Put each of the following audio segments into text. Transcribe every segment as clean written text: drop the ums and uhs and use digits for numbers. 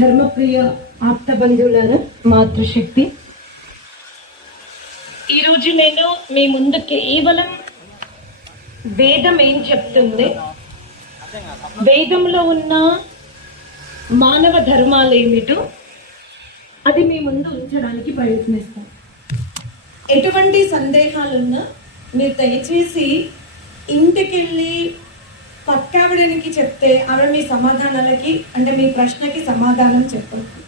ధర్మప్రియ ఆప్త బంధువులారా, మాతృశక్తి, ఈరోజు నేను మీ ముందు కేవలం వేదం ఏం చెప్తుంది, వేదంలో ఉన్న మానవ ధర్మాలు ఏమిటో అది మీ ముందు ఉంచడానికి ప్రయత్నిస్తాం. ఎటువంటి సందేహాలున్నా మీరు దయచేసి ఇంటికెళ్ళి పక్కావిడానికి చెప్తే ఆవిడ మీ సమాధానాలకి అంటే మీ ప్రశ్నకి సమాధానం చెప్పండి.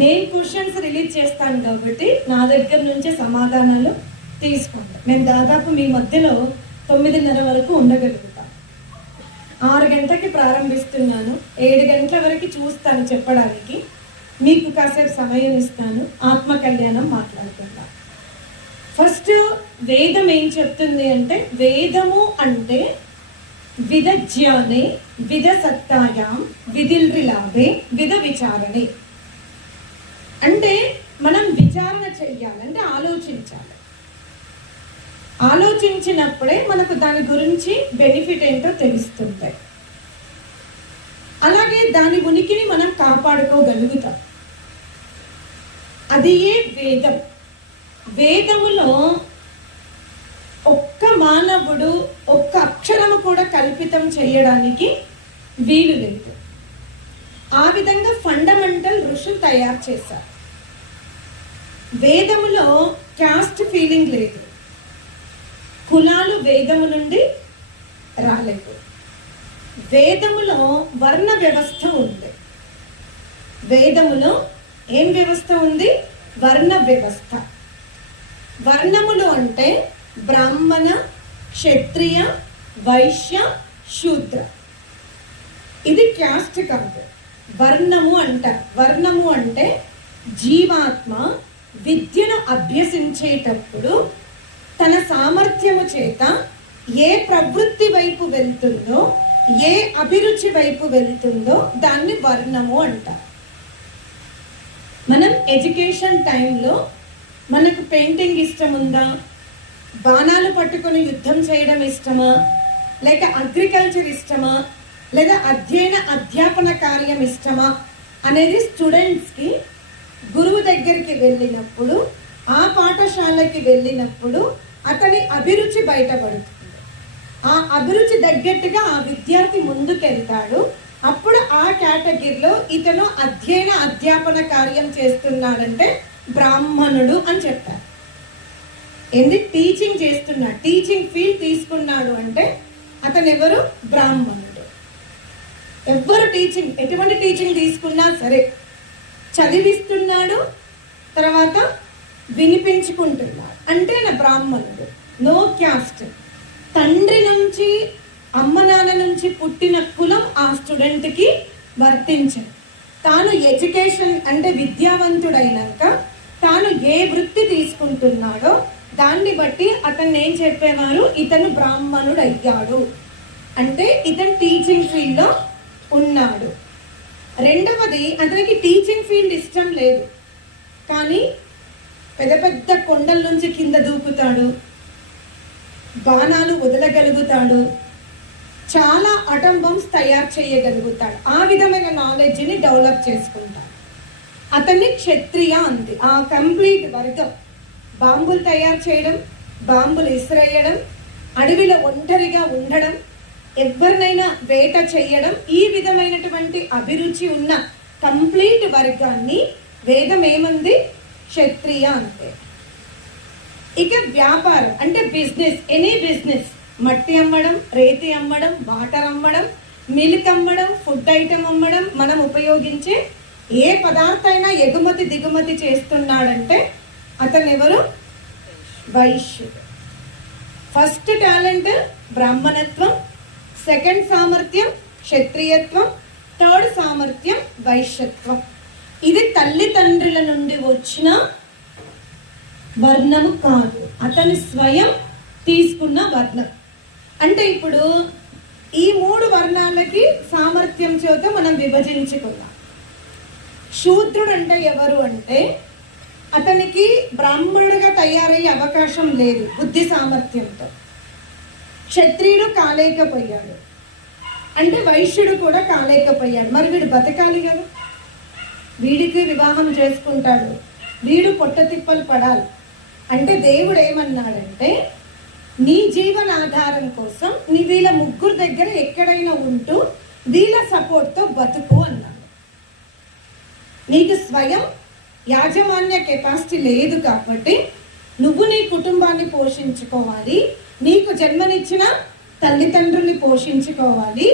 నేను క్వశ్చన్స్ రిలీజ్ చేస్తాను కాబట్టి నా దగ్గర నుంచే సమాధానాలు తీసుకోండి. నేను దాదాపు మీ మధ్యలో 9:30 వరకు ఉండగలుగుతాను. 6 గంటలకి ప్రారంభిస్తున్నాను, 7 గంటల వరకు చూస్తాను చెప్పడానికి. మీకు కాసేపు సమయం ఇస్తాను, ఆత్మ కళ్యాణం మాట్లాడుకుందాం. ఫస్ట్ వేదం ఏం చెప్తుంది అంటే, వేదము అంటే విధ జ్ఞానే విధ సత్తాయాం విధిల్లాభే విధ విచారణే. అంటే మనం విచారణ చెయ్యాలంటే ఆలోచించాలి. ఆలోచించినప్పుడే మనకు దాని గురించి బెనిఫిట్ ఏంటో తెలుస్తుంది. అలాగే దాని ఉనికిని మనం కాపాడుకోగలుగుతాం. అది ఏ వేదం. వేదములో ఒక్క మానవుడు ఒక్క అక్షరము కూడా కల్పితం చేయడానికి వీలు లేదు. ఆ విధంగా ఫండమెంటల్ ఋషులు తయారు చేశారు. వేదములో క్యాస్ట్ ఫీలింగ్ లేదు. కులాలు వేదము నుండి రాలేదు. వేదములో వర్ణ వ్యవస్థ ఉంది. వేదములో ఏం వ్యవస్థ ఉంది? వర్ణ వ్యవస్థ. వర్ణములు అంటే బ్రాహ్మణ, క్షత్రియ, వైశ్య, శూద్ర. ఇది క్యాస్ట్ కాదు, వర్ణము అంటారు. వర్ణము అంటే జీవాత్మ విద్యను అభ్యసించేటప్పుడు తన సామర్థ్యము చేత ఏ ప్రవృత్తి వైపు వెళ్తుందో, ఏ అభిరుచి వైపు వెళ్తుందో దాన్ని వర్ణము అంటారు. మనం ఎడ్యుకేషన్ టైంలో మనకు పెయింటింగ్ ఇష్టం ఉందా, బాణాలు పట్టుకొని యుద్ధం చేయడం ఇష్టమా, లేక అగ్రికల్చర్ ఇష్టమా, లేదా అధ్యాపన కార్యం ఇష్టమా అనేది స్టూడెంట్స్కి గురువు దగ్గరికి వెళ్ళినప్పుడు, ఆ పాఠశాలకి వెళ్ళినప్పుడు అతని అభిరుచి బయటపడుతుంది. ఆ అభిరుచి తగ్గట్టుగా ఆ విద్యార్థి ముందుకెళ్తాడు. అప్పుడు ఆ కేటగిరీలో ఇతను అధ్యాపన కార్యం చేస్తున్నాడంటే బ్రాహ్మణుడు అని చెప్పారు. టీచింగ్ చేస్తున్నాడు, టీచింగ్ ఫీల్డ్ తీసుకున్నాడు అంటే అతను ఎవరు? బ్రాహ్మణుడు. ఎవరు టీచింగ్, ఎటువంటి టీచింగ్ తీసుకున్నా సరే, చదివిస్తున్నాడు, తర్వాత వినిపించుకుంటున్నాడు అంటే నా బ్రాహ్మణుడు. No caste. తండ్రి నుంచి, అమ్మ నాన్న నుంచి పుట్టిన కులం ఆ స్టూడెంట్కి వర్తించదు. తాను ఎడ్యుకేషన్ అంటే విద్యావంతుడైనాక తాను ఏ వృత్తి తీసుకుంటున్నాడో దాన్ని బట్టి అతన్ని ఏం చెప్పేవారు? ఇతను బ్రాహ్మణుడు అయ్యాడు అంటే ఇతను టీచింగ్ ఫీల్డ్లో ఉన్నాడు. రెండవది, అతనికి టీచింగ్ ఫీల్డ్ ఇష్టం లేదు, కానీ పెద్ద పెద్ద కొండల నుంచి కింద దూకుతాడు, బాణాలు వదలగలుగుతాడు, చాలా అటమ్ బాంబ్స్ తయారు చేయగలుగుతాడు. ఆ విధమైన నాలెడ్జ్ని డెవలప్ చేసుకుంటాడు. అతన్ని క్షత్రియ అంది. ఆ కంప్లీట్ వర్గం బాంబులు తయారు చేయడం, బాంబులు ఇసిరేయడం, అడవిలో ఒంటరిగా ఉండడం, ఎవరినైనా వేట చేయడం, ఈ విధమైనటువంటి అభిరుచి ఉన్న కంప్లీట్ వర్గాన్ని వేదం ఏమంది? క్షత్రియ అంతే. ఇక వ్యాపారం అంటే బిజినెస్, ఎనీ బిజినెస్, మట్టి అమ్మడం, రేతి అమ్మడం, వాటర్ అమ్మడం, మిల్క్ అమ్మడం, ఫుడ్ ఐటమ్ అమ్మడం, మనం ఉపయోగించే ఏ పదార్థమైనా ఎగుమతి దిగుమతి చేస్తున్నాడంటే అతను ఎవరు? వైశ్యుడు. ఫస్ట్ టాలెంట్ బ్రాహ్మణత్వం, సెకండ్ సామర్థ్యం క్షత్రియత్వం, థర్డ్ సామర్థ్యం వైశ్యత్వం. ఇది తల్లిదండ్రుల నుండి వచ్చిన వర్ణము కాదు, అతని స్వయం తీసుకున్న వర్ణం. అంటే ఇప్పుడు ఈ 3 వర్ణాలకి సామర్థ్యం చేత మనం విభజించుకున్నాం. శూద్రుడు అంటే ఎవరు అంటే అతనికి బ్రాహ్మణుడిగా తయారయ్యే అవకాశం లేదు బుద్ధి సామర్థ్యంతో. క్షత్రియుడు కాలేకపోయాడు అంటే వైశ్యుడు కూడా కాలేకపోయాడు. మరి వీడు బతకాలి కదా, వీడికి వివాహం చేసుకుంటాడు, వీడు పొట్ట తిప్పలు పడాలి అంటే దేవుడు ఏమన్నాడంటే నీ జీవనాధారం కోసం నీ వీళ్ళ ముగ్గురు దగ్గర ఎక్కడైనా ఉంటూ వీళ్ళ సపోర్ట్తో బతుకు అన్నాడు. నీకు స్వయం యాజమాన్య కెపాసిటీ లేదు కాబట్టి నువ్వు నీ కుటుంబాన్ని పోషించుకోవాలి, నీకు జన్మనిచ్చిన తల్లిదండ్రుల్ని పోషించుకోవాలి,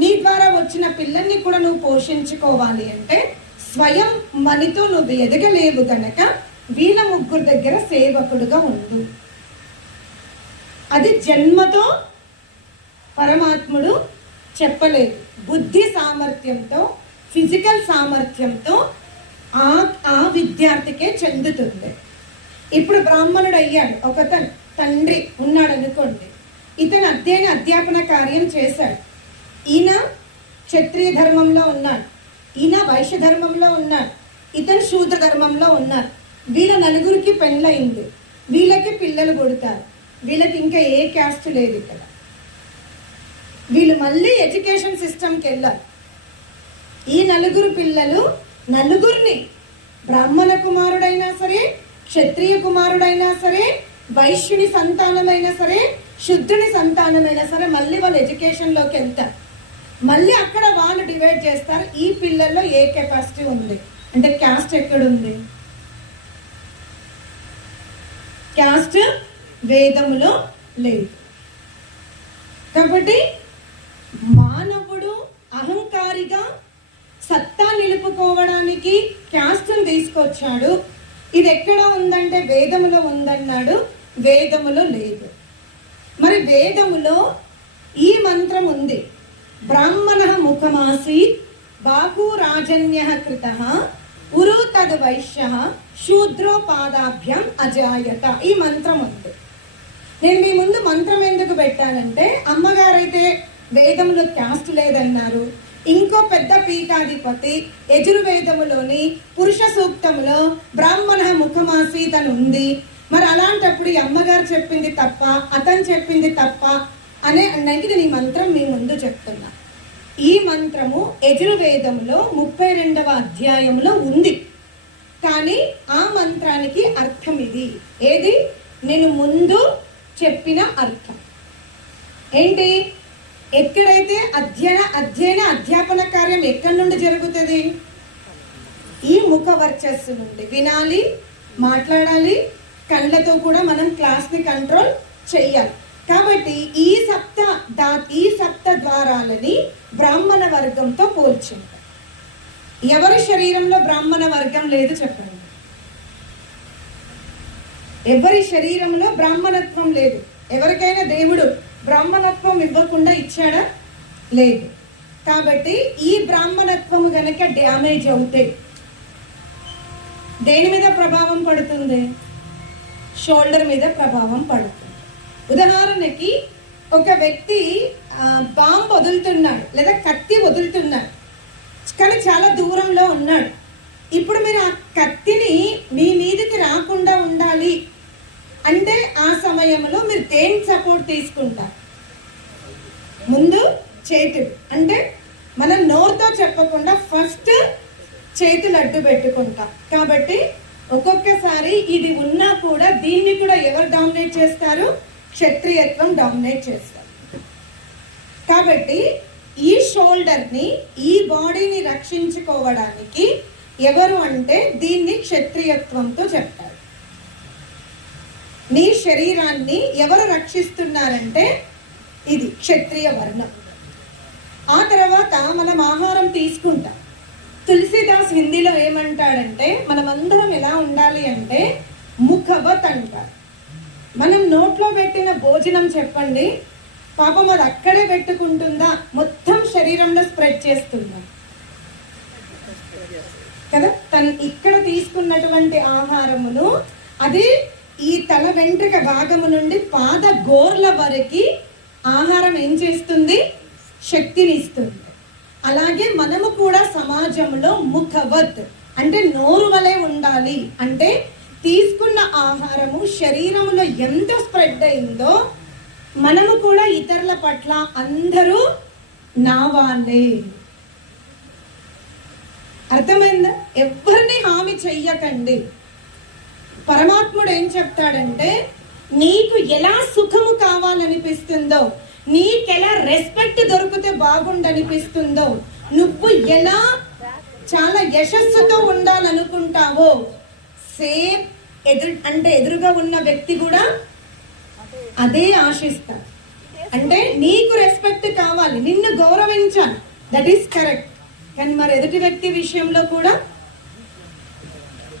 నీ ద్వారా వచ్చిన పిల్లల్ని కూడా నువ్వు పోషించుకోవాలి అంటే స్వయం మనతో నువ్వు ఎదగలేవు కనుక వీళ్ళ ముగ్గురు దగ్గర సేవకుడుగా ఉండు. అది జన్మతో పరమాత్ముడు చెప్పలేదు, బుద్ధి సామర్థ్యంతో ఫిజికల్ సామర్థ్యంతో ఆ విద్యార్థికే చెందుతుంది. ఇప్పుడు బ్రాహ్మణుడు అయ్యాడు, ఒక తండ్రి ఉన్నాడు అనుకోండి, ఇతను అధ్యాపన కార్యం చేశాడు. ఈయన క్షత్రియ ధర్మంలో ఉన్నాడు, ఈయన వైశ్య ధర్మంలో ఉన్నాడు, ఇతను శూద్ర ధర్మంలో ఉన్నారు. వీళ్ళ నలుగురికి పెళ్ళయింది, వీళ్ళకి పిల్లలు పుడతారు, వీళ్ళకి ఇంకా ఏ క్యాస్ట్ లేదు ఇక్కడ. వీళ్ళు మళ్ళీ ఎడ్యుకేషన్ సిస్టమ్కి వెళ్ళారు. ఈ నలుగురు పిల్లలు నలుగురిని బ్రాహ్మణ కుమారుడైనా సరే, క్షత్రియ కుమారుడైనా సరే, వైశ్యుని సంతానమైనా సరే, శుద్ధుని సంతానమైనా సరే మళ్ళీ వాళ్ళు ఎడ్యుకేషన్లోకి వెళ్తారు. మళ్ళీ అక్కడ వాళ్ళు డివైడ్ చేస్తారు, ఈ పిల్లల్లో ఏ కెపాసిటీ ఉంది అంటే క్యాస్ట్ ఎక్కడుంది? క్యాస్ట్ వేదములో లేదు. కాబట్టి మానవుడు అహంకారిగా సత్తా నిలుపుకోవడానికి క్యాస్ట్ను తీసుకొచ్చాడు. ఇది ఎక్కడ ఉందంటే వేదములో ఉందన్నాడు, వేదములో లేదు. మరి వేదములో ఈ మంత్రం ఉంది, బ్రాహ్మణ ముఖమాసి బాహురాజన్య కృత ఉరు తద్ వైశ్య శూద్రోపాదాభ్యం అజాయత. ఈ మంత్రం ఉంది. నేను మీ ముందు మంత్రం ఎందుకు పెట్టానంటే అమ్మగారైతే వేదములో క్యాస్ట్ లేదన్నారు, ఇంకో పెద్ద పీఠాధిపతి యజుర్వేదములోని పురుష సూక్తములో బ్రాహ్మణ ముఖమాసీత్ అని ఉంది. మరి అలాంటప్పుడు ఈ అమ్మగారు చెప్పింది తప్ప, అతను చెప్పింది తప్ప అనే అన్నకి నేను ఈ మంత్రం మీ ముందు చెప్తున్నా. ఈ మంత్రము యజుర్వేదములో 32వ అధ్యాయంలో ఉంది, కానీ ఆ మంత్రానికి అర్థం ఇది. ఏది? నేను ముందు చెప్పిన అర్థం ఏంటి? ఎక్కడైతే అధ్యాపన కార్యం ఎక్కడి నుండి జరుగుతుంది? ఈ ముఖ వర్చస్సు నుండి. వినాలి, మాట్లాడాలి, కళ్ళతో కూడా మనం క్లాస్ని కంట్రోల్ చెయ్యాలి. కాబట్టి ఈ సప్త ద్వారాలని బ్రాహ్మణ వర్గంతో పోల్చింది. ఎవరి శరీరంలో బ్రాహ్మణ వర్గం లేదు చెప్పండి? ఎవరి శరీరంలో బ్రాహ్మణత్వం లేదు? ఎవరికైనా దేవుడు బ్రాహ్మణత్వం ఇవ్వకుండా ఇచ్చాడా? లేదు. కాబట్టి ఈ బ్రాహ్మణత్వము గనక డ్యామేజ్ అవుతే దేని మీద ప్రభావం పడుతుంది? షోల్డర్ మీద ప్రభావం పడుతుంది. ఉదాహరణకి ఒక వ్యక్తి బాంబు వదులుతున్నాడు లేదా కత్తి వదులుతున్నాడు, కానీ చాలా దూరంలో ఉన్నాడు. ఇప్పుడు మీరు ఆ కత్తిని మీ మీదకి రాకుండా ఉండాలి అంటే ఆ సమయంలో మీరు దేని సపోర్ట్ తీసుకుంటారు? ముందు చేతులు, అంటే మనం నోరుతో చెప్పకుండా ఫస్ట్ చేతులు అడ్డు పెట్టుకుంటాం. కాబట్టి ఒక్కొక్కసారి ఇది ఉన్నా కూడా దీన్ని కూడా ఎవరు డామినేట్ చేస్తారు? క్షత్రియత్వం డామినేట్ చేస్తారు. కాబట్టి ఈ షోల్డర్ని, ఈ బాడీని రక్షించుకోవడానికి ఎవరు అంటే దీన్ని క్షత్రియత్వంతో చెప్తారు. నీ శరీరాన్ని ఎవరు రక్షిస్తున్నారంటే ఇది క్షత్రియ వర్ణం. ఆ తర్వాత మనం ఆహారం తీసుకుంటాం. తులసిదాస్ హిందీలో ఏమంటాడంటే మనమందరం ఎలా ఉండాలి అంటే ముఖవత్ అంటారు. మనం నోట్లో పెట్టిన భోజనం చెప్పండి, పాపం అది అక్కడే పెట్టుకుంటుందా, మొత్తం శరీరంలో స్ప్రెడ్ చేస్తుందా కదా? తను ఇక్కడ తీసుకున్నటువంటి ఆహారమును అది ఈ తల వెంట్రుక భాగము నుండి పాద గోర్ల వరకు ఆహారం ఏం చేస్తుంది? శక్తిని ఇస్తుంది. అలాగే మనము కూడా సమాజంలో ముఖవత్ అంటే నోరు వలె ఉండాలి. అంటే తీసుకున్న ఆహారము శరీరంలో ఎంత స్ప్రెడ్ అయిందో మనము కూడా ఇతరుల పట్ల అందరూ నా వాళ్ళే అర్థమైందా? ఎవరిని హామీ చెయ్యకండి. పరమాత్ముడు ఏం చెప్తాడంటే, నీకు ఎలా సుఖము కావాలనిపిస్తుందో, నీకెలా రెస్పెక్ట్ దొరికితే బాగుండనిపిస్తుందో, నువ్వు ఎలా చాలా యశస్సుతో ఉండాలనుకుంటావో, సేమ్ ఎదురుగా ఉన్న వ్యక్తి కూడా అదే ఆశిస్తారు. అంటే నీకు రెస్పెక్ట్ కావాలి, నిన్ను గౌరవించాలి, దట్ ఈస్ కరెక్ట్. కానీ మరి ఎదుటి వ్యక్తి విషయంలో కూడా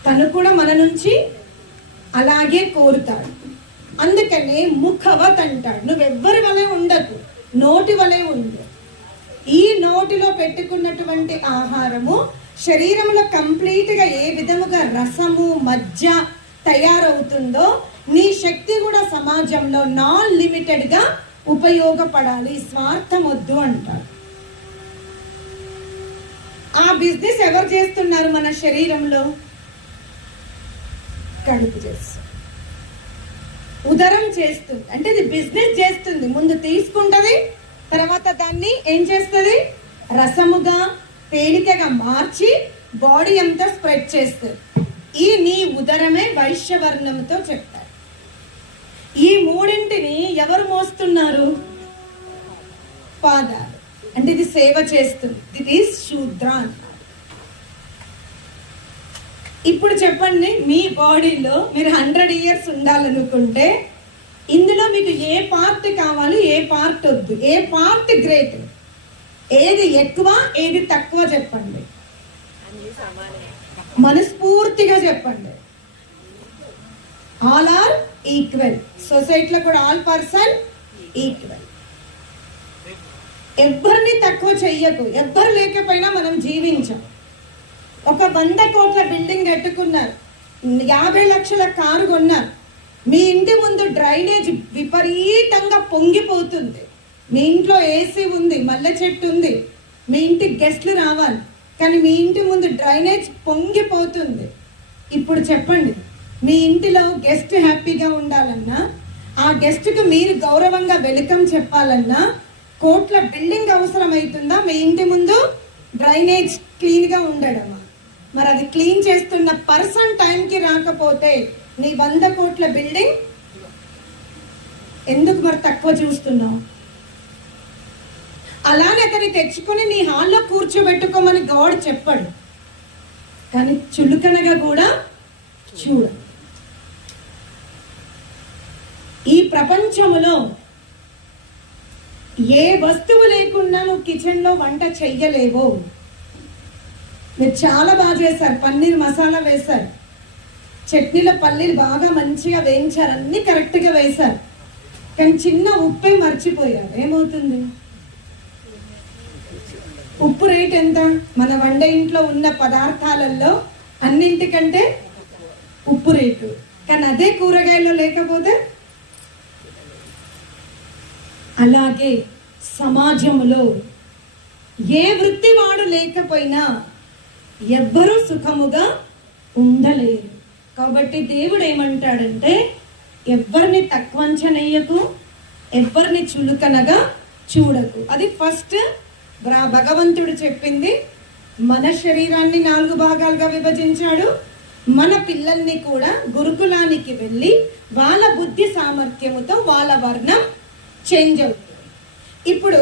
తను కూడా మన నుంచి అలాగే కోరుతాడు. అందుకనే ముఖవత్ అంటాడు. నువ్వెవ్వరి వలె ఉండకు, నోటి వలె ఉండు. ఈ నోటిలో పెట్టుకున్నటువంటి ఆహారము శరీరంలో కంప్లీట్గా ఏ విధముగా రసము మజ్జ తయారవుతుందో, నీ శక్తి కూడా సమాజంలో నాన్ లిమిటెడ్గా ఉపయోగపడాలి. స్వార్థం వద్దు అంటారు. ఆ బిజినెస్ ఎవరు చేస్తున్నారు? మన శరీరంలో కడుపు చేస్తుంది, ఉదరం చేస్తుంది. అంటే ఇది బిజినెస్ చేస్తుంది. ముందు తీసుకుంటది, తర్వాత దాన్ని ఏం చేస్తుంది? రసముగా తేలికగా మార్చి బాడీ అంతా స్ప్రెడ్ చేస్తుంది. ఈ నీ ఉదరమే వైశ్యవర్ణంతో చెప్తారు. ఈ మూడింటిని ఎవరు మోస్తున్నారు? పాదాలు. అంటే ఇది సేవ చేస్తుంది. దిట్ ఈస్ శూద్ర అన్నారు. ఇప్పుడు చెప్పండి, మీ బాడీలో మీరు 100 years ఉండాలనుకుంటే ఇందులో మీకు ఏ పార్ట్ కావాలి, ఏ పార్ట్ వద్దు, ఏ పార్ట్ గ్రేట్, ఏది ఎక్కువ ఏది తక్కువ చెప్పండి. మనస్ఫూర్తిగా చెప్పండి. All are equal. సొసైటీలో కూడా ఆల్ పర్సన్ ఈక్వల్. ఎవ్వరిని తక్కువ చెయ్యకు. ఎవ్వరు లేకపోయినా మనం జీవించాం. ఒక 100 కోట్ల బిల్డింగ్ కట్టుకున్నారు, 50 లక్షల కారు కొన్నారు. మీ ఇంటి ముందు డ్రైనేజ్ విపరీతంగా పొంగిపోతుంది. మీ ఇంట్లో ఏసీ ఉంది, మల్లె చెట్టు ఉంది, మీ ఇంటికి గెస్ట్లు రావాలి, కానీ మీ ఇంటి ముందు డ్రైనేజ్ పొంగిపోతుంది. ఇప్పుడు చెప్పండి, మీ ఇంటిలో గెస్ట్ హ్యాపీగా ఉండాలన్నా, ఆ గెస్ట్కి మీరు గౌరవంగా వెల్కమ్ చెప్పాలన్నా కోట్ల బిల్డింగ్ అవసరమవుతుందా? మీ ఇంటి ముందు డ్రైనేజ్ క్లీన్గా ఉండడమా? మరి అది క్లీన్ చేస్తున్న పర్సన్ టైంకి రాకపోతే నీ 100 కోట్ల బిల్డింగ్ ఎందుకు మరి తక్కువ చూస్తున్నావు? అలానే అతన్ని తెచ్చుకొని నీ హాల్లో కూర్చోబెట్టుకోమని గాడ్ చెప్పాడు, కానీ చులుకనగా కూడా చూడ. ఈ ప్రపంచంలో ఏ వస్తువు లేకుండా నువ్వు కిచెన్లో వంట చెయ్యలేవో. మీరు చాలా బాగా చేశారు, పన్నీర్ మసాలా వేశారు, చట్నీలో పల్లీలు బాగా మంచిగా వేయించారు, అన్నీ కరెక్ట్గా వేశారు, కానీ చిన్న ఉప్పే మర్చిపోయారు. ఏమవుతుంది? ఉప్పు రేట్ ఎంత? మన వండే ఇంట్లో ఉన్న పదార్థాలలో అన్నింటికంటే ఉప్పు రేటు. కానీ అదే కూరగాయల్లో లేకపోతే? అలాగే సమాజంలో ఏ వృత్తి వాడు లేకపోయినా ఎవ్వరూ సుఖముగా ఉండలేరు. కాబట్టి దేవుడు ఏమంటాడంటే, ఎవ్వరిని తక్కువ అంచనయ్యకు, ఎవ్వరిని చులుకనగా చూడకు. అది ఫస్ట్ భగవంతుడు చెప్పింది. మన శరీరాన్ని 4 భాగాలుగా విభజించాడు. మన పిల్లల్ని కూడా గురుకులానికి వెళ్ళి వాళ్ళ బుద్ధి సామర్థ్యముతో వాళ్ళ వర్ణం చేంజ్ అవుతుంది. ఇప్పుడు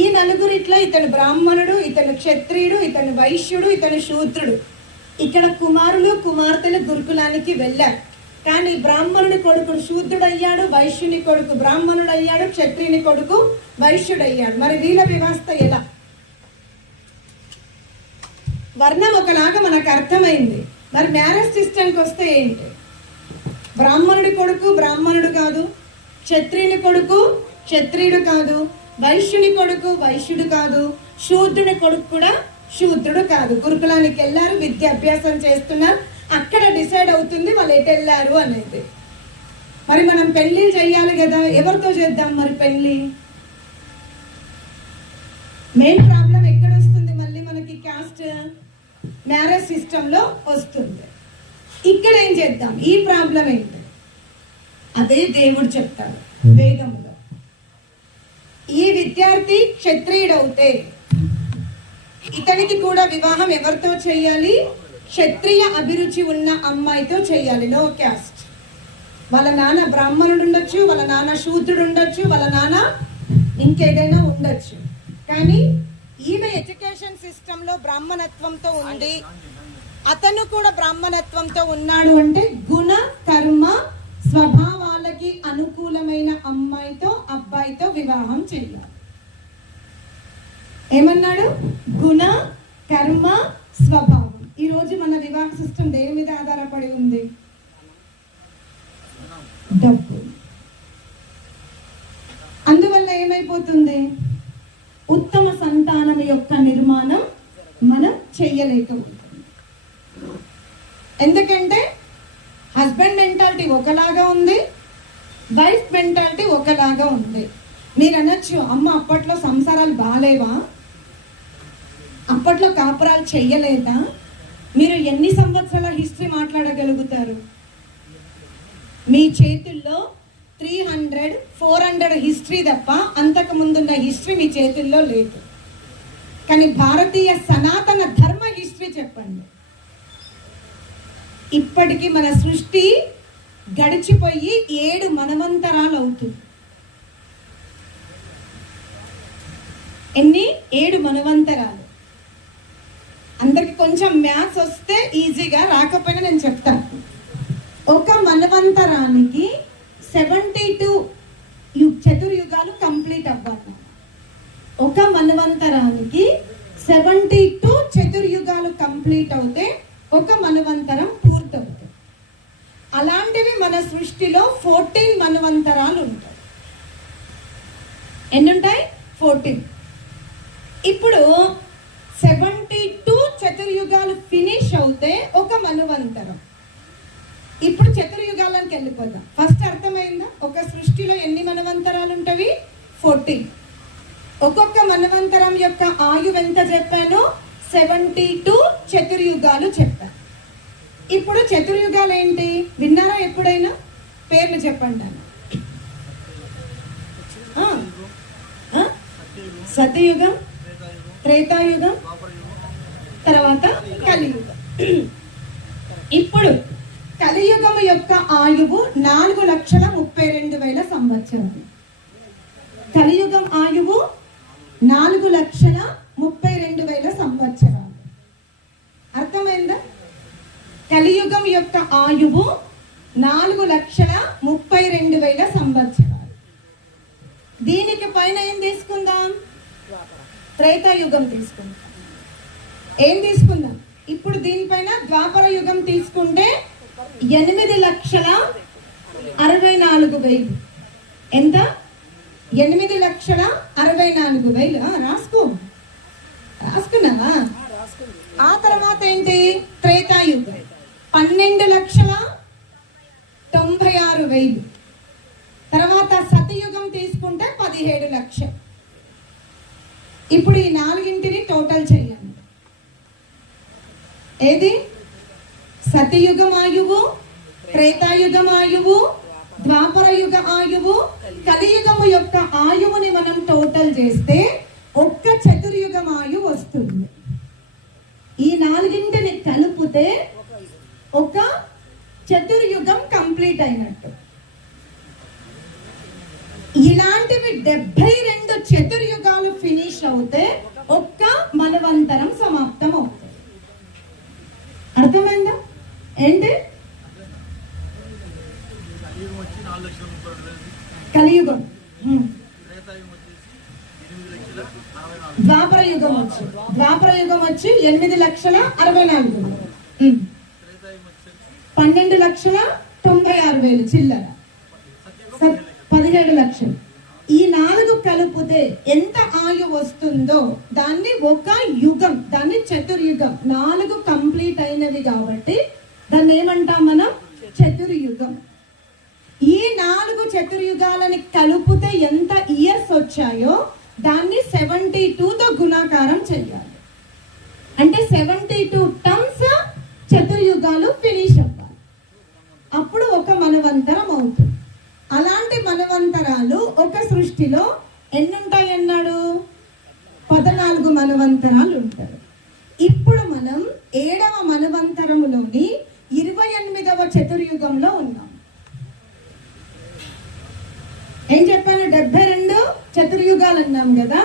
ఈ నలుగురిట్లో ఇతను బ్రాహ్మణుడు, ఇతను క్షత్రియుడు, ఇతను వైశ్యుడు, ఇతను శూద్రుడు. ఇక్కడ కుమారులు కుమార్తెలు గురుకులానికి వెళ్ళారు. కానీ బ్రాహ్మణుడి కొడుకు శూద్రుడు అయ్యాడు, వైశ్యుని కొడుకు బ్రాహ్మణుడు అయ్యాడు, క్షత్రియుని కొడుకు వైశ్యుడు అయ్యాడు. మరి వీళ్ళ వ్యవస్థ ఎలా? వర్ణం ఒకలాగా మనకు అర్థమైంది. మరి మ్యారేజ్ సిస్టమ్కి వస్తే ఏంటి? బ్రాహ్మణుడి కొడుకు బ్రాహ్మణుడు కాదు, క్షత్రియుని కొడుకు క్షత్రియుడు కాదు, వైశ్యుని కొడుకు వైశ్యుడు కాదు, శూద్రుని కొడుకు కూడా శూద్రుడు కాదు. గురుకులానికి వెళ్ళారు, విద్యాభ్యాసం చేస్తున్నారు. అక్కడ డిసైడ్ అవుతుంది వాళ్ళు ఎటు వెళ్ళారు అనేది. మరి మనం పెళ్లి చేయాలి కదా, ఎవరితో చేద్దాం మరి పెళ్లి? మెయిన్ ప్రాబ్లం ఎక్కడ వస్తుంది? మళ్ళీ మనకి క్యాస్ట్ మ్యారేజ్ సిస్టంలో వస్తుంది. ఇక్కడ ఏం చేద్దాం? ఈ ప్రాబ్లం ఏంటి? అదే దేవుడు చెప్తాడు వేదములో. ఈ విద్యార్థి క్షత్రియుడవుతే ఇతనికి కూడా వివాహం ఎవరితో చేయాలి? క్షత్రియ అభిరుచి ఉన్న అమ్మాయితో చేయాలి, లో క్యాస్ట్. వాళ్ళ నాన్న బ్రాహ్మణుడు ఉండొచ్చు, వాళ్ళ నాన్న శూద్రుడు ఉండొచ్చు, వాళ్ళ నాన్న ఇంకేదైనా ఉండొచ్చు. కానీ ఈమె ఎడ్యుకేషన్ సిస్టంలో బ్రాహ్మణత్వంతో ఉంది, అతను కూడా బ్రాహ్మణత్వంతో ఉన్నాడు అంటే గుణ కర్మ స్వభావాలకి అనుకూలమైన అమ్మాయితో అబ్బాయితో వివాహం చేయాలి. ఏమన్నాడు? గుణ కర్మ స్వభావం. ఈ రోజు మన వివాహ సిస్టమ్ దేని మీద ఆధారపడి ఉంది? డబ్బు. అందువల్ల ఏమైపోతుంది? ఉత్తమ సంతానం యొక్క నిర్మాణం మనం చెయ్యలేకపోతుంది. ఎందుకంటే హస్బెండ్ మెంటాలిటీ ఒకలాగా ఉంది, వైఫ్ మెంటాలిటీ ఒకలాగా ఉంది. మీరు అనొచ్చు, అమ్మ అప్పట్లో సంసారాలు బాగాలేవా, అప్పట్లో కాపురాలు చెయ్యలేదా? మీరు ఎన్ని సంవత్సరాల హిస్టరీ మాట్లాడగలుగుతారు? మీ చేతుల్లో 300, 400 హిస్టరీ తప్ప అంతకు ముందున్న హిస్టరీ మీ చేతుల్లో లేదు. కానీ భారతీయ సనాతన ధర్మ హిస్టరీ చెప్పండి. ఇప్పటికీ మన సృష్టి గడిచిపోయి 7 మనవంతరాలు అవుతుంది. ఎన్ని? 7 మనవంతరాలు. అందరికి కొంచెం మ్యాథ్స్ వస్తే ఈజీగా, రాకపోయినా నేను చెప్తాను. ఒక మనవంతరానికి 72 చతుర్యుగాలు కంప్లీట్ అవ్వాలి. ఒక మనవంతరానికి 72 చతుర్యుగాలు కంప్లీట్ అవుతే ఒక మనవంతరం పూర్తవుతుంది. అలాంటివి మన సృష్టిలో 14 మనవంతరాలు ఉంటాయి. ఎన్ని ఉంటాయి? 14. ఇప్పుడు 72 చతుర్యుగాలు ఫినిష్ అవుతే ఒక మనువంతరం. ఇప్పుడు చతుర్యుగాలకు వెళ్ళిపోదాం. ఫస్ట్ అర్థమైందా? ఒక సృష్టిలో ఎన్ని మనువంతరాలు ఉంటవి? 14. ఒక్కొక్క మనువంతరం యొక్క ఆయువు ఎంత చెప్పాను? 72 చతుర్యుగాలు చెప్పాను. ఇప్పుడు చతుర్యుగాలు ఏంటి విన్నారా ఎప్పుడైనా? పేర్లు చెప్పండి. సతయుగం, త్రేతాయుగం, తర్వాత కలియుగం. ఇప్పుడు కలియుగం యొక్క ఆయువు 4,32,000 సంవత్సరాలు. కలియుగం ఆయువు 4,32,000 సంవత్సరాలు. అర్థమైందా? కలియుగం యొక్క ఆయువు 4,32,000 సంవత్సరాలు. దీనికి పైన ఏం తీసుకుందాం? త్రేతాయుగం తీసుకుందాం. ఏం తీసుకుందాం? ఇప్పుడు దీనిపైన ద్వాపర యుగం తీసుకుంటే 8,64,000. ఎంత? 8,64,000. రాసుకున్నావా? ఆ తర్వాత ఏంటి? త్రేతాయుగం 12,96,000. తర్వాత సతయుగం తీసుకుంటే 17,00,000. ఇప్పుడు ఈ 4ంటిని టోటల్ చేయండి. ఏది? సతయుగం ఆయువు, త్రేతాయుగం ఆయువు, ద్వాపర యుగ ఆయువు, కలియుగము యొక్క ఆయువుని మనం టోటల్ చేస్తే ఒక్క చతుర్యుగం ఆయువు వస్తుంది. ఈ 4ంటిని కలిపితే ఒక చతుర్యుగం కంప్లీట్ అయినట్టు. ఇలాంటివి 72 చతుర్యుగాలు ఫినిష్ అవుతే ఒక్క మనవంతరం సమాప్తం అవుతుంది. అర్థమైందా? ఏంటి? కలియుగం, ద్వాపర యుగం వచ్చి 8,64,000, 12,96,000 చిల్లర, 17,00,000. ఈ 4 కలిపితే ఎంత ఆయు వస్తుందో దాన్ని ఒక యుగం, దాన్ని చతుర్యుగం. 4 కంప్లీట్ అయినవి కాబట్టి దాన్ని ఏమంటాం మనం? చతుర్యుగం. ఈ 4 చతుర్యుగాలని కలిపితే ఎంత ఇయర్స్ వచ్చాయో దాన్ని 72తో గుణాకారం చేయాలి. అంటే 72 టర్మ్స్ చతుర్యుగాలు ఫినిష్ అవ్వాలి. అప్పుడు ఒక మనవంతరం అవుతుంది. అలాంటి మనవంతరాలు ఒక సృష్టిలో ఎన్ని ఉంటాయి అన్నాడు? 14 మనవంతరాలు ఉంటాయి. చెప్పుకున్నాం కదా.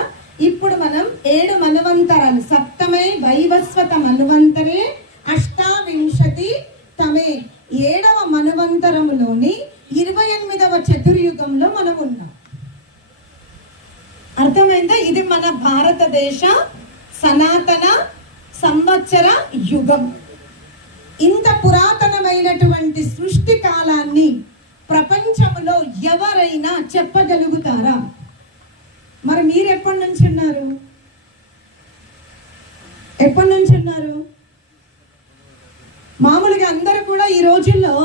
ఇప్పుడు మనం 7 మన్వంతరాలు, సప్తమే వైవస్వత మన్వంతరే అష్టావింశతి తమే 7వ మన్వంతరములోని 28వ చతుర్యుగంలో మనం ఉన్నాం. అర్థమైందా? ఇది మన భారతదేశ సనాతన సంవత్సర యుగం. ఇంత పురాతనమైనటువంటి సృష్టి కాలాన్ని ప్రపంచంలో ఎవరైనా చెప్పగలుగుతారా? మరి మీరు ఎప్పటి నుంచి ఉన్నారు? ఎప్పటి నుంచి ఉన్నారు? మామూలుగా అందరూ కూడా ఈ రోజుల్లో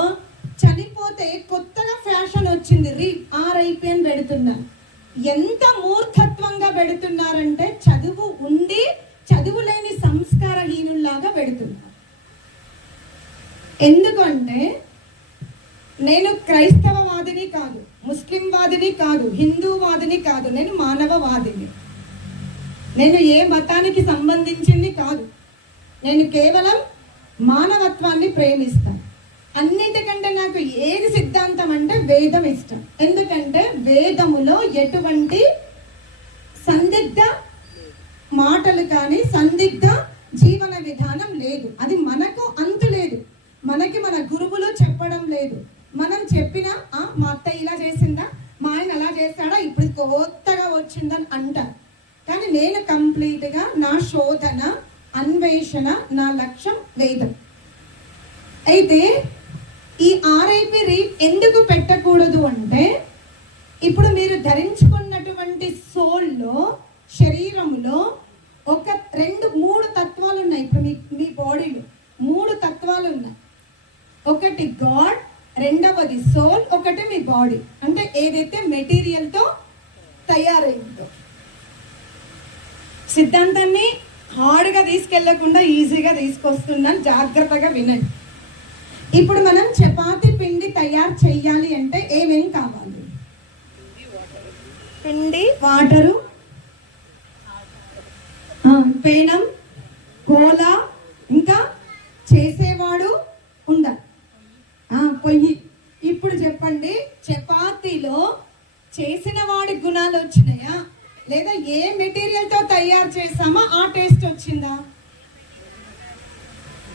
చనిపోతే కొత్తగా ఫ్యాషన్ వచ్చింది, RIP అని పెడుతున్నారు. ఎంత మూర్ఖత్వంగా పెడుతున్నారంటే చదువు ఉండి చదువు లేని సంస్కారహీనుల్లాగా పెడుతున్నారు. ఎందుకంటే నేను క్రైస్తవవాదిని కాదు, ముస్లిం వాదిని కాదు, హిందూవాదిని కాదు, నేను మానవవాదిని. నేను ఏ మతానికి సంబంధించింది కాదు, నేను కేవలం మానవత్వాన్ని ప్రేమిస్తాను. అన్నిటికంటే నాకు ఏది సిద్ధాంతం అంటే వేదం ఇష్టం. ఎందుకంటే వేదములో ఎటువంటి సందిగ్ధ మాటలు కానీ సందిగ్ధ జీవన విధానం లేదు. అది మనకు అంతు లేదు, మనకి మన గురువులు చెప్పడం లేదు. మనం చెప్పినా మా అత్త ఇలా చేసిందా, మా ఆయన అలా చేశాడా, ఇప్పుడు కొత్తగా వచ్చిందని అంటారు. కానీ నేను కంప్లీట్గా నా శోధన అన్వేషణ, నా లక్ష్యం వేదం. అయితే ఈ RIP ఎందుకు పెట్టకూడదు అంటే, ఇప్పుడు మీరు ధరించుకున్నటువంటి సోల్లో, శరీరంలో ఒక 2-3 తత్వాలు ఉన్నాయి. ఇప్పుడు మీ బాడీలో 3 తత్వాలు ఉన్నాయి. ఒకటి గాడ్, రెండవది సోల్, ఒకటి మీ బాడీ. అంటే ఏదైతే మెటీరియల్తో తయారైందో. సిద్ధాంతాన్ని హార్డ్గా తీసుకెళ్లకుండా ఈజీగా తీసుకొస్తున్నాను, జాగ్రత్తగా వినండి. ఇప్పుడు మనం చపాతీ పిండి తయారు చేయాలి అంటే ఏమేం కావాలి? పిండి, వాటరు, పేనం, కోల, ఇంకా చేసేవాడు ఉండాలి, పొయ్యి. ఇప్పుడు చెప్పండి, చపాతీలో చేసిన వాడి గుణాలు వచ్చినాయా, లేదా ఏ మెటీరియల్తో తయారు చేసామా ఆ టేస్ట్ వచ్చిందా?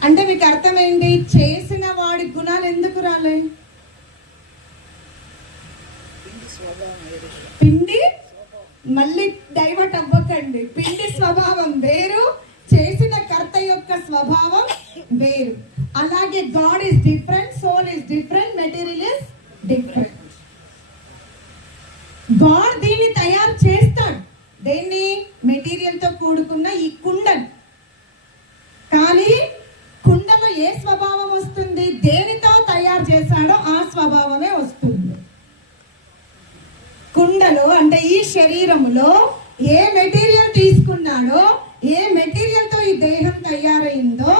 అంటే మీకు అర్థమైంది, చేసిన వాడి గుణాలు ఎందుకు రాలే? పిండి, మళ్ళీ డైవర్ట్ అవ్వకండి, పిండి స్వభావం వేరు, చేసిన కర్త యొక్క స్వభావం వేరు. అలాగే God is different, soul is different, material is different. God దీన్ని తయారు చేస్తాడు, దేన్ని? మెటీరియల్తో కూడుకున్న ఈ కుండను. కానీ కుండలో ఏ స్వభావం వస్తుంది? దేనితో తయారు చేశాడో ఆ స్వభావమే వస్తుంది. కుండలో అంటే ఈ శరీరములో ఏ మెటీరియల్ తీసుకున్నాడో, ఏ మెటీరియల్తో ఈ దేహం తయారైందో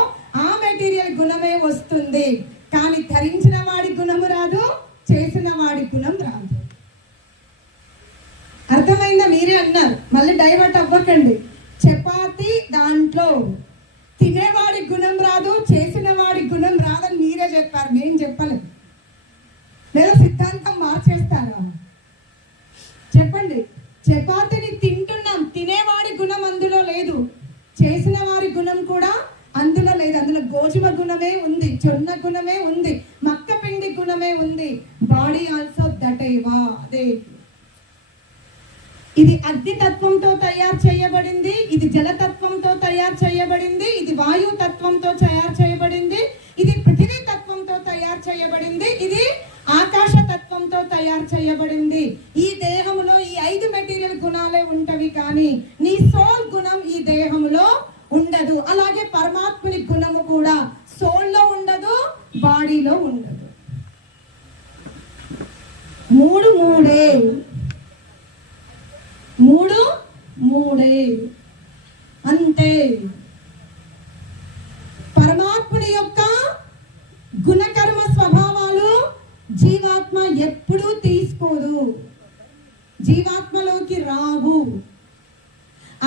ఆ మెటీరియల్ గుణమే వస్తుంది. కానీ ధరించిన వాడి గుణము రాదు, చేసిన వాడి గుణం రాదు. అర్థమైందా? మీరే అన్నారు, మళ్ళీ డైవర్ట్ అవ్వకండి. చపాతి దాంట్లో తినేవాడి గుణం రాదు, చేసిన వాడి గుణం రాదని మీరే చెప్పారు, నేను చెప్పలేదు. లేదా సిద్ధాంతం మార్చేస్తారా? చెప్పండి. చపాతీని తింటున్నాం, తినేవాడి గుణం అందులో లేదు, చేసిన వారి గుణం కూడా అందులో లేదు. అందులో గోధుమ గుణమే ఉంది, జొన్న గుణమే ఉంది, మక్క పిండి గుణమే ఉంది. బాడీ ఆల్సో దట్ ఏవా అదే. ఇది అగ్ని తత్వంతో తయారు చేయబడింది, ఇది జలతత్వంతో తయారు చేయబడింది, ఇది వాయు తత్వంతో తయారు చేయబడింది, ఇది పృథివీ తత్వంతో తయారు చేయబడింది, ఇది ఆకాశ తత్వంతో తయారు చేయబడింది. ఈ దేహంలో ఈ 5 మెటీరియల్ గుణాలే ఉంటవి, కానీ నీ సోల్ గుణం ఈ దేహంలో ఉండదు. అలాగే పరమాత్ముని గుణము కూడా సోల్లో ఉండదు, బాడీలో ఉండదు. మూడే అంతే. పరమాత్ముని యొక్క గుణకర్మ స్వభావాలు జీవాత్మ ఎప్పుడూ తీసుకోదు, జీవాత్మలోకి రావు.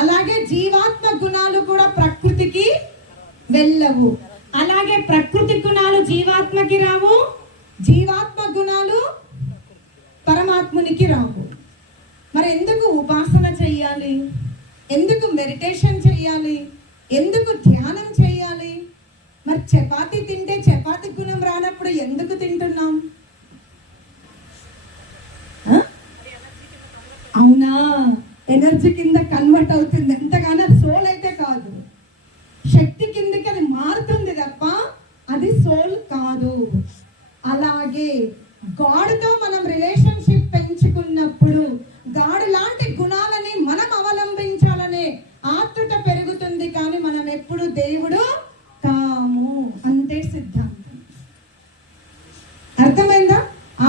అలాగే జీవాత్మ గుణాలు కూడా ప్రకృతికి వెళ్ళవు. అలాగే ప్రకృతి గుణాలు జీవాత్మకి రావు, జీవాత్మ గుణాలు పరమాత్మునికి రావు. మరి ఎందుకు ఉపాసన చెయ్యాలి? ఎందుకు మెడిటేషన్ చెయ్యాలి? ఎందుకు ధ్యానం చేయాలి? మరి చపాతీ తింటే చపాతీ గుణం రానప్పుడు ఎందుకు తింటున్నాం? అవునా, ఎనర్జీ కింద కన్వర్ట్ అవుతుంది, ఎంతగానో సోల్ అయితే కాదు. శక్తి కిందకి అది మారుతుంది తప్ప అది సోల్ కాదు. అలాగే గాడ్తో మనం రిలేషన్షిప్ పెంచుకున్నప్పుడు గాడ్ లాంటి గుణాలని మనం అవలంబించాలనే ఆతృత పెరుగుతుంది, కానీ మనం ఎప్పుడు దేవుడు కాము. అంతే సిద్ధాంతం. అర్థమైందా?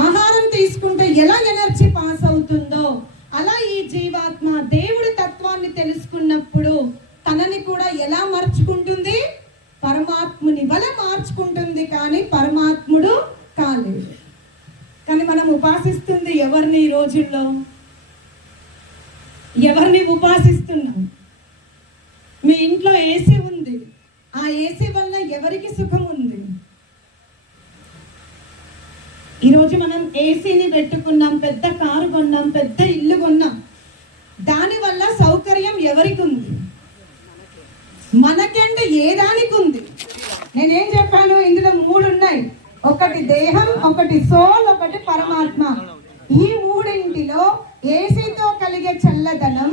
ఆహారం తీసుకుంటే ఎలా ఎనర్జీ పాస్ అవుతుందో అలా ఈ జీవాత్మ దేవుడి తత్వాన్ని తెలుసుకున్నప్పుడు తనని కూడా ఎలా మార్చుకుంటుంది? పరమాత్ముని వలె మార్చుకుంటుంది, కానీ పరమాత్ముడు కాలేదు. కానీ మనం ఉపాసిస్తుంది ఎవరిని? ఈ రోజుల్లో ఎవరిని ఉపాసిస్తున్నాం? మీ ఇంట్లో ఏసీ ఉంది, ఆ ఏసీ వల్ల ఎవరికి సుఖం ఉంది? ఈరోజు మనం ఏసీని పెట్టుకున్నాం, పెద్ద కారు కొన్నాం, పెద్ద ఇల్లు కొన్నాం, దానివల్ల సౌకర్యం ఎవరికి ఉంది? మనకంటే ఏ దానికి ఉంది? నేనేం చెప్పాను? ఇందులో 3 ఉన్నాయి. ఒకటి దేహం, ఒకటి సోల్, ఒకటి పరమాత్మ. ఈ 3ఇంటిలో ఏసీతో కలిగే చల్లదనం,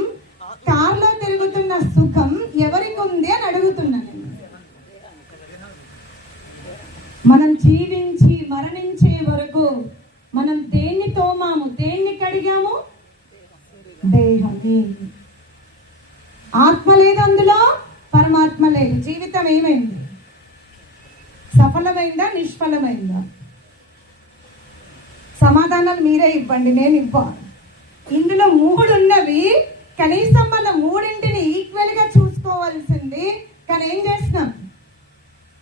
కార్లో తిరుగుతున్న సుఖం ఎవరికి ఉంది అని అడుగుతున్నాను. మనం జీవించి మరణించే వరకు మనం దేన్ని తోమాము, దేన్ని కడిగాము? దేహాన్ని. ఆత్మ లేదు అందులో, పరమాత్మ లేదు. జీవితం ఏమైంది? సఫలమైందా, నిష్ఫలమైందా? సమాధానాలు మీరే ఇవ్వండి, నేను ఇవ్వాలి. ఇందులో 3 ఉన్నవి, కనీసం మన 3ఇంటిని ఈక్వల్ గా చూసుకోవాల్సింది. కానీ ఏం చేస్తున్నాం?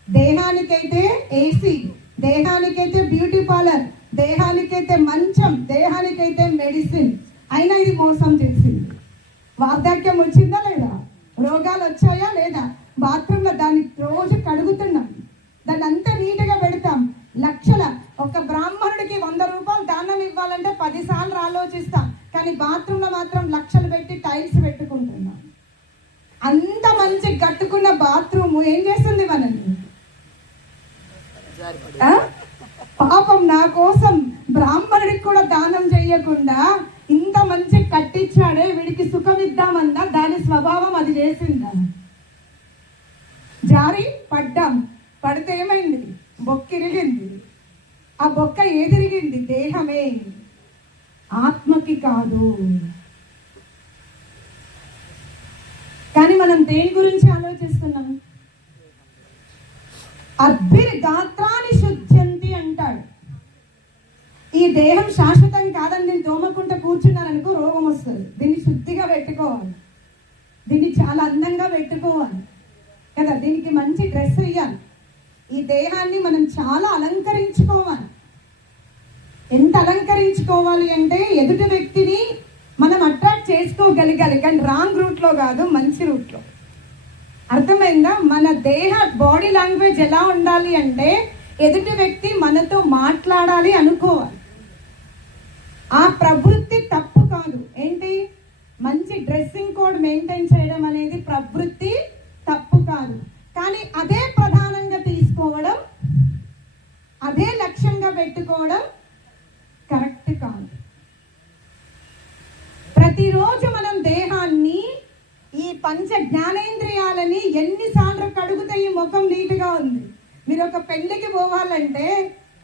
దేహానికైతే ఏసీ, దేహానికైతే బ్యూటీ పార్లర్, దేహానికైతే మంచం, దేహానికైతే మెడిసిన్. అయినా ఇది మోసం చేసింది. వార్ధక్యం వచ్చిందా లేదా? రోగాలు వచ్చాయా లేదా? బాత్రూంలో దాన్ని రోజు కడుగుతున్నాం, దాన్ని అంతా నీట్గా పెడతాం. లక్షల ఒక బ్రాహ్మణుడికి 100 రూపాయలు దానం ఇవ్వాలంటే 10 సార్లు ఆలోచిస్తాం, కానీ బాత్రూంలో మాత్రం లక్షలు పెట్టి టైల్స్ పెట్టుకుంటున్నాం. అంత మంచి కట్టుకున్న బాత్రూమ్ ఏం చేస్తుంది మనల్ని? పాపం, నా కోసం బ్రాహ్మణుడికి కూడా దానం చేయకుండా ఇంత మంచి కట్టించాడే, వీడికి సుఖం ఇద్దామన్నా దాని స్వభావం అది చేసిందా? జారి పడ్డాం, పడితే ఏమైంది? బొక్కిరిగింది. ఆ బొక్క ఏదిరిగింది? దేహమే, ఆత్మకి కాదు. కానీ మనం దేని గురించి ఆలోచిస్తున్నాం? అద్భిర్గాత్రాన్ని శుద్ధ్యంతి అంటాడు. ఈ దేహం శాశ్వతం కాదని నేను తోమకుంటా కూర్చున్నాననుకో రోగం వస్తుంది. దీన్ని శుద్ధిగా పెట్టుకోవాలి, దీన్ని చాలా అందంగా పెట్టుకోవాలి కదా, దీనికి మంచి డ్రెస్ వేయాలి. ఈ దేహాన్ని మనం చాలా అలంకరించుకోవాలి. ఎంత అలంకరించుకోవాలి అంటే ఎదుటి వ్యక్తిని మనం అట్రాక్ట్ చేసుకోగలగాలి, కానీ రాంగ్ రూట్లో కాదు, మంచి రూట్లో. అర్థమైందా? మన దేహ బాడీ లాంగ్వేజ్ ఎలా ఉండాలి అంటే ఎదుటి వ్యక్తి మనతో మాట్లాడాలి అనుకోవాలి. ఆ ప్రవృత్తి తప్పు కాదు. ఏంటి? మంచి డ్రెస్సింగ్ కోడ్ మెయింటైన్ చేయడం అనేది ప్రవృత్తి తప్పు కాదు, కానీ అదే ప్రధానంగా తీసుకోవడం, అదే లక్ష్యంగా పెట్టుకోవడం కరెక్ట్ కాదు. ప్రతిరోజు మనం దేహాన్ని, ఈ పంచ జ్ఞానేంద్రియాలని ఎన్నిసార్లు కడుగుతే ఈ ముఖం నీట్గా ఉంది. మీరు ఒక పెళ్లికి పోవాలంటే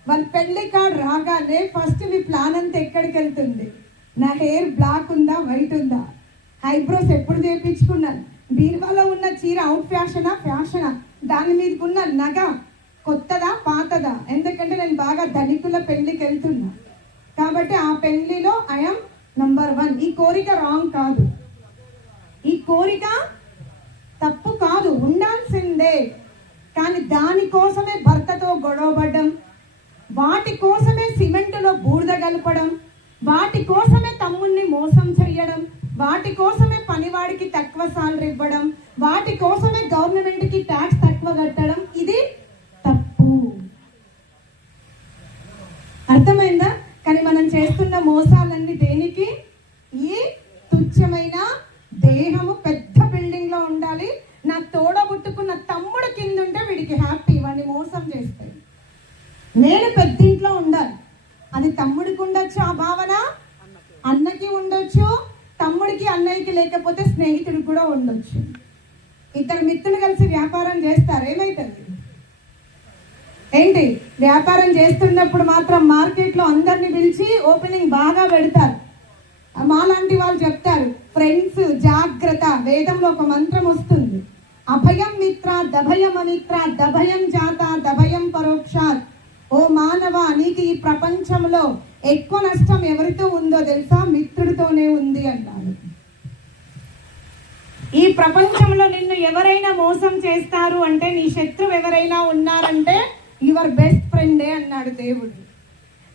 వాళ్ళ పెళ్లి కార్డు రాగానే ఫస్ట్ మీ ప్లాన్ అంతా ఎక్కడికి వెళ్తుంది? నా హెయిర్ బ్లాక్ ఉందా, వైట్ ఉందా, ఐబ్రోస్ ఎప్పుడు చేయించుకున్నాను, బీరువాలో ఉన్న చీర అవుట్ ఫ్యాషనా, దాని మీదకి ఉన్న నగ కొత్తదా, పాతదా? ఎందుకంటే నేను బాగా ధనికుల పెళ్లికి వెళ్తున్నా కాబట్టి ఆ పెళ్లిలో ఐఎమ్ నంబర్ 1. ఈ కోరిక రాంగ్ కాదు, ఈ కోరిక తప్పు కాదు, ఉండాల్సిందే. కానీ దానికోసమే భర్తతో గొడవపడడం, వాటి కోసమే సిమెంటులో బూడిద కలపడం, వాటి కోసమే తమ్ముణ్ణి మోసం చేయడం, వాటి కోసమే పనివాడికి తక్కువ సాలరీ ఇవ్వడం, వాటి కోసమే గవర్నమెంట్కి ట్యాక్స్ తక్కువ కట్టడం, ఇది తప్పు. అర్థమైందా? కానీ మనం చేస్తున్న మోసాలన్నీ దేనికి? ఈ హ్యాపీ వాడిని మోసం చేస్తే. నేను పెద్దింట్లో ఉండాలి, అది తమ్ముడికి ఉండొచ్చు ఆ భావన, అన్నకి ఉండొచ్చు, తమ్ముడికి అన్నయ్యకి లేకపోతే స్నేహితుడికి కూడా ఉండొచ్చు. ఇద్దరు మిత్రులు కలిసి వ్యాపారం చేస్తారు, ఏమవుతుంది ఏంటి? వ్యాపారం చేస్తున్నప్పుడు మాత్రం మార్కెట్లో అందరిని పిలిచి ఓపెనింగ్ బాగా పెడతారు. మాలాంటి వాళ్ళు చెప్తారు, ఫ్రెండ్స్ జాగ్రత్త, వేదంలో ఒక మంత్రం వస్తుంది, అభయం మిత్ర దభయం అమిత్ర దభయం జాత దభయం పరోక్షాత్. ఓ మానవ, నీకు ఈ ప్రపంచంలో ఎక్కువ నష్టం ఎవరితో ఉందో తెలుసా? మిత్రుడితోనే ఉంది అన్నాడు. ఈ ప్రపంచంలో నిన్ను ఎవరైనా మోసం చేస్తారు అంటే, నీ శత్రువు ఎవరైనా ఉన్నారంటే యువర్ బెస్ట్ ఫ్రెండే అన్నాడు దేవుడు.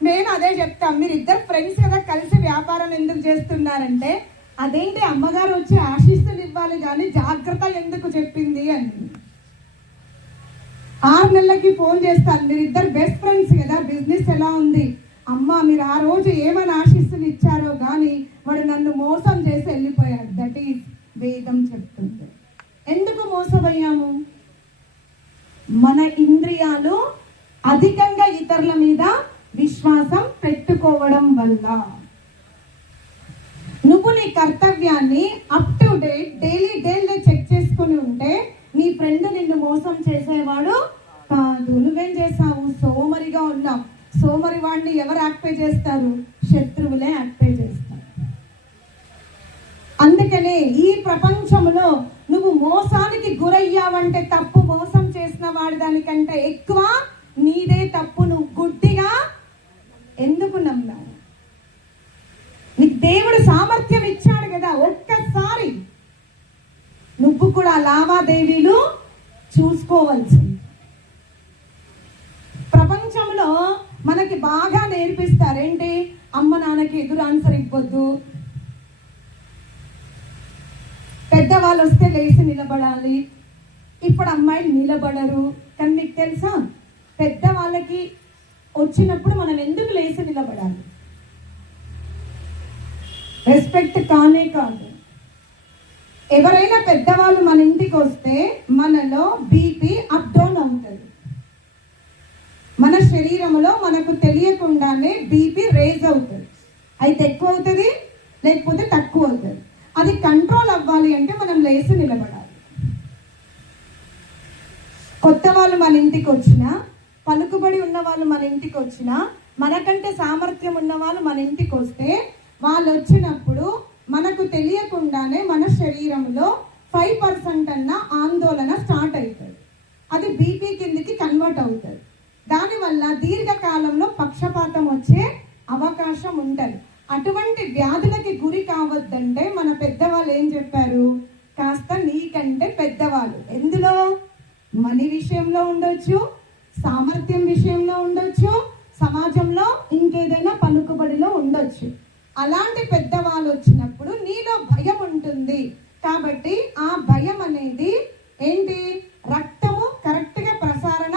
నేను అదే చెప్తాం, మీరు ఇద్దరు ఫ్రెండ్స్ కదా, కలిసి వ్యాపారం ఎందుకు చేస్తున్నారంటే, అదేంటి అమ్మగారు వచ్చి ఆశీస్సులు ఇవ్వాలి కానీ జాగ్రత్త ఎందుకు చెప్పింది అని. 6 నెలలకి ఫోన్ చేస్తాను, మీరు ఇద్దరు బెస్ట్ ఫ్రెండ్స్ కదా, బిజినెస్ ఎలా ఉంది? అమ్మ, మీరు ఆ రోజు ఏమని ఆశీస్సులు ఇచ్చారో కానీ వాడు నన్ను మోసం చేసి వెళ్ళిపోయాడు. దట్ ఈస్ వేదం చెప్తుంది. ఎందుకు మోసపోయాము? మన ఇంద్రియాలు అధికంగా ఇతరుల మీద విశ్వాసం పెట్టుకోవడం వల్ల. నువ్వు నీ కర్తవ్యాన్ని up to date daily check చేసుకుని ఉంటే నీ ఫ్రెండ్ నిన్ను మోసం చేసేవాడు కాదు. నువ్వేం చేసావు? సోమరిగా ఉన్నావు. సోమరి వాడిని ఎవరు యాక్టివ్ చేస్తారు? శత్రువులే యాక్టివ్ చేస్తారు. అందుకనే ఈ ప్రపంచంలో నువ్వు మోసానికి గురయ్యావంటే తప్పు, మోసం చేసిన వాడి దానికంటే ఎక్కువ నీదే తప్పు. నువ్వు గుడ్డిగా ఎందుకు నమ్మావు? నీకు దేవుడు సామర్థ్యం ఇచ్చాడు కదా, ఒక్కసారి నువ్వు కూడా లావాదేవీలు చూసుకోవాల్సింది. ప్రపంచంలో మనకి బాగా నేర్పిస్తారు ఏంటి? అమ్మ నాన్నకి ఎదురు ఆన్సర్ ఇవ్వద్దు, పెద్దవాళ్ళు వస్తే లేచి నిలబడాలి. ఇప్పుడు అమ్మాయిలు నిలబడరు. కానీ మీకు తెలుసా, పెద్దవాళ్ళకి వచ్చినప్పుడు మనం ఎందుకు లేచి నిలబడాలి? రెస్పెక్ట్ కానే కాదు. ఎవరైనా పెద్దవాళ్ళు మన ఇంటికి వస్తే మనలో బీపీ అప్ డౌన్ అవుతుంది. మన శరీరంలో మనకు తెలియకుండానే బీపీ రేజ్ అవుతుంది. అయితే ఎక్కువ అవుతుంది, లేకపోతే తక్కువ అవుతుంది. అది కంట్రోల్ అవ్వాలి అంటే మనం లేచి నిలబడాలి. కొత్త వాళ్ళు మన ఇంటికి వచ్చినా, పలుకుబడి ఉన్న వాళ్ళు మన ఇంటికి వచ్చినా, మనకంటే సామర్థ్యం ఉన్న వాళ్ళు మన ఇంటికి వస్తే, వాళ్ళు వచ్చినప్పుడు మనకు తెలియకుండానే మన శరీరంలో 5% అన్న ఆందోళన స్టార్ట్ అవుతుంది. అది బీపీ కిందకి కన్వర్ట్ అవుతుంది. దానివల్ల దీర్ఘకాలంలో పక్షపాతం వచ్చే అవకాశం ఉంటుంది. అటువంటి వ్యాధులకి గురి కావద్దంటే మన పెద్దవాళ్ళు ఏం చెప్పారు? కాస్త నీకంటే పెద్దవాళ్ళు ఎందులో, మనీ విషయంలో ఉండొచ్చు, సామర్థ్యం విషయంలో ఉండొచ్చు, సమాజంలో ఇంకేదైనా పలుకుబడిలో ఉండొచ్చు. అలాంటి పెద్దవాళ్ళు వచ్చినప్పుడు నీలో భయం ఉంటుంది. కాబట్టి ఆ భయం అనేది ఏంటి? రక్తము కరెక్ట్గా ప్రసారణ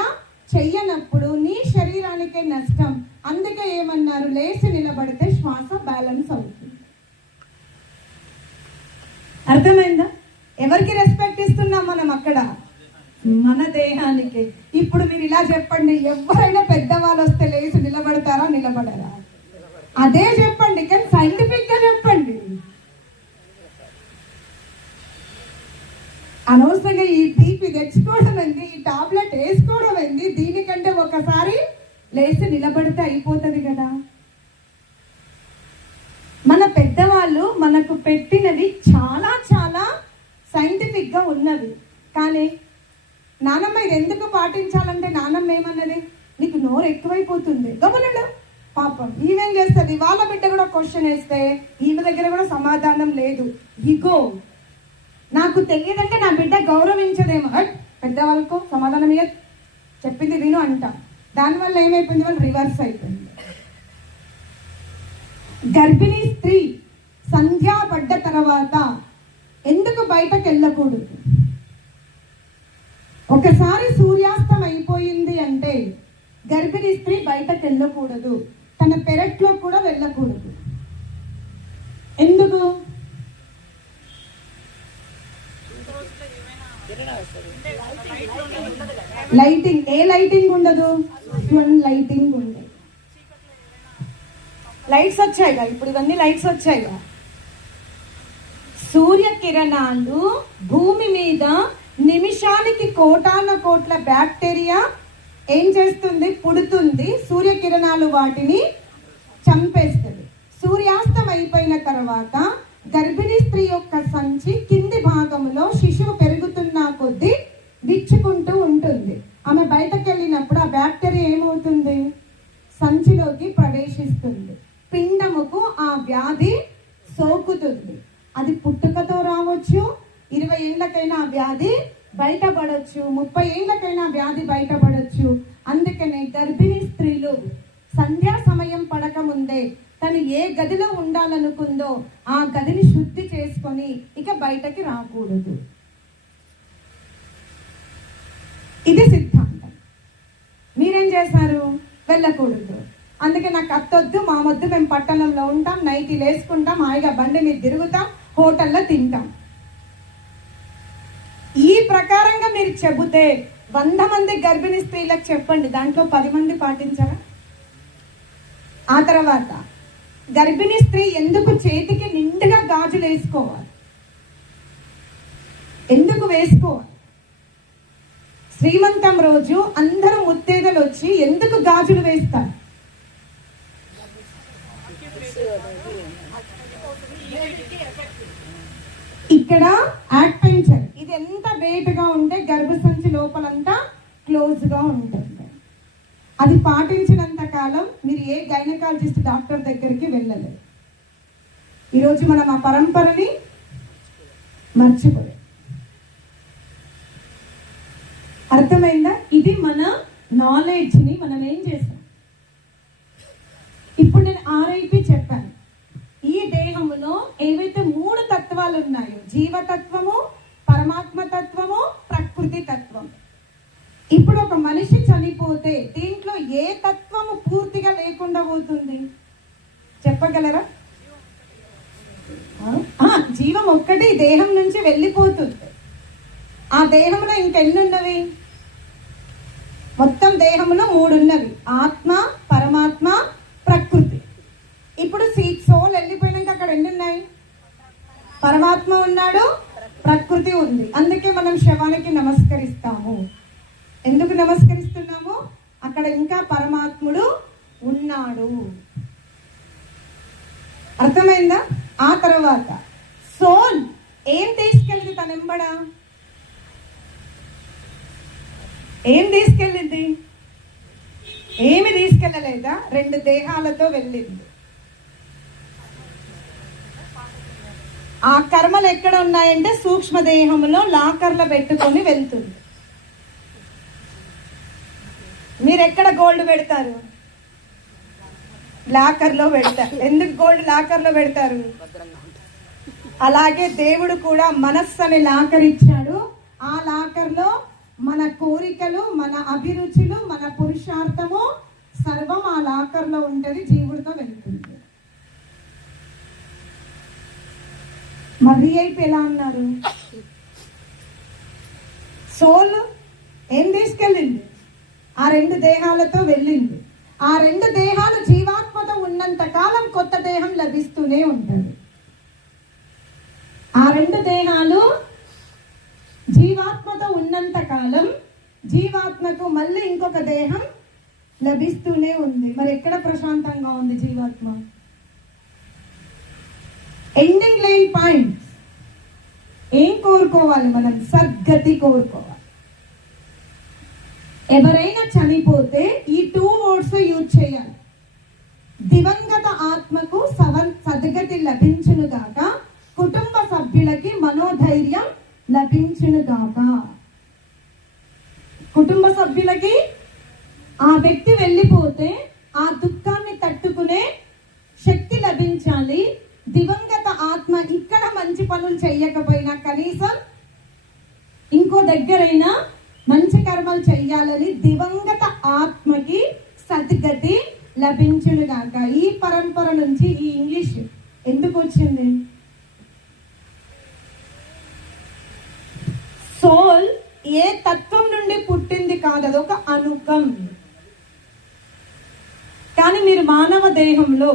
చెయ్యనప్పుడు నీ శరీరానికే నష్టం. అందుకే ఏమన్నారు? లేచి నిలబడితే శ్వాస బ్యాలెన్స్ అవుతుంది. అర్థమైందా? ఎవరికి రెస్పెక్ట్ ఇస్తున్నాం మనం అక్కడ? మన దేహానికి. ఇప్పుడు మీరు ఇలా చెప్పండి, ఎవరైనా పెద్దవాళ్ళు వస్తే లేచి నిలబడతారా, నిలబడరా? అదే చెప్పండి, కానీ సైంటిఫిక్ గా చెప్పండి. అనవసరంగా ఈ బీపీ తెచ్చుకోవడం ఏంది, ఈ టాబ్లెట్ వేసుకోవడం ఏంది? దీనికంటే ఒకసారి లేచి నిలబడితే అయిపోతుంది కదా. మన పెద్దవాళ్ళు మనకు పెట్టినవి చాలా చాలా సైంటిఫిక్ గా ఉన్నవి. కానీ నానమ్మ ఇది ఎందుకు పాటించాలంటే, నానమ్మ ఏమన్నది? నీకు నోరు ఎక్కువైపోతుంది గమనంలో. పాపం ఈమెం చేస్తుంది, వాళ్ళ బిడ్డ కూడా క్వశ్చన్ వేస్తే ఈమె దగ్గర కూడా సమాధానం లేదు. ఇగో నాకు తెలియదంటే నా బిడ్డ గౌరవించదేమో, పెద్దవాళ్ళకు సమాధానం ఇయ్య, చెప్పింది విను అంట. దానివల్ల ఏమైపోయింది? వాళ్ళు రివర్స్ అయిపోయింది. గర్భిణీ స్త్రీ సంధ్యా పడ్డ తర్వాత ఎందుకు బయటకు వెళ్ళకూడదు? ఒకసారి సూర్యాస్తం అయిపోయింది అంటే గర్భిణీ స్త్రీ బయటకు వెళ్ళకూడదు, తన పెరట్లో కూడా వెళ్ళకూడదు. ఎందుకు? లైటింగ్, ఏ లైటింగ్ ఉండదు, లైటింగ్ ఉండదు. లైట్స్ వచ్చాయిగా, ఇప్పుడు ఇవన్నీ లైట్స్ వచ్చాయిగా. సూర్యకిరణాలు భూమి మీద నిమిషానికి కోటాన కోట్ల బ్యాక్టీరియా ఏం చేస్తుంది, పుడుతుంది. సూర్యకిరణాలు వాటిని చంపేస్తుంది. సూర్యాస్తం అయిపోయిన తర్వాత గర్భిణీ స్త్రీ యొక్క సంచి కింది భాగంలో శిశువు పెరుగుతున్న కొద్దీ విచ్చుకుంటూ ఉంటుంది. ఆమె బయటకు వెళ్ళినప్పుడు ఆ బ్యాక్టీరియా ఏమవుతుంది, సంచిలోకి ప్రవేశిస్తుంది. పిండముకు ఆ వ్యాధి సోకుతుంది. అది పుట్టుకతో రావచ్చు, 20 ఏళ్ళకైనా ఆ వ్యాధి బయటపడవచ్చు, 30 ఏళ్ళకైనా వ్యాధి బయటపడవచ్చు. అందుకనే గర్భిణీ స్త్రీలు సంధ్యా సమయం పడక ముందే తను ఏ గదిలో ఉండాలనుకుందో ఆ గదిని శుద్ధి చేసుకొని ఇక బయటకి రాకూడదు. ఇది సిద్ధాంతం. మీరేం చేశారు, వెళ్ళకూడదు. అందుకే నాకు అత్తొద్దు, మా వద్దు, మేము పట్టణంలో ఉంటాం, నైటీలు వేసుకుంటాం, హాయిగా బండి మీద తిరుగుతాం, హోటల్లో తింటాం. ఈ ప్రకారంగా మీరు చెబితే 100 మంది గర్భిణీ స్త్రీలకు చెప్పండి, దాంట్లో 10 మంది పాటించరా? ఆ తర్వాత గర్భిణీ స్త్రీ ఎందుకు చేతికి నిండుగా గాజులు వేసుకోవాలి, ఎందుకు వేసుకోవాలి? శ్రీమంతం రోజు అందరూ ముత్తైదలు వచ్చి ఎందుకు గాజులు వేస్తారు? ఇక్కడ యాక్పెంచర్, ఇది ఎంత వెయిట్గా ఉంటే గర్భసంచి లోపలంతా క్లోజ్గా ఉంటుంది. అది పాటించినంత కాలం మీరు ఏ గైనకాలజిస్ట్ డాక్టర్ దగ్గరికి వెళ్ళలేదు. ఈరోజు మనం ఆ పరంపరని మర్చిపోయాం. అర్థమైందా? ఇది మన నాలెడ్జ్ని మనం ఏం చేస్తాం. ఇప్పుడు నేను RIP చెప్పాను. ఈ దేహంలో ఏవైతే 3 తత్వాలు ఉన్నాయో, జీవతత్వము, పరమాత్మ తత్వము, ప్రకృతి తత్వం. ఇప్పుడు ఒక మనిషి చనిపోతే దీంట్లో ఏ తత్వము పూర్తిగా లేకుండా పోతుంది చెప్పగలరా? జీవం ఒక్కటి దేహం నుంచి వెళ్ళిపోతుంది. ఆ దేహంలో ఇంకెన్ని ఉన్నవి? మొత్తం దేహంలో 3 ఉన్నవి, ఆత్మ, పరమాత్మ, ప్రకృతి. ఇప్పుడు సోల్ వెళ్ళిపోయినాక అక్కడ ఎన్ని ఉన్నాయి? పరమాత్మ ఉన్నాడు, ప్రకృతి ఉంది. అందుకే మనం శవానికి నమస్కరిస్తాము. ఎందుకు నమస్కరిస్తున్నాము? అక్కడ ఇంకా పరమాత్ముడు ఉన్నాడు. అర్థమైందా? ఆ తర్వాత సోల్ ఏం తీసుకెళ్ళింది తనెంబడ? ఏం తీసుకెళ్ళింది? ఏమి తీసుకెళ్ళలేదా? 2 దేహాలతో వెళ్ళింది. ఆ కర్మలు ఎక్కడ ఉన్నాయంటే సూక్ష్మదేహంలో లాకర్లో పెట్టుకొని వెళ్తుంది. మీరు ఎక్కడ గోల్డ్ పెడతారు? లాకర్లో పెడతారు. ఎందుకు గోల్డ్ లాకర్లో పెడతారు? అలాగే దేవుడు కూడా మనస్సు అనే లాకర్ ఇచ్చాడు. ఆ లాకర్లో మన కోరికలు, మన అభిరుచులు, మన పురుషార్థము సర్వం ఆ లాకర్లో ఉంటది, జీవుడితో వెళ్తుంది. మరి అయిపోయి ఎలా అన్నారు? సోల్ ఏం తీసుకెళ్ళింది? ఆ 2 దేహాలతో వెళ్ళింది. ఆ 2 దేహాలు జీవాత్మతో ఉన్నంత కాలం కొత్త దేహం లభిస్తూనే ఉంటుంది. ఆ 2 దేహాలు జీవాత్మతో ఉన్నంత కాలం జీవాత్మకు మళ్ళీ ఇంకొక దేహం లభిస్తూనే ఉంది. మరి ఎక్కడ ప్రశాంతంగా ఉంది జీవాత్మ? ఎండింగ్ లైన్ పాయింట్ ఏం కోరుకోవాలి మనం? సద్గతి కోరుకోవాలి. ఎవరైనా చనిపోతే ఈ 2 వర్డ్స్ యూజ్ చేయాలి. దివంగత ఆత్మకు సద్గతి లభించునుగాక, కుటుంబ సభ్యులకి మనోధైర్యం లభించునుగాక. కుటుంబ సభ్యులకి ఆ వ్యక్తి వెళ్ళిపోతే ఆ దుఃఖాన్ని తట్టుకునే శక్తి లభించాలి. దివంగత ఆత్మ ఇక్కడ మంచి పనులు చెయ్యకపోయినా కనీసం ఇంకో దగ్గరైనా మంచి కర్మలు చెయ్యాలని దివంగత ఆత్మకి సద్గతి లభించునుగాక. ఈ పరంపర నుంచి ఈ ఇంగ్లీష్ ఎందుకు వచ్చింది? సో సోల్ ఏ తత్వం నుండి పుట్టింది కాదు, అదొక అనుకం. కానీ మీరు మానవ దేహంలో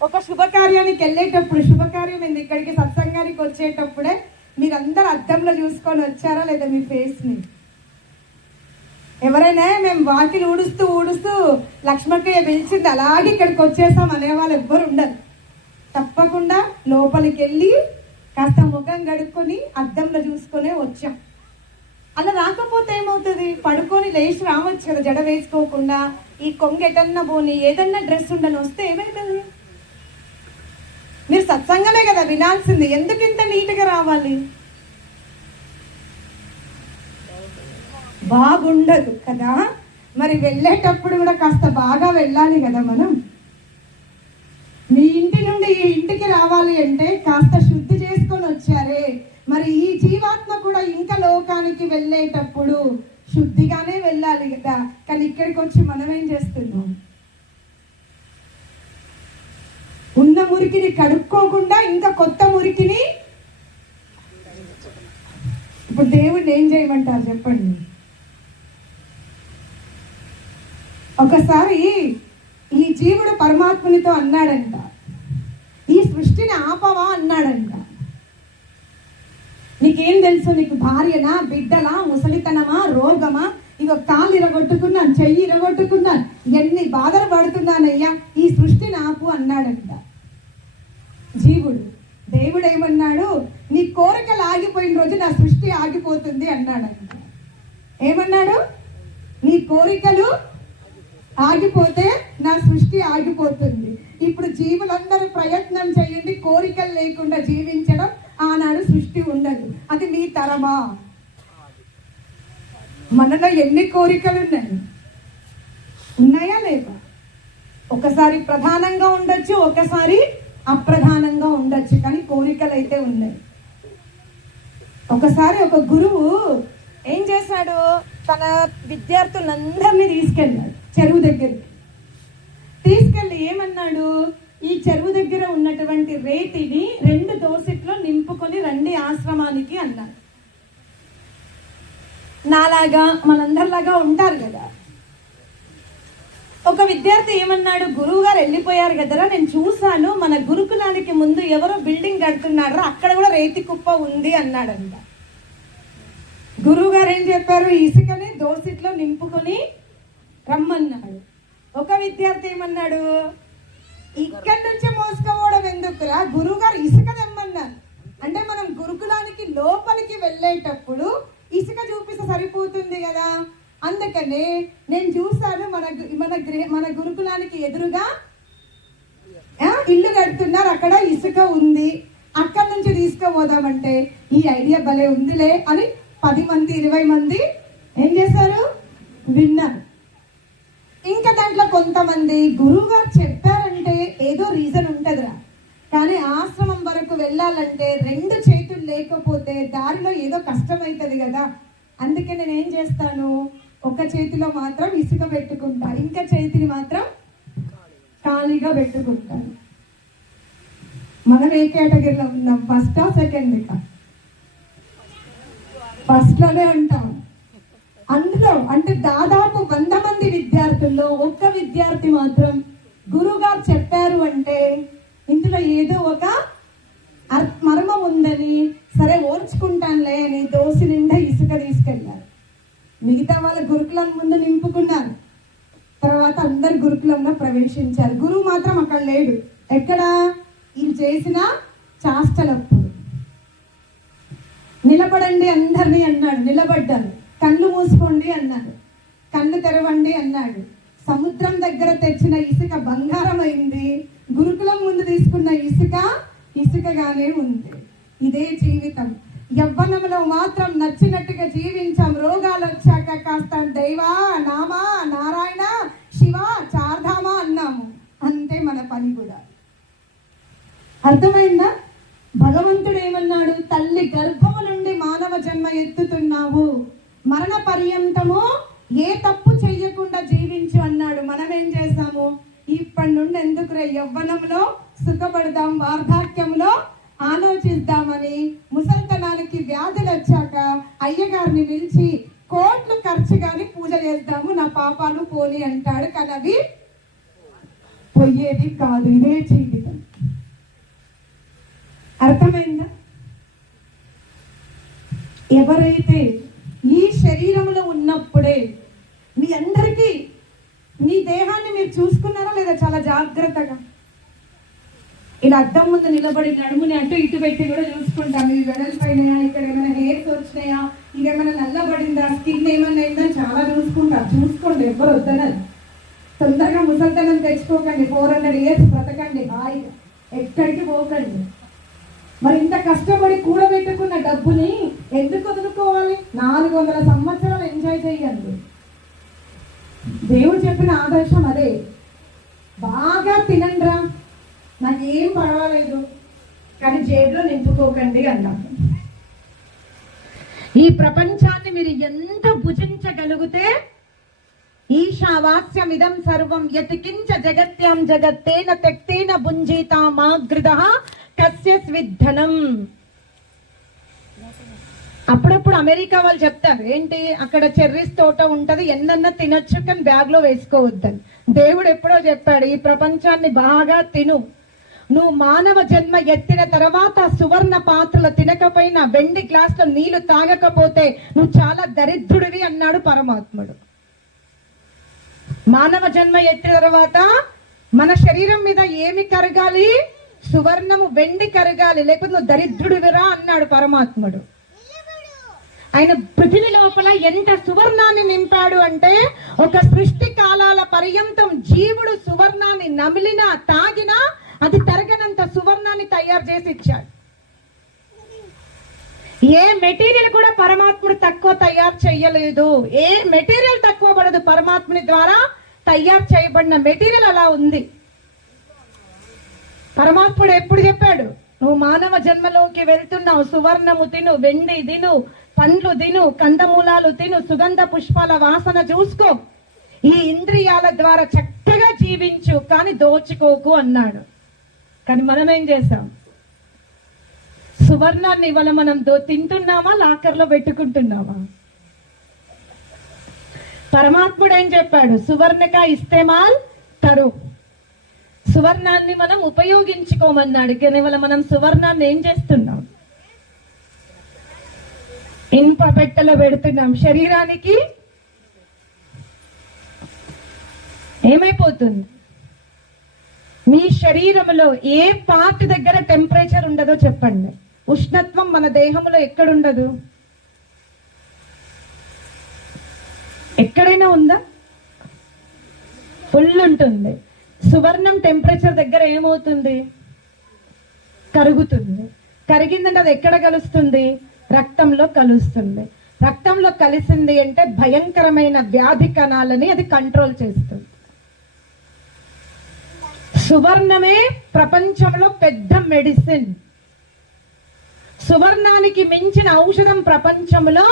ఒక శుభకార్యానికి వెళ్ళేటప్పుడు, శుభకార్యం ఏంది, ఇక్కడికి సత్సంగానికి వచ్చేటప్పుడే మీరందరూ అద్దంలో చూసుకొని వచ్చారా లేదా మీ ఫేస్ని? ఎవరైనా మేము వాకిలు ఊడుస్తూ ఊడుస్తూ లక్ష్మక్కయ్య పిలిచింది అలాగే ఇక్కడికి వచ్చేసాం అనేవాళ్ళు ఎవ్వరు ఉండరు. తప్పకుండా లోపలికి వెళ్ళి కాస్త ముఖం గడుక్కొని అద్దంలో చూసుకొనే వచ్చాం. అలా రాకపోతే ఏమవుతుంది? పడుకొని లేచి రావచ్చు కదా, జడ వేసుకోకుండా. ఈ కొంగ ఎటన్నా పోని, ఏదన్నా డ్రెస్ ఉండని వస్తే ఏమైతుంది? మీరు సత్సంగమే కదా వినాల్సింది, ఎందుకు ఇంత నీట్గా రావాలి? బాగుండదు కదా. మరి వెళ్ళేటప్పుడు కూడా కాస్త బాగా వెళ్ళాలి కదా మనం. మీ ఇంటి నుండి ఈ ఇంటికి రావాలి అంటే కాస్త శుద్ధి చేసుకొని వచ్చారే, మరి ఈ జీవాత్మ కూడా ఇంకా లోకానికి వెళ్ళేటప్పుడు శుద్ధిగానే వెళ్ళాలి కదా. కానీ ఇక్కడికి వచ్చి మనం ఏం చేస్తున్నాం? ఉన్న మురికిని కడుక్కోకుండా ఇంకా కొత్త మురికిని. ఇప్పుడు దేవుడిని ఏం చేయమంటారు చెప్పండి? ఒకసారి ఈ జీవుడు పరమాత్మునితో అన్నాడంట, ఈ సృష్టిని ఆపవా అన్నాడంట. నీకేం తెలుసు? నీకు భార్యనా, బిడ్డలా, ముసలితనమా, రోగమా? ఇక కాలు ఇరగొట్టుకున్నాను, చెయ్యి ఇరగొట్టుకున్నాను, ఎన్ని బాధలు పడుతున్నానయ్యా, ఈ సృష్టిని ఆపు అన్నాడంట జీవుడు. దేవుడు ఏమన్నాడు? నీ కోరికలు ఆగిపోయిన రోజు నా సృష్టి ఆగిపోతుంది అన్నాడంట. ఏమన్నాడు? నీ కోరికలు ఆగిపోతే నా సృష్టి ఆగిపోతుంది. ఇప్పుడు జీవులందరూ ప్రయత్నం చేయండి కోరికలు లేకుండా జీవించడం, ఆనాడు సృష్టి ఉండదు. అది మీ తరమా? మనలో ఎన్ని కోరికలు ఉన్నాయా లేవా? ఒకసారి ప్రధానంగా ఉండొచ్చు, ఒకసారి అప్రధానంగా ఉండొచ్చు, కానీ కోరికలు అయితే ఉన్నాయి. ఒకసారి ఒక గురువు ఏం చేశాడు? తన విద్యార్థులందరినీ తీసుకెళ్ళాడు చెరువు దగ్గరికి. తీసుకెళ్ళి ఏమన్నాడు? ఈ చెరువు దగ్గర ఉన్నటువంటి రేతిని 2 దోసిట్లో నింపుకొని రండి ఆశ్రమానికి అన్నాడు. నాలాగా మనందరిలాగా ఉంటారు కదా. ఒక విద్యార్థి ఏమన్నాడు? గురువు గారు వెళ్ళిపోయారు కదరా, నేను చూశాను, మన గురుకులానికి ముందు ఎవరో బిల్డింగ్ కడుతున్నారా, అక్కడ కూడా రేతి కుప్ప ఉంది అన్నాడంట. గురువు గారు ఏం చెప్పారు? ఇసుకని దోసిట్లో నింపుకొని రమ్మన్నాడు. ఒక విద్యార్థి ఏమన్నాడు? ఇక్కడి నుంచి మోసుకోవడం ఎందుకురా, గురువు గారు ఇసుక తెమ్మన్నారు. అంటే మనం గురుకులానికి లోపలికి వెళ్ళేటప్పుడు ఇసుక చూపిస్తే సరిపోతుంది కదా. అందుకనే నేను చూశాను, మన గురుకులానికి ఎదురుగా ఇల్లు కడుతున్నారు, అక్కడ ఇసుక ఉంది, అక్కడి నుంచి తీసుకుపోదామంటే ఈ ఐడియా భలే ఉందిలే అని 10 మంది 20 మంది ఏం చేశారు? విన్నారు. ఇంకా దాంట్లో కొంతమంది గురువు గారు చెప్పారంటే ఏదో రీజన్ ఉంటుందిరా, కానీ ఆశ్రమం వరకు వెళ్ళాలంటే 2 చేతులు లేకపోతే దారిలో ఏదో కష్టమవుతుంది కదా, అందుకే నేను ఏం చేస్తాను, ఒక చేతిలో మాత్రం ఇసుక పెట్టుకుంటా, ఇంకా చేతిని మాత్రం ఖాళీగా పెట్టుకుంటాను. మనం ఏ కేటగిరీలో ఉన్నాం? ఫస్టా సెకండ్? ఫస్ట్లోనే ఉంటాం. అందులో అంటే దాదాపు 100 మంది విద్యార్థుల్లో ఒక్క విద్యార్థి మాత్రం గురువుగారు చెప్పారు అంటే ఇందులో ఏదో ఒక మర్మం ఉందని సరే ఓర్చుకుంటానులే అని దోసి నిండా ఇసుక తీసుకెళ్ళారు. మిగతా వాళ్ళ గురుకులం ముందు నింపుకున్నారు. తర్వాత అందరు గురుకులంలో ప్రవేశించారు. గురువు మాత్రం అక్కడ లేడు. ఎక్కడ? వీళ్ళు చేసిన చాష్టలప్పుడు. నిలబడండి అందరినీ అన్నాడు, నిలబడ్డారు. కళ్ళు మూసుకోండి అన్నాడు, కళ్ళు తెరవండి అన్నాడు. సముద్రం దగ్గర తెచ్చిన ఇసుక బంగారం అయింది, గురుకులం ముందు తీసుకున్న ఇసుక ఇసుకగానే ఉంది. ఇదే జీవితం. యవ్వనంలో మాత్రం నచ్చినట్టుగా జీవించాం, రోగాలు వచ్చాక కాస్త దైవా నామా నారాయణ శివ చార్ధామా అన్నాము, అంతే మన పని కూడా. అర్థమైందా? భగవంతుడు ఏమన్నాడు? తల్లి గర్భము నుండి మానవ జన్మ ఎత్తుతున్నావు, మరణ పర్యంతము ఏ తప్పు చెయ్యకుండా జీవించు అన్నాడు. మనం ఏం చేసాము? ఇప్పటి నుండి ఎందుకురా, యవ్వనంలో సుఖపడదాం, వార్ధాక్యంలో ఆలోచిద్దామని ముసల్తనానికి వ్యాధులు వచ్చాక అయ్యగారిని నిలిచి కోట్లు ఖర్చు కానీ పూజ చేద్దాము, నా పాపాలు పోని అంటాడు. కానీ అవి పోయేది కాదు. ఇదే జీవితం. అర్థమైందా? ఎవరైతే ఈ శరీరంలో ఉన్నప్పుడే మీ అందరికీ మీ దేహాన్ని మీరు చూసుకున్నారా లేదా? చాలా జాగ్రత్తగా ఇలా అద్దం ముందు నిలబడి నడుముని అటు ఇటు పెట్టి కూడా చూసుకుంటాం. ఇవి వెడల్పోయినాయా, ఇక్కడ ఏమైనా హెయిర్స్ వచ్చినాయా, ఇంకేమైనా నల్లబడిందా, స్కిన్ ఏమైనా అయిందా చాలా చూసుకుంటాం. చూసుకోండి, ఎవ్వరు వద్దనరు. తొందరగా ముసల్తనం తెచ్చుకోకండి. 400 years బ్రతకండి హాయిగా, ఎక్కడికి పోకండి. మరి ఇంత కష్టపడి కూడబెట్టుకున్న డబ్బుని ఎందుకు వదులుకోవాలి? 400 సంవత్సరాలు ఎంజాయ్ చేయండి. దేవుడు చెప్పిన ఆదర్శం అదే. బాగా తినండిరా, నాకేం పర్వాలేదు, కానీ జేబులో నింపుకోకండి అన్నాడు. ఈ ప్రపంచాన్ని మీరు ఎంత భుజించగలిగితే, ఈశావాస్యమిదం సర్వం యతికించ జగత్యాం జగత్తేన తెక్తేన భుంజీతామాగ్రిదః కస్యస్విద్ధనం. అప్పుడప్పుడు అమెరికా వాళ్ళు చెప్తారు ఏంటి, అక్కడ చెర్రీస్ తోట ఉంటది, ఎన్నన్నా తినొచ్చు కానీ బ్యాగ్ లో వేసుకోవద్దని. దేవుడు ఎప్పుడో చెప్పాడు, ఈ ప్రపంచాన్ని బాగా తిను, నువ్వు మానవ జన్మ ఎత్తిన తర్వాత సువర్ణ పాత్రలు తినకపోయినా, వెండి గ్లాసులో నీళ్లు తాగకపోతే నువ్వు చాలా దరిద్రుడివి అన్నాడు పరమాత్ముడు. మానవ జన్మ ఎత్తిన తర్వాత మన శరీరం మీద ఏమి కరగాలి? సువర్ణము, వెండి కరగాలి, లేకపోతే నువ్వు దరిద్రుడివిరా అన్నాడు పరమాత్ముడు. ఆయన పృథివీ లోపల ఎంత సువర్ణాన్ని నింపాడు అంటే, ఒక సృష్టి కాలాల పర్యంతం జీవుడు సువర్ణాన్ని నమిలినా తాగినా అది తరగనంత సువర్ణాన్ని తయారు చేసి ఇచ్చాడు. ఏ మెటీరియల్ కూడా పరమాత్ముడు తక్కువ తయారు చేయలేదు. ఏ మెటీరియల్ తక్కువ పడదు. పరమాత్ముని ద్వారా తయారు చేయబడిన మెటీరియల్ అలా ఉంది. పరమాత్ముడు ఎప్పుడు చెప్పాడు, నువ్వు మానవ జన్మలోకి వెళ్తున్నావు, సువర్ణము తిను, వెండి తిను, పండ్లు తిను, కందమూలాలు తిను, సుగంధ పుష్పాల వాసన చూసుకో, ఈ ఇంద్రియాల ద్వారా చక్కగా జీవించు, కానీ దోచుకోకు అన్నాడు. కానీ మనం ఏం చేసాం? సువర్ణాన్ని ఇవాళ మనం తింటున్నామా, లాకర్లో పెట్టుకుంటున్నామా? పరమాత్ముడు ఏం చెప్పాడు? సువర్ణక ఇస్తేమాల్ కరు. సువర్ణాన్ని మనం ఉపయోగించుకోమన్నాడు. కానీ ఇవాళ మనం సువర్ణాన్ని ఏం చేస్తున్నాం? ఇనుప పెట్టెలో పెడుతున్నాం. శరీరానికి ఏమైపోతుంది? మీ శరీరంలో ఏ పార్ట్ దగ్గర టెంపరేచర్ ఉండదో చెప్పండి. ఉష్ణత్వం మన దేహంలో ఎక్కడుండదు? ఎక్కడైనా ఉందా? ఫుల్ ఉంటుంది. సువర్ణం టెంపరేచర్ దగ్గర ఏమవుతుంది? కరుగుతుంది. కరిగిందంటే అది ఎక్కడ కలుస్తుంది? రక్తంలో కలుస్తుంది. రక్తంలో కలిసింది అంటే భయంకరమైన వ్యాధి కణాలని అది కంట్రోల్ చేస్తుంది. సువర్ణమే ప్రపంచంలో పెద్ద మెడిసిన్. సువర్ణానికి మించిన ఔషధం ప్రపంచంలో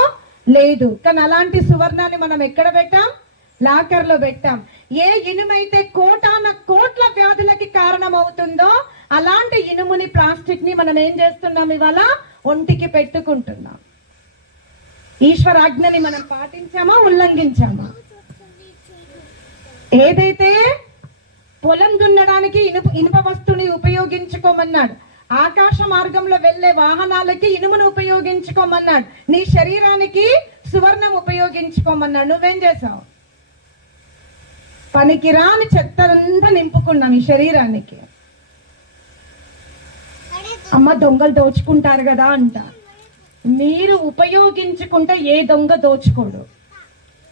లేదు. కానీ అలాంటి సువర్ణాన్ని మనం ఎక్కడ పెట్టాం? లాకర్లో పెట్టాం. ఏ ఇనుమైతే కోటాన కోట్ల వ్యాధులకి కారణం అవుతుందో అలాంటి ఇనుముని, ప్లాస్టిక్ ని మనం ఏం చేస్తున్నాం? ఇవాళ ఒంటికి పెట్టుకుంటున్నాం. ఈశ్వరాజ్ఞని మనం పాటించామా, ఉల్లంఘించామా? ఏదైతే పొలం దున్నడానికి ఇనుప వస్తువుని ఉపయోగించుకోమన్నాడు, ఆకాశ మార్గంలో వెళ్లే వాహనాలకి ఇనుమును ఉపయోగించుకోమన్నాడు, నీ శరీరానికి సువర్ణం ఉపయోగించుకోమన్నాడు. నువ్వేం చేసావు? పనికిరాని చెత్తనంతా నింపుకున్నాం ఈ శరీరానికి. అమ్మ దొంగలు దోచుకుంటారు కదా అంట. మీరు ఉపయోగించుకుంటే ఏ దొంగ దోచుకోడు.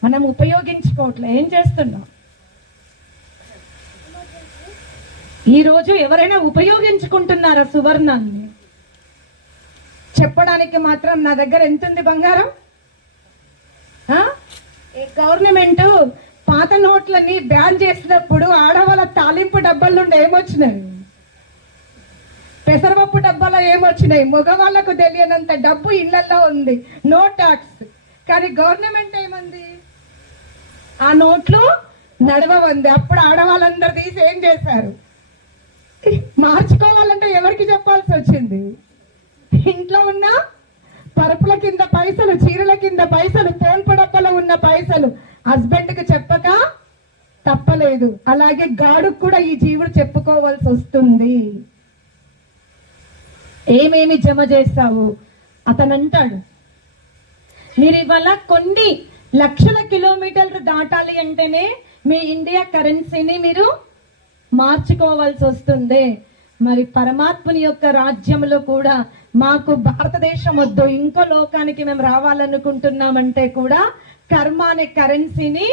మనం ఉపయోగించుకోవట్లే. ఏం చేస్తున్నాం? ఈ రోజు ఎవరైనా ఉపయోగించుకుంటున్నారా సువర్ణాన్ని? చెప్పడానికి మాత్రం నా దగ్గర ఎంత ఉంది బంగారం? గవర్నమెంట్ పాత నోట్లని బ్యాన్ చేసినప్పుడు ఆడవాళ్ళ తాలింపు డబ్బాల నుండి ఏమొచ్చినాయి? పెసరపప్పు డబ్బాలో ఏమొచ్చినాయి? మగవాళ్లకు తెలియనంత డబ్బు ఇళ్లలో ఉంది, నో టాక్స్. కానీ గవర్నమెంట్ ఏమంది? ఆ నోట్లు నడవంది. అప్పుడు ఆడవాళ్ళందరూ తీసి ఏం చేశారు? మార్చుకోవాలంటే ఎవరికి చెప్పాల్సి వచ్చింది? ఇంట్లో ఉన్న పరుపుల కింద పైసలు, చీరల కింద పైసలు, ఫోన్ పడప్పలో ఉన్న పైసలు హస్బెండ్కి చెప్పక తప్పలేదు. అలాగే గాడుకు కూడా ఈ జీవుడు చెప్పుకోవాల్సి వస్తుంది. ఏమేమి జమ చేస్తావు? అతను అంటాడు, మీరు ఇవాళ కొన్ని లక్షల కిలోమీటర్లు దాటాలి అంటేనే మీ ఇండియా కరెన్సీని మీరు మార్చుకోవాల్సి వస్తుంది. మరి పరమాత్మని యొక్క రాజ్యంలో కూడా మాకు భారతదేశం వద్దు, ఇంకో లోకానికి మేము రావాలనుకుంటున్నామంటే కూడా కర్మ అనే కరెన్సీని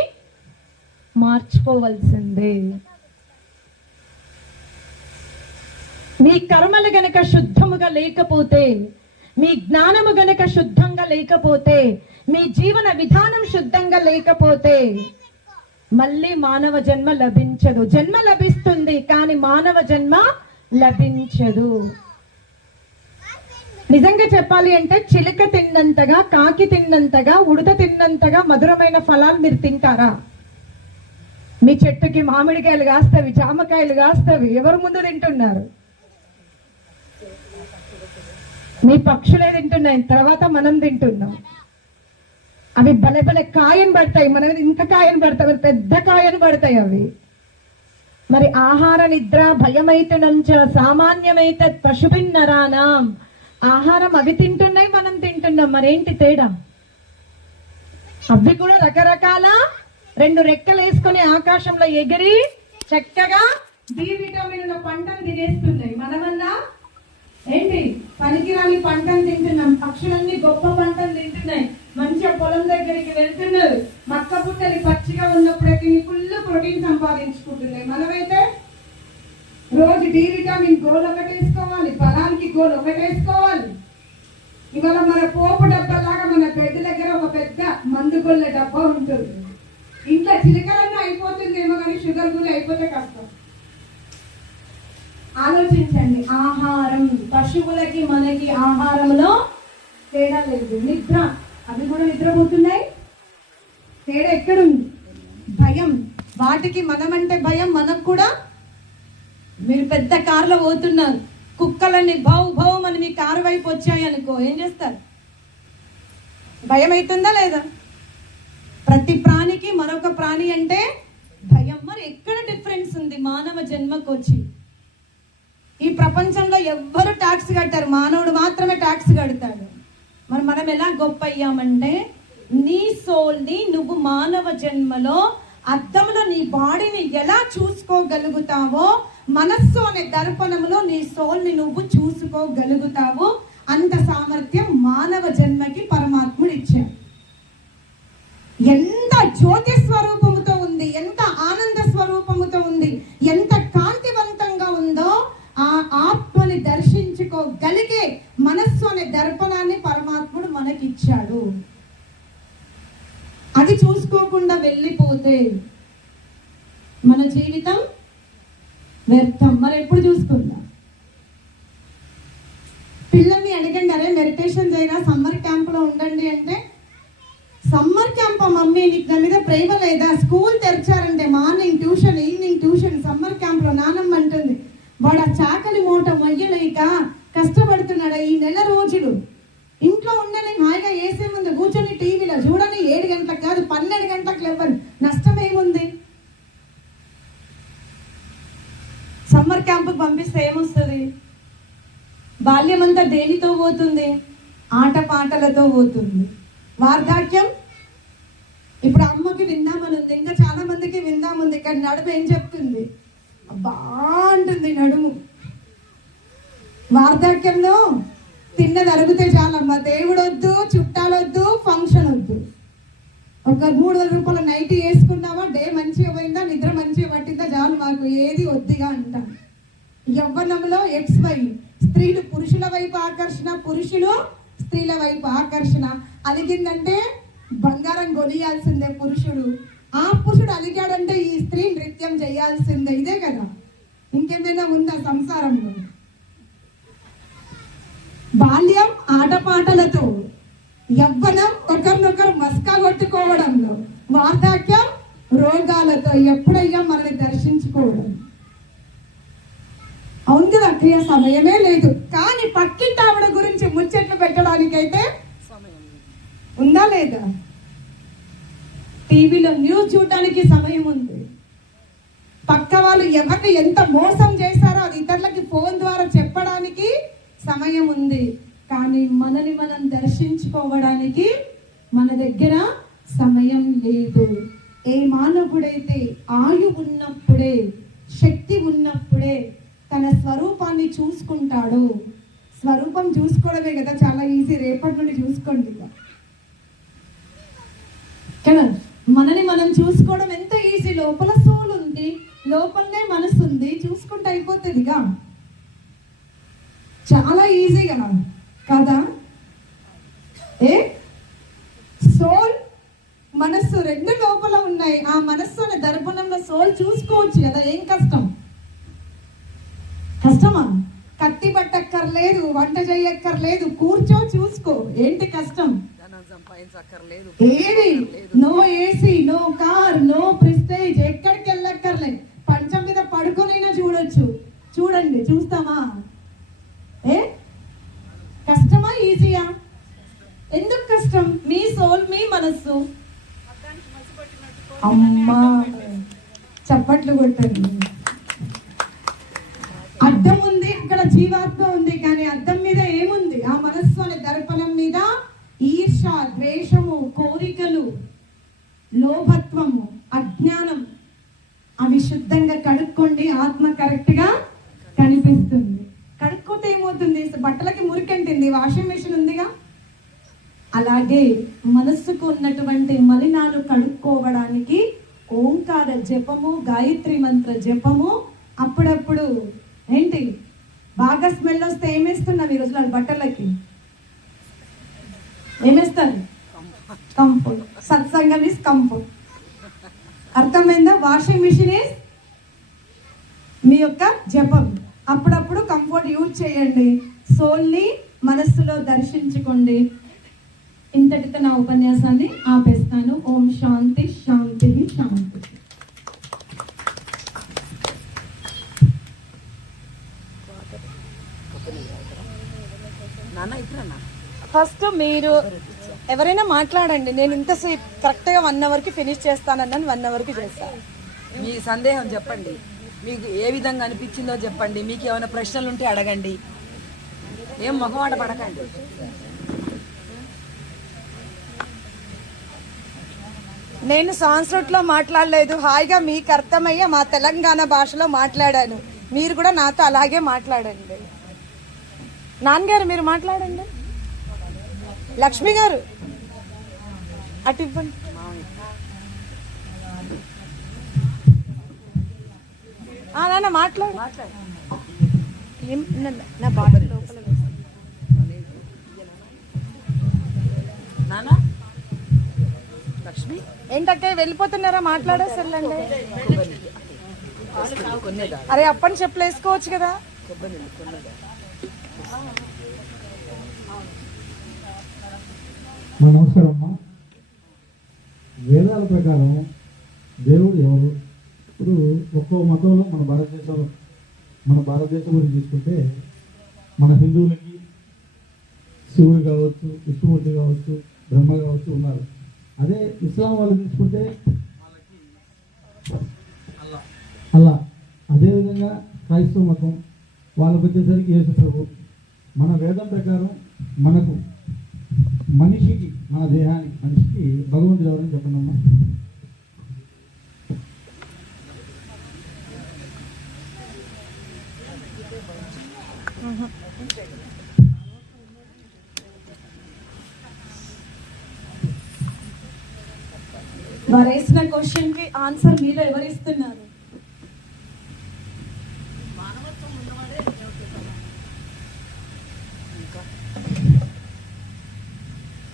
మార్చుకోవాల్సిందే. మీ కర్మలు గనక శుద్ధముగా లేకపోతే, మీ జ్ఞానము గనక శుద్ధంగా లేకపోతే, మీ జీవన విధానం శుద్ధంగా లేకపోతే మళ్ళీ మానవ జన్మ లభించదు. జన్మ లభిస్తుంది కానీ మానవ జన్మ లభించదు. నిజంగా చెప్పాలి అంటే చిలుక తిన్నంతగా, కాకి తిన్నంతగా, ఉడత తిన్నంతగా మధురమైన ఫలాలు మీరు తింటారా? మీ చెట్టుకి మామిడికాయలు కాస్తవి, జామకాయలు కాస్తవి, ఎవరు ముందు తింటున్నారు? మీ పక్షులే తింటున్నాయి, తర్వాత మనం తింటున్నాం. అవి భలే భలే కాయను పడతాయి, మన మీద ఇంకా కాయను పడతాయి, పెద్ద కాయను పడతాయి అవి. మరి ఆహార నిద్ర భయమైతునంచ సామాన్యమైతే పశుభిన్నరానాం. ఆహారం అవి తింటున్నాయి, మనం తింటున్నాం, మరేంటి తేడా? అవి కూడా రకరకాల 2 రెక్కలు వేసుకుని ఆకాశంలో ఎగిరి చక్కగా డి విటమిన్ ఉన్న పంటను తినేస్తున్నాయి. మనమన్నా ఏంటి పనికిరాని పంటను తింటున్నాం. పక్షులన్నీ గొప్ప పంటను తింటున్నాయి, మంచిగా పొలం దగ్గరికి వెళ్తున్నారు, మక్క పుట్టలు పచ్చిగా ఉన్నప్పుడే తిని ఫుల్ ప్రోటీన్ సంపాదించుకుంటున్నాయి. మనమైతే రోజు డి విటమిన్ గోల్ ఒకటి వేసుకోవాలి, బలానికి గోల్ ఒకటి వేసుకోవాలి. ఇవాళ మన పోపు డబ్బాలాగా మన బెడ్ దగ్గర ఒక పెద్ద మందు గొల్ల డబ్బా ఉంటుంది. ఇంట్లో చిలకలన్నా అయిపోతుందేమో కానీ షుగర్ గుళ్ళు అయిపోతే కష్టం. ఆలోచించండి, ఆహారం పశువులకి మనకి ఆహారంలో తేడా లేదు. నిద్ర, అవి కూడా నిద్రపోతున్నాయి. తేడా ఎక్కడుంది? భయం, వాటికి మనమంటే భయం, మనకు కూడా. మీరు పెద్ద కారులో పోతున్నారు, కుక్కలన్నీ భౌ భౌ అని మీ కారు వైపు వచ్చాయి అనుకో, ఏం చేస్తారు? భయం అవుతుందా లేదా? ప్రతి ప్రాణికి మరొక ప్రాణి అంటే భయం. మరి ఎక్కడ డిఫరెన్స్ ఉంది మానవ జన్మకు వచ్చి? ఈ ప్రపంచంలో ఎవ్వరు ట్యాక్స్ కట్టారు, మానవుడు మాత్రమే ట్యాక్స్ కడతాడు. మరి మనం ఎలా గొప్ప అయ్యామంటే, నీ సోల్ని నువ్వు మానవ జన్మలో అద్దంలో నీ బాడీని ఎలా చూసుకోగలుగుతావో, మనస్సు అనే దర్పణంలో నీ సోల్ని నువ్వు చూసుకోగలుగుతావు. అంత సామర్థ్యం మానవ జన్మకి పరమాత్ముడు ఇచ్చాడు. ఎంత జ్యోతి స్వరూపముతో ఉంది, ఎంత ఆనంద స్వరూపముతో ఉంది, ఎంత కాంతివంతంగా ఉందో ఆ ఆత్మని దర్శించుకోగలిగే మనస్సు అనే దర్పణాన్ని పరమాత్ముడు మనకిచ్చాడు. అది చూసుకోకుండా వెళ్ళిపోతే మన జీవితం వ్యర్థం. మరి ఎప్పుడు చూసుకుందాం? పిల్లల్ని అడగండి, అరే మెడిటేషన్ చేయరా, సమ్మర్ క్యాంప్ లో ఉండండి అంటే, సమ్మర్ క్యాంప్ మమ్మీ నీకు దాని మీద ప్రేమ లేదా? స్కూల్ తెరిచారంటే morning tuition, evening tuition, summer camp లో నానమ్మ అంటుంది. వాడు ఆ చాకలి మూట మొయ్యలేక కష్టపడుతున్నాడు ఈ నెల రోజులు. ఇంట్లో ఉండని హాయిగా ఏసీ ముందు కూర్చొని టీవీలో చూడని 7 గంటలకు కాదు 12 గంటలకు లేవని నష్టం ఏముంది? సమ్మర్ క్యాంపుకి పంపిస్తే ఏమొస్తుంది? బాల్యం అంతా దేనితో పోతుంది? ఆటపాటలతో పోతుంది. వార్ధాక్యం ఇప్పుడు అమ్మకి విందామని ఉంది, ఇంకా చాలా మందికి విందాముంది. ఇక్కడ నడుము ఏం చెప్తుంది? బాగుంటుంది నడుము. వార్ధాక్యంలో తిన్నది అరిగితే చాలమ్మా, దేవుడు వద్దు, చుట్టాలు వద్దు, ఫంక్షన్ వద్దు. ఒక 300 రూపాయల నైటీ వేసుకున్నావా, డే మంచిగా పోయిందా, నిద్ర మంచిగా పట్టిందా, చాలు, మాకు ఏది వద్దుగా అంటాం. యవ్వనంలో XY, స్త్రీలు పురుషుల వైపు ఆకర్షణ, పురుషులు స్త్రీల వైపు ఆకర్షణ. అలిగిందంటే బంగారం కొనియాల్సిందే పురుషుడు. ఆ పురుషుడు అలిగాడంటే ఈ స్త్రీ నృత్యం చేయాల్సిందే. ఇదే కదా, ఇంకేమైనా ఉందా సంసారంలో? బాల్యం ఆటపాటలతో, యవ్వనం ఒకరినొకరు మస్కా కొట్టుకోవడంలో, వార్ధాక్యం రోగాలతో. ఎప్పుడయ్యా మనల్ని దర్శించుకోవడం? అవును కదా అక్కయ్య, సమయమే లేదు. కానీ పక్కింటి ఆవిడ గురించి ముచ్చట్లు పెట్టడానికైతే ఉందా లేదా? టీవీలో న్యూస్ చూడడానికి సమయం ఉంది. పక్క వాళ్ళు ఎవరిని ఎంత మోసం చేశారో అది ఇతరులకి ఫోన్ ద్వారా చెప్పడానికి సమయం ఉంది. కానీ మనని మనం దర్శించుకోవడానికి మన దగ్గర సమయం లేదు. ఏ మానవుడైతే ఆయు ఉన్నప్పుడే, శక్తి ఉన్నప్పుడే తన స్వరూపాన్ని చూసుకుంటాడు. స్వరూపం చూసుకోవడమే కదా చాలా ఈజీ. రేపటి నుండి చూసుకోండి కదా. మనని మనం చూసుకోవడం ఎంత ఈజీ. లోపల సోల్ ఉంది, లోపలనే మనసు ఉంది, చూసుకుంటే అయిపోతుందిగా. చాలా ఈజీగా కదా. సోల్ మనస్సు రెండు లోపల ఉన్నాయి. ఆ మనస్సు అనే దర్పణంలో సోల్ చూసుకోవచ్చు కదా. ఏం కష్టం? కష్టమా? కత్తి పట్టక్కర్లేదు, వంట చేయక్కర్లేదు, కూర్చో చూసుకో. ఏంటి కష్టం? ఏది? No AC, no car, no prestige, ఎక్కడికి వెళ్ళక్కర్లేదు. పంచం మీద పడుకొనైనా చూడొచ్చు. చూడండి, చూస్తామా? కష్టమా ఈజీయా? ఎందుకు కష్టం? మీ సోల్, మీ మనస్సు. అమ్మా చప్పట్లు కొట్టండి. అద్దం ఉంది, ఇక్కడ జీవాత్మ ఉంది. కానీ అద్దం మీద ఏముంది? ఆ మనస్సు అనే దర్పణం మీద ఈర్ష, ద్వేషము, కోరికలు, లోభత్వము, అజ్ఞానం. అవి శుద్ధంగా కడుక్కోండి, ఆత్మ కరెక్ట్ గా కనిపిస్తుంది. కడుక్కోతే ఏమవుతుంది? బట్టలకి మురికంటింది, వాషింగ్ మెషిన్ ఉందిగా. అలాగే మనస్సుకు ఉన్నటువంటి మలినాలు కడుక్కోవడానికి ఓంకార జపము, గాయత్రి మంత్ర జపము. అప్పుడప్పుడు ఏంటి బాగా స్మెల్ వస్తే ఏమేస్తున్నావు ఈ రోజులు బట్టలకి? ఏమేస్తారు? కంఫర్ట్. సత్సంగం ఇస్ కంఫర్ట్. అర్థమైందా? వాషింగ్ మిషన్ ఇస్ మీ యొక్క జపం. అప్పుడప్పుడు కంఫర్ట్ యూజ్ చేయండి. సోల్ని మనస్సులో దర్శించుకోండి. ఇంతటితో నా ఉపన్యాసాన్ని ఆపేస్తాను. ఓం శాంతి శాంతి శాంతి. ఫస్ట్ మీరు ఎవరైనా మాట్లాడండి. నేను ఇంతసేపు కరెక్ట్గా 1 అవర్కి ఫినిష్ చేస్తానన్నాను. 1 అవర్కి చేస్తాను. మీ సందేహం చెప్పండి, మీకు ఏ విధంగా అనిపించిందో చెప్పండి. మీకు ఏమైనా ప్రశ్నలు ఉంటే అడగండి. ఏం మొహమాట పడకండి. నేను సంస్కృతిలో మాట్లాడలేదు, హాయిగా మీకు అర్థమయ్యే మా తెలంగాణ భాషలో మాట్లాడాను. మీరు కూడా నాతో అలాగే మాట్లాడండి. నాన్నగారు మీరు మాట్లాడండి. లక్ష్మి గారు అటు ఇవ్వండి. నాన్న మాట్లాడు. నా బాబు లోపల నానా లక్ష్మి ఏంటంటే వెళ్ళిపోతున్నారా? మాట్లాడేసర్లండి. కొన్నేదా? అరే అప్పని చెప్పులు వేసుకోవచ్చు కదా. నమస్కారం అమ్మా. వేదాల ప్రకారం దేవుడు ఎవరు? ఇప్పుడు ఒక్కో మతంలో మన భారతదేశం గురించి తీసుకుంటే మన హిందువులకి శివుడు కావచ్చు, విష్ణుమూర్తి కావచ్చు, బ్రహ్మ కావచ్చు ఉన్నారు. అదే ఇస్లాం వాళ్ళు తీసుకుంటే వాళ్ళకి అల్లా. అదేవిధంగా క్రైస్తవ మతం వాళ్ళకి వచ్చేసరికి యేసు ప్రభు. మన వేదం ప్రకారం మనకు మనిషికి, మన దేహానికి, మనిషికి భగవంతుడు ఎవరని చెప్పండి అమ్మా. వారు వేసిన క్వశ్చన్ కి ఆన్సర్ మీలో ఎవరు ఇస్తున్నారు?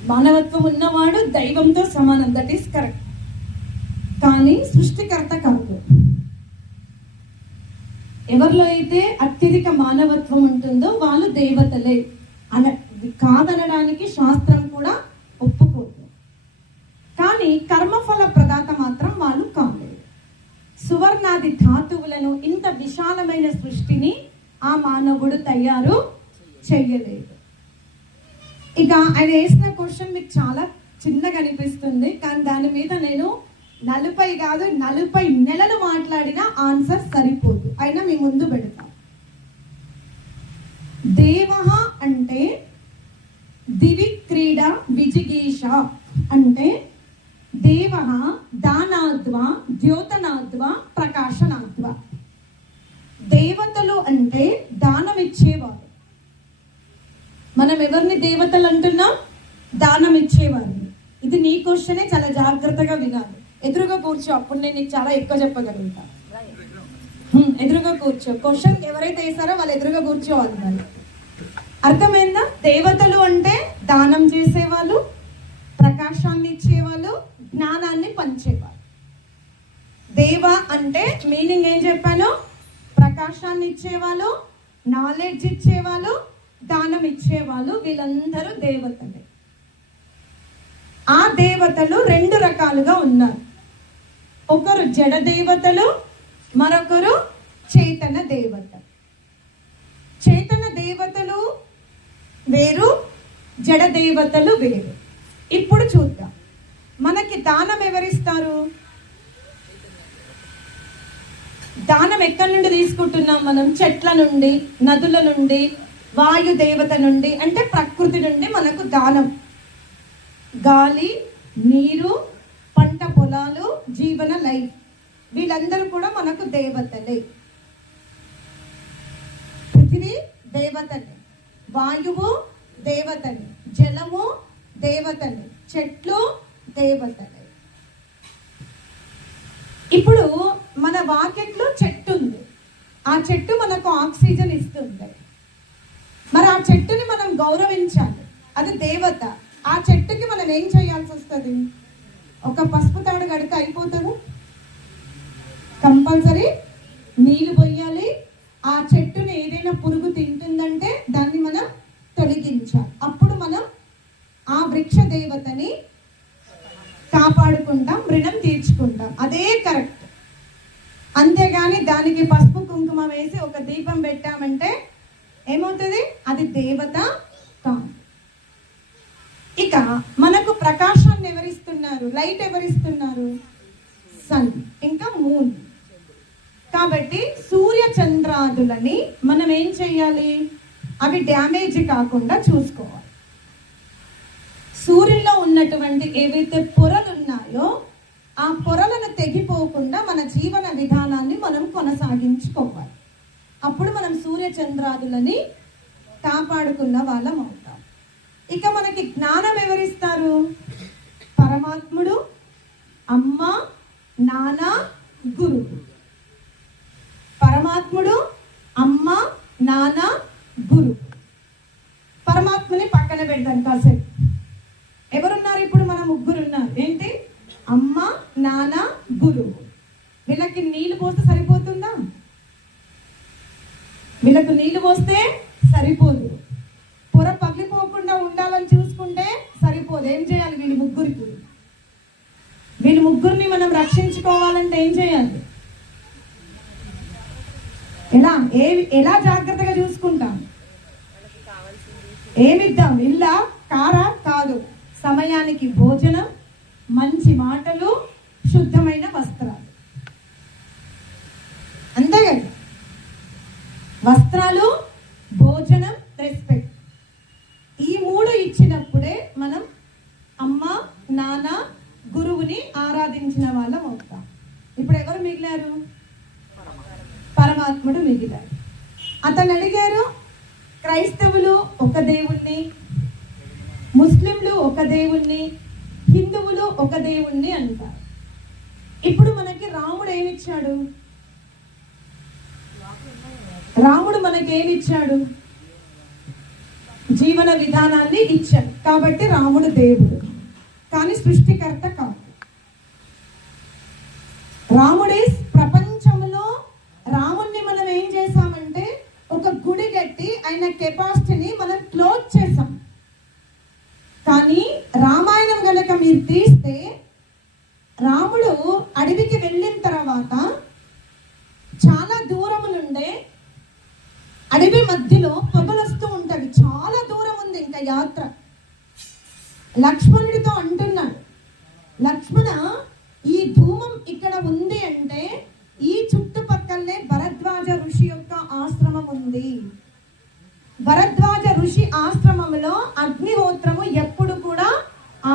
మానవత్వం ఉన్నవాడు దైవంతో సమానం. That is correct. కానీ సృష్టికర్త కాదు. ఎవరిలో అయితే అత్యధిక మానవత్వం ఉంటుందో వాళ్ళు దేవతలే. అలా కాదనడానికి శాస్త్రం కూడా ఒప్పుకోదు. కానీ కర్మఫల ప్రదాత మాత్రం వాళ్ళు కాలేదు. సువర్ణాది ధాతువులను, ఇంత విశాలమైన సృష్టిని ఆ మానవుడు తయారు చెయ్యలేదు. ఇక ఆయన వేసిన క్వశ్చన్ మీకు చాలా చిన్నగా అనిపిస్తుంది, కానీ దాని మీద నేను 40 కాదు 40 నెలలు మాట్లాడిన ఆన్సర్ సరిపోదు. అయినా మీ ముందు పెడతా. దేవ అంటే దివి క్రీడ విజిగీష అంటే దేవ దానాద్వా ద్యోతనాద్వా ప్రకాశనాద్వా. దేవతలు అంటే దానం ఇచ్చేవారు. మనం ఎవరిని దేవతలు అంటున్నాం? దానం ఇచ్చేవారు. ఇది నీ క్వశ్చనే, చాలా జాగ్రత్తగా వినాలి. ఎదురుగా కూర్చో, అప్పుడు నేను నీకు చాలా ఎక్కువ చెప్పగలుగుతా. ఎదురుగా కూర్చో. క్వశ్చన్ ఎవరైతే వేసారో వాళ్ళు ఎదురుగా కూర్చోవాలి. మరి అర్థమైందా? దేవతలు అంటే దానం చేసేవాళ్ళు, ప్రకాశాన్ని ఇచ్చేవాళ్ళు, జ్ఞానాన్ని పంచేవాళ్ళు. దేవ అంటే మీనింగ్ ఏం చెప్పాను? ప్రకాశాన్ని ఇచ్చేవాళ్ళు, నాలెడ్జ్ ఇచ్చేవాళ్ళు, దానం ఇచ్చేవాళ్ళు, వీళ్ళందరూ దేవతలే. ఆ దేవతలు 2 రకాలుగా ఉన్నారు. ఒకరు జడ దేవతలు, మరొకరు చేతన దేవత. చేతన దేవతలు వేరు, జడ దేవతలు వేరు. ఇప్పుడు చూద్దాం, మనకి దానం ఎవరిస్తారు? దానం ఎక్కడి నుండి తీసుకుంటున్నాం మనం? చెట్ల నుండి, నదుల నుండి, వాయు దేవత నుండి, అంటే ప్రకృతి నుండి మనకు దానం. గాలి, నీరు, పంట పొలాలు, జీవన లైఫ్, వీళ్ళందరూ కూడా మనకు దేవతలే. పృథివీ దేవతలే, వాయువు దేవతలే, జలము దేవతలే, చెట్లు దేవతలే. ఇప్పుడు మన వాకిట్లో చెట్టు ఉంది. ఆ చెట్టు మనకు ఆక్సిజన్ ఇస్తుంది. మరి ఆ చెట్టుని మనం గౌరవించాలి, అది దేవత. ఆ చెట్టుకి మనం ఏం చేయాల్సి వస్తుంది? ఒక పసుపు తాడు కడితే అయిపోతుంది? కంపల్సరీ నీళ్లు పోయాలి. ఆ చెట్టుని ఏదైనా పురుగు తింటుందంటే దాన్ని మనం తొలగించాలి. అప్పుడు మనం ఆ వృక్ష దేవతని కాపాడుకుంటాం, రుణం తీర్చుకుంటాం. అదే కరెక్ట్. అంతేగాని దానికి పసుపు కుంకుమ వేసి ఒక దీపం పెట్టామంటే ఏమవుతుంది? అది దేవత కాదు. ఇక మనకు ప్రకాశాన్ని ఎవరిస్తున్నారు? లైట్ ఎవరిస్తున్నారు? సన్, ఇంకా మూన్. కాబట్టి సూర్య చంద్రాదులని మనం ఏం చేయాలి? అవి డ్యామేజ్ కాకుండా చూసుకోవాలి. సూర్యుల్లో ఉన్నటువంటి ఏవైతే పొరలు ఉన్నాయో ఆ పొరలను తెగిపోకుండా మన జీవన విధానాన్ని మనం కొనసాగించుకోవాలి. అప్పుడు మనం సూర్య చంద్రాదులని కాపాడుకున్న వాళ్ళం అవుతాం. ఇక మనకి జ్ఞానం ఎవరిస్తారు? పరమాత్ముడు, అమ్మ, నాన్న, గురువు. పరమాత్ముడు, అమ్మ, నాన్న, గురువు. పరమాత్మని పక్కన పెడతాను కాసేపు. ఎవరున్నారు ఇప్పుడు? మన ముగ్గురు ఉన్నారు. ఏంటి? అమ్మ, నాన్న, గురువు. వీళ్ళకి నీళ్లు పోస్తే సరిపోతుందా? వీళ్ళకు నీళ్లు పోస్తే సరిపోదు. పొర పగిలిపోకుండా ఉండాలని చూసుకుంటే సరిపోదు. ఏం చేయాలి? వీళ్ళ ముగ్గురిని మనం రక్షించుకోవాలంటే ఏం చేయాలి? ఎలా జాగ్రత్తగా చూసుకుంటాం? ఏమిద్దాం? ఇల్లా, కారా? కాదు. సమయానికి భోజనం, మంచి మాటలు, శుద్ధమైన వస్త్రాలు. అంతే కదా? వస్త్రాలు, భోజనం, రెస్పెక్ట్, ఈ 3 ఇచ్చినప్పుడే మనం అమ్మ, నాన్న, గురువుని ఆరాధించిన వాళ్ళం అవుతాం. ఇప్పుడు ఎవరు మిగిలారు? పరమాత్ముడు మిగిలారు. అతను అడిగారు, క్రైస్తవులు ఒక దేవుణ్ణి, ముస్లింలు ఒక దేవుణ్ణి, హిందువులు ఒక దేవుణ్ణి అంటారు. ఇప్పుడు మనకి రాముడు ఏమిచ్చాడు? రాముడు మనకేమిచ్చాడు? జీవన విధానాన్ని ఇచ్చాడు. కాబట్టి రాముడు దేవుడు, కానీ సృష్టికర్త కాదు. రాముడే ప్రపంచంలో. రాముణ్ణి మనం ఏం చేసామంటే ఒక గుడి కట్టి ఆయన కెపాసిటీని మనం క్లోజ్ చేసాం. కానీ రామాయణం కనుక మీరు తీస్తే రాముడు అడవికి వెళ్ళిన తర్వాత చాలా దూరం నుండే మధ్యలో పొగలొస్తూ ఉంటవి, చాలా దూరం ఉంది ఇంకా యాత్ర. లక్ష్మణుడితో అంటున్నాడు, లక్ష్మణ ఈ ధూమం ఇక్కడ ఉంది అంటే ఈ చుట్టుపక్కలనే భరద్వాజ ఋషి యొక్క ఆశ్రమం ఉంది. భరద్వాజ ఋషి ఆశ్రమంలో అగ్నిహోత్రము ఎప్పుడు కూడా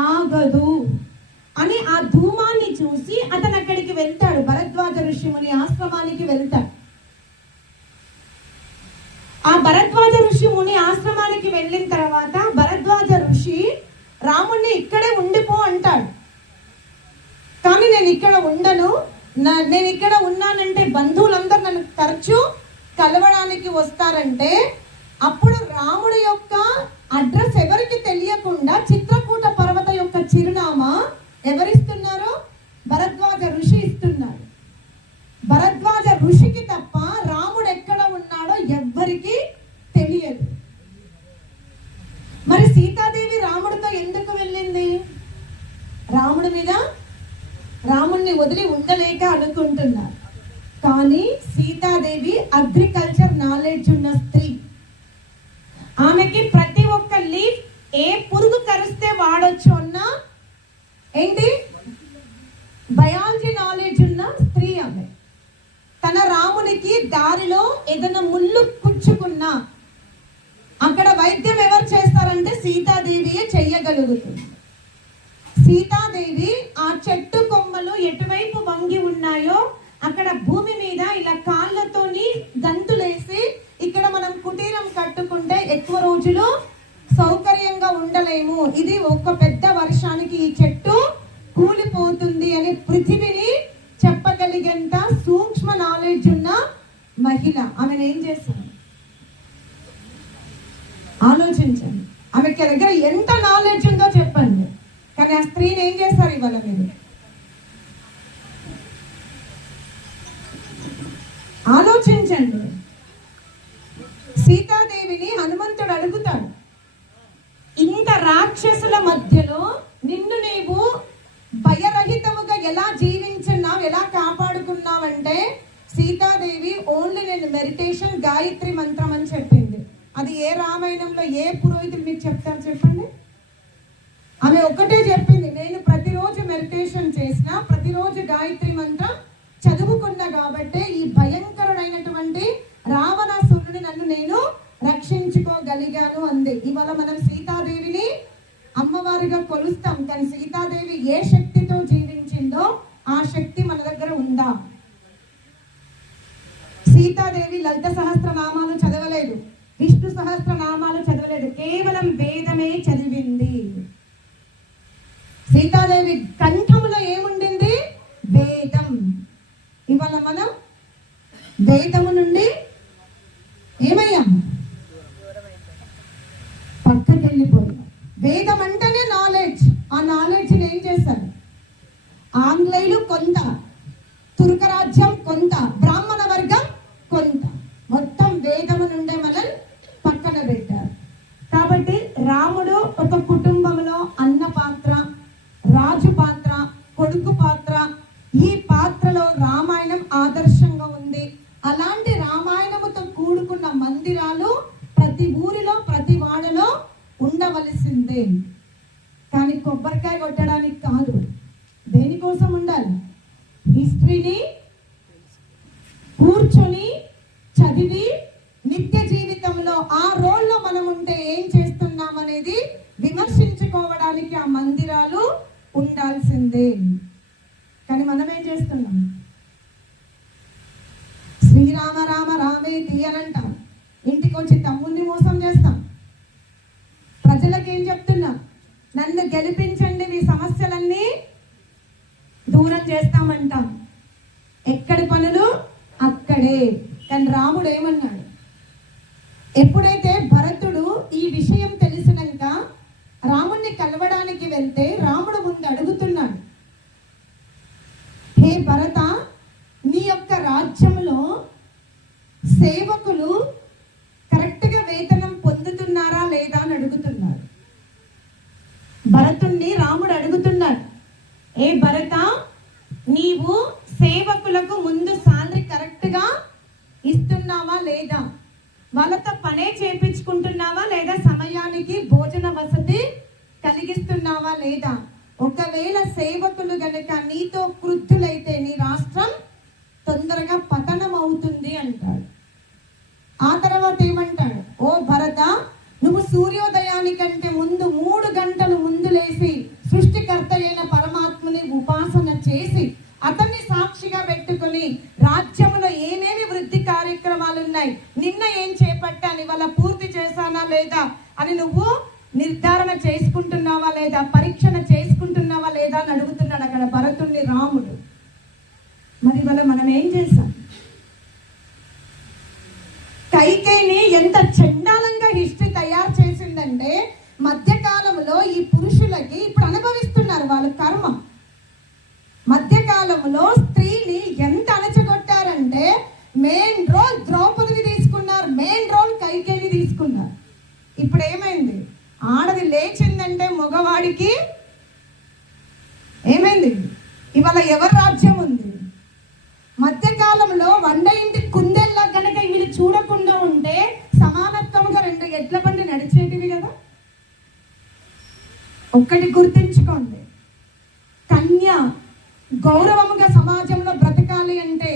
ఆగదు అని ఆ ధూమాన్ని చూసి అతను అక్కడికి వెళ్తాడు. భరద్వాజ ఋషి ముని ఆశ్రమానికి వెళ్తాడు. ఆ భరద్వాజ ఋషి ముని ఆశ్రమానికి వెళ్ళిన తర్వాత భరద్వాజ ఋషి రాముణ్ణి ఇక్కడే ఉండిపో అంటాడు. కానీ నేను ఇక్కడ ఉండను, నేను ఇక్కడ ఉన్నానంటే బంధువులందరూ నన్ను తరచూ కలవడానికి వస్తారంటే అప్పుడు రాముడి యొక్క అడ్రస్ ఎవరికి తెలియకుండా చిత్రకూట పర్వత యొక్క చిరునామా ఎవరిస్తున్నారు? భరద్వాజ ఋషి ఇస్తున్నారు. భరద్వాజ ఋషికి తప్ప రాముడు ఎక్కడ ఉన్నాడో ఎవ్వరికి తెలియదు. మరి సీతాదేవి రాముడితో ఎందుకు వెళ్ళింది? రాముడిని వదిలి ఉండలేక అనుకుంటున్నారు. కానీ సీతాదేవి అగ్రికల్చర్ నాలెడ్జ్ ఉన్న స్త్రీ. ఆమెకి ప్రతి ఒక్క లీఫ్ ఏ పురుగు కరిస్తే వాడొచ్చు అన్న ఏంటి బయాలజీ నాలెడ్జ్ ఉన్న స్త్రీ ఆమె. తన రామునికి దారిలో ఏదైనా ముళ్ళు కుచ్చుకున్నా అక్కడ వైద్యం ఎవరు చేస్తారంటే సీతాదేవియే చెయ్యగలుగుతుంది. సీతాదేవి ఆ చెట్టు కొమ్మలు ఎటువైపు వంగి ఉన్నాయో అక్కడ భూమి మీద ఇలా కాళ్ళతోని గంతులేసి ఇక్కడ మనం కుటీరం కట్టుకుంటే ఎక్కువ రోజులు సౌకర్యంగా ఉండలేము, ఇది ఒక పెద్ద వర్షానికి ఈ చెట్టు కూలిపోతుంది అని పృథివిని చెప్పగలిగేంత సూక్ష్మ నాలెడ్జ్ ఉన్న మహిళ. ఆమెను ఏం చేస్తుంది ఆలోచించండి. ఆమెకి దగ్గర ఎంత నాలెడ్జ్ ఉందో చెప్పండి. కానీ ఆ స్త్రీని ఏం చేస్తారు ఇవాళ మీరు? ఆలోచించండి. సీతాదేవిని హనుమంతుడు అడుగుతాడు, ఇంత రాక్షసుల మధ్యలో నిన్ను నీవు భయరహితముగా ఎలా జీవించున్నావు, ఎలా కాపాడుకున్నావంటే సీతాదేవి ఓన్లీ నేను మెడిటేషన్ గాయత్రి మంత్రం అని చెప్పింది. అది ఏ రామాయణంలో ఏ పురోహితులు మీకు చెప్తారు చెప్పండి? ఆమె ఒక్కటే చెప్పింది, నేను ప్రతిరోజు మెడిటేషన్ చేసిన, ప్రతిరోజు గాయత్రి మంత్రం చదువుకున్నా కాబట్టి ఈ భయంకరుడైనటువంటి రావణాసురుడిని నన్ను నేను రక్షించుకోగలిగాను అంది. ఇవాళ మనం సీతాదేవిని అమ్మవారిగా కొలుస్తాం, కానీ సీతాదేవి ఏ శక్తితో జీవించిందో ఆ శక్తి మన దగ్గర ఉందా? సీతాదేవి లలిత సహస్రనామాలు చదవలేదు, విష్ణు సహస్రనామాలు చదవలేదు, కేవలం వేదమే చదివింది. సీతాదేవి కంఠములో ఏముండింది? వేదం. ఇవాళ మనం వేదము నుండి ఏమయ్యాం? పక్కకి వెళ్ళిపోయాం. వేదం అంటేనే నాలెడ్జ్. ఆ నాలెడ్జ్ ఏం చేశారు? ఆంగ్లేయులు కొంత, తుర్క రాజ్యం కొంత, బ్రాహ్మణ వర్గం కొంత, మొత్తం వేదము నుండే మనం పక్కన పెట్టారు. కాబట్టి రాముడు ఒక కుటుంబంలో అన్న పాత్ర, రాజు పాత్ర, కొడుకు పాత్ర, ఈ పాత్రలో రామాయణం ఆదర్శంగా ఉంది. అలాంటి రామాయణముతో కూడుకున్న మందిరాలు ప్రతి ఊరిలో ప్రతి వాడలో ఉండవలసిందే. కానీ కొబ్బరికాయ కొట్టడానికి కాదు. దేనికోసం ఉండాలి? హిస్టరీని కూర్చొని చదివి నిత్య జీవితంలో ఆ రోల్లో మనం ఉంటే ఏం చేస్తున్నాం అనేది విమర్శించుకోవడానికి ఆ మందిరాలు ఉండాల్సిందే. కానీ మనం ఏం చేస్తున్నాం? శ్రీరామ రామ రామేతి అని అంటాం, ఇంటికి వచ్చి తమ్ముడిని మోసం చేస్తాం. ప్రజలకు ఏం చెప్తున్నాం? నన్ను గెలిపించండి, మీ సమస్యలన్నీ దూరం చేస్తామంటాం. ఎక్కడి పనులు అక్కడే. కానీ రాముడు ఏమన్నాడు? ఎప్పుడైతే భరతుడు ఈ విషయం తెలిసినాక రాముణ్ణి కలవడానికి వెళ్తే రాముడు ముందు అడుగుతున్నాడు, హే భరత, నీ యొక్క రాజ్యంలో సేవకులు కరెక్ట్గా వేతనం పొందుతున్నారా లేదా అని అడుగుతున్నాడు. భరతుణ్ణి రాముడు అడుగుతున్నాడు, ఏ భరత, నీవు సేవకులకు ముందు సాలరీ కరెక్ట్గా ఇస్తున్నావా లేదా? వాళ్ళతో పనే చేపించుకుంటున్నావా లేదా సమయానికి భోజన వసతి కలిగిస్తున్నావా లేదా? ఒకవేళ సేవకులు గనక నీతో క్రుద్ధులైతే నీ రాష్ట్రం తొందరగా పతనం అవుతుంది అంటాడు. ఆ తర్వాత ఏమంటాడు? ఓ భరత, నువ్వు సూర్యోదయానికంటే ముందు 3 గంటలు ముందు లేసి సృష్టికర్త అయిన పరమాత్మని ఉపాసన చేసి అతన్ని సాక్షిగా పెట్టుకుని రాజ్యంలో ఏమేమి వృద్ధి కార్యక్రమాలు ఉన్నాయి, నిన్న ఏం చేపట్టాను, ఇవాళ పూర్తి చేశానా లేదా అని నువ్వు నిర్ధారణ చేసుకుంటున్నావా లేదా, పరీక్షణ చేసుకుంటున్నావా లేదా అని అడుగుతున్నాడు అక్కడ భరతుణ్ణి రాముడు. మరి ఇవాళ మనం ఏం చేశాం? కైకేయిని ఎంత చండాలంగా హిస్టరీ తయారు చేసిందంటే మధ్యకాలంలో ఈ పురుషులకి ఇప్పుడు అనుభవిస్తున్నారు వాళ్ళ కర్మ. మధ్యకాలంలో స్త్రీని ఎంత అణచగొట్టారంటే మెయిన్ రోల్ ద్రౌపదిని తీసుకున్నారు, మెయిన్ రోల్ కైకేయిని తీసుకున్నారు. ఇప్పుడు ఏమైంది? ఆడది లేచిందంటే మగవాడికి ఏమైంది? ఇవాళ ఎవరి రాజ్యం ఉంది? మధ్యకాలంలో వంట ఇంటి కుందేళ్ళ కనుక వీళ్ళు చూడకుండా ఉంటే సమానత్వంగా 2 ఎడ్ల బండి నడిచేటివి కదా. ఒక్కటి గుర్తించుకోండి, కన్య గౌరవముగా సమాజంలో బ్రతకాలి అంటే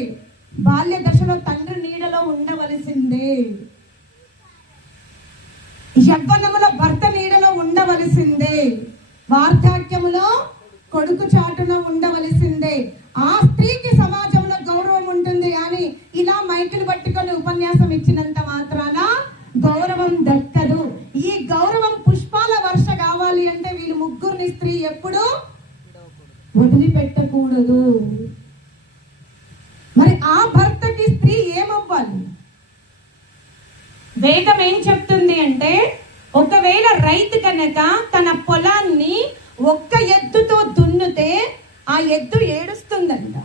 బాల్య దశలో తండ్రి నీడలో ఉండవలసిందే, యవ్వనములో భర్త నీడలో ఉండవలసిందే, వార్ధక్యములో కొడుకు చాటున ఉండవలసిందే. ఆ స్త్రీకి సమాజంలో గౌరవం ఉంటుంది. అని ఇలా మైకులు పట్టుకొని ఉపన్యాసం ఇచ్చినంత మాత్రాన గౌరవం దక్కదు. ఈ గౌరవం పుష్పాల వర్ష కావాలి అంటే వీళ్ళు ముగ్గురిని స్త్రీ ఎప్పుడు వదిలిపెట్టకూడదు. మరి ఆ భర్తకి స్త్రీ ఏమవ్వాలి? వేదం ఏం చెప్తుంది అంటే ఒకవేళ రైతు కనుక తన పొలాన్ని ఒక్క ఎద్దుతో దున్నుతే ఆ ఎద్దు ఏడుస్తుందంట.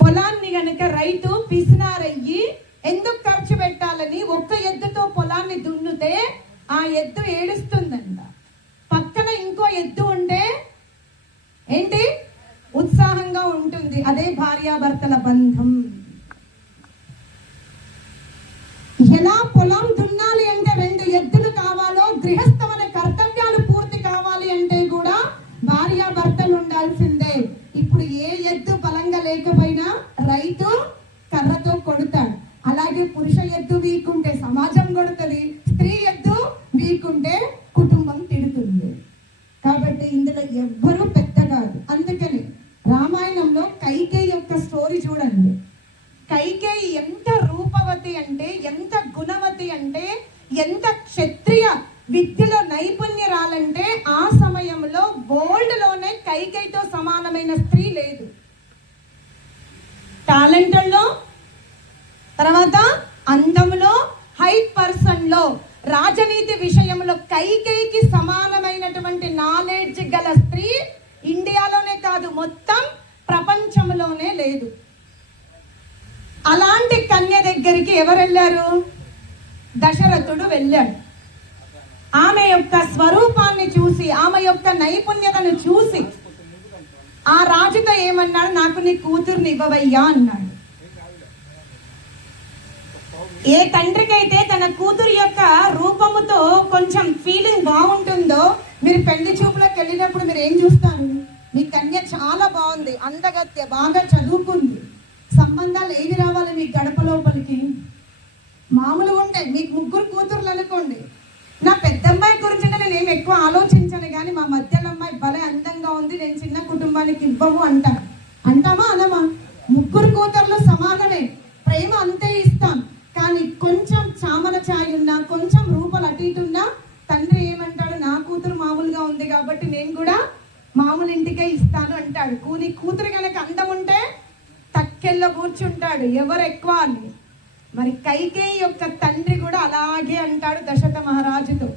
పొలాన్ని గనక రైతు పిసినారయ్యి ఎందుకు ఖర్చు పెట్టాలని ఒక్క ఎద్దుతో పొలాన్ని దున్నుతే ఆ ఎద్దు ఏడుస్తుందంట. పక్కన ఇంకో ఎద్దు ఉంటే ఏంటి? ఉత్సాహంగా ఉంటుంది. అదే భార్యాభర్తల బంధం. ఎలా పొలం దున్నాలి అంటే 2 ఎద్దులు కావాలో, గృహస్థమైన కర్తవ్యాలు పూర్తి కావాలి అంటే కూడా భార్యాభర్తలు ఉండాల్సిందే. ఇప్పుడు ఏ ఎద్దు బలంగా లేకపోయినా రైతు కర్రతో కొడతాడు. అలాగే పురుష ఎద్దు వీకుంటే సమాజం కొడుతుంది, స్త్రీ ఎద్దు వీకుంటే కుటుంబం తిడుతుంది. కాబట్టి ఇందులో ఎవ్వరూ పెద్ద కాదు. అందుకని రామాయణంలో కైకేయి యొక్క స్టోరీ చూడండి. కైకేయి ఎంత రూపవతి అంటే, ఎంత గుణవతి అంటే, ఎంత క్షత్రియ విద్యలో నైపుణ్యరాలంటే ఆ సమయంలో వరల్డ్ లోనే కైకేయితో సమానమైన స్త్రీ లేదు. టాలెంట్లో, తర్వాత అందంలో, హైట్ పర్సన్ లో, రాజనీతి విషయంలో కైకేయికి సమానమైనటువంటి నాలెడ్జ్ గల స్త్రీ ఇండియాలోనే కాదు మొత్తం ప్రపంచంలోనే లేదు. అలాంటి కన్య దగ్గరికి ఎవరు వెళ్ళారు? దశరథుడు వెళ్ళాడు. ఆమె యొక్క స్వరూపాన్ని చూసి, ఆమె యొక్క నైపుణ్యతను చూసి ఆ రాజుతో ఏమన్నాడు? నాకు నీ కూతుర్ని ఇవ్వవయ్యా అన్నాడు. ఏ తండ్రికైతే తన కూతురు యొక్క రూపముతో కొంచెం ఫీలింగ్ బాగుంటుందో, మీరు పెళ్లి చూపులకు వెళ్ళినప్పుడు మీరు ఏం చూస్తారు? మీ కన్య చాలా బాగుంది, అందగత్య, బాగా చదువుకుంది, సంబంధాలు ఏవి రావాలి మీ గడప లోపలికి? మామూలుగా ఉంటాయి. మీకు 3 కూతుర్లు అనుకోండి. నా పెద్దమ్మాయి గురించి నేను ఏమి ఎక్కువ ఆలోచించాను, కానీ మా మధ్యలో అమ్మాయి భలే అందంగా ఉంది, నేను చిన్న కుటుంబానికి ఇవ్వము అంటాను. అంటామా అనమా? 3 కూతుర్లు సమానమే, ప్రేమ అంతే ఇస్తాం. కానీ కొంచెం చామన ఛాయ్ ఉన్నా, కొంచెం రూపాలు అటు ఇటు ఉన్నా తండ్రి ఏమంటాడు? నా కూతురు మామూలుగా ఉంది కాబట్టి నేను కూడా మామూలు ఇంటికే ఇస్తాను అంటాడు. నీ కూతురు కనుక అందం ఉంటే తక్కెల్లో కూర్చుంటాడు, ఎవరు ఎక్కువ అని. మరి కైకేయి యొక్క తండ్రి కూడా అలాగే అంటాడు దశరథ మహారాజుతో,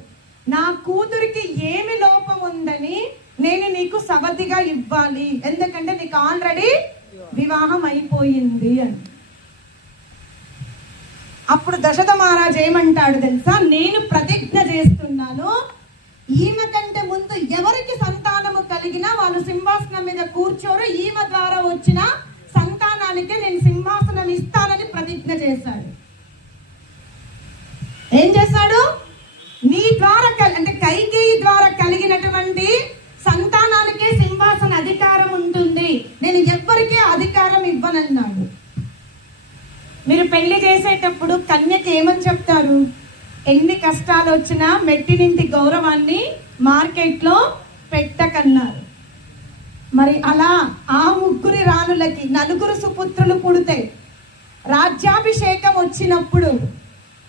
నా కూతురికి ఏమి లోపం ఉందని నేను నీకు సవతిగా ఇవ్వాలి, ఎందుకంటే నీకు ఆల్రెడీ వివాహం అయిపోయింది అని. అప్పుడు దశరథ మహారాజు ఏమంటాడు తెలుసా? నేను ప్రతిజ్ఞ చేస్తున్నాను, ఈమె కంటే ముందు ఎవరికి సంతానము కలిగినా వాళ్ళు సింహాసనం మీద కూర్చోరు, ఈమె ద్వారా వచ్చిన సంతానానికి నేను సింహాసనం ఇస్తానని ప్రతిజ్ఞ చేశాడు. ఏం చేశాడు? నీ ద్వారా అంటే కైకేయి ద్వారా కలిగినటువంటి సంతానానికే సింహాసన అధికారం ఉంటుంది, నేను ఎవ్వరికీ అధికారం ఇవ్వనన్నాడు. మీరు పెళ్లి చేసేటప్పుడు కన్యకి ఏమని చెప్తారు? ఎన్ని కష్టాలు వచ్చినా మెట్టినింటి గౌరవాన్ని మార్కెట్లో పెట్టకన్నారు. మరి అలా ఆ ముగ్గురి రాణులకి 4 సుపుత్రులు పుడితే రాజ్యాభిషేకం వచ్చినప్పుడు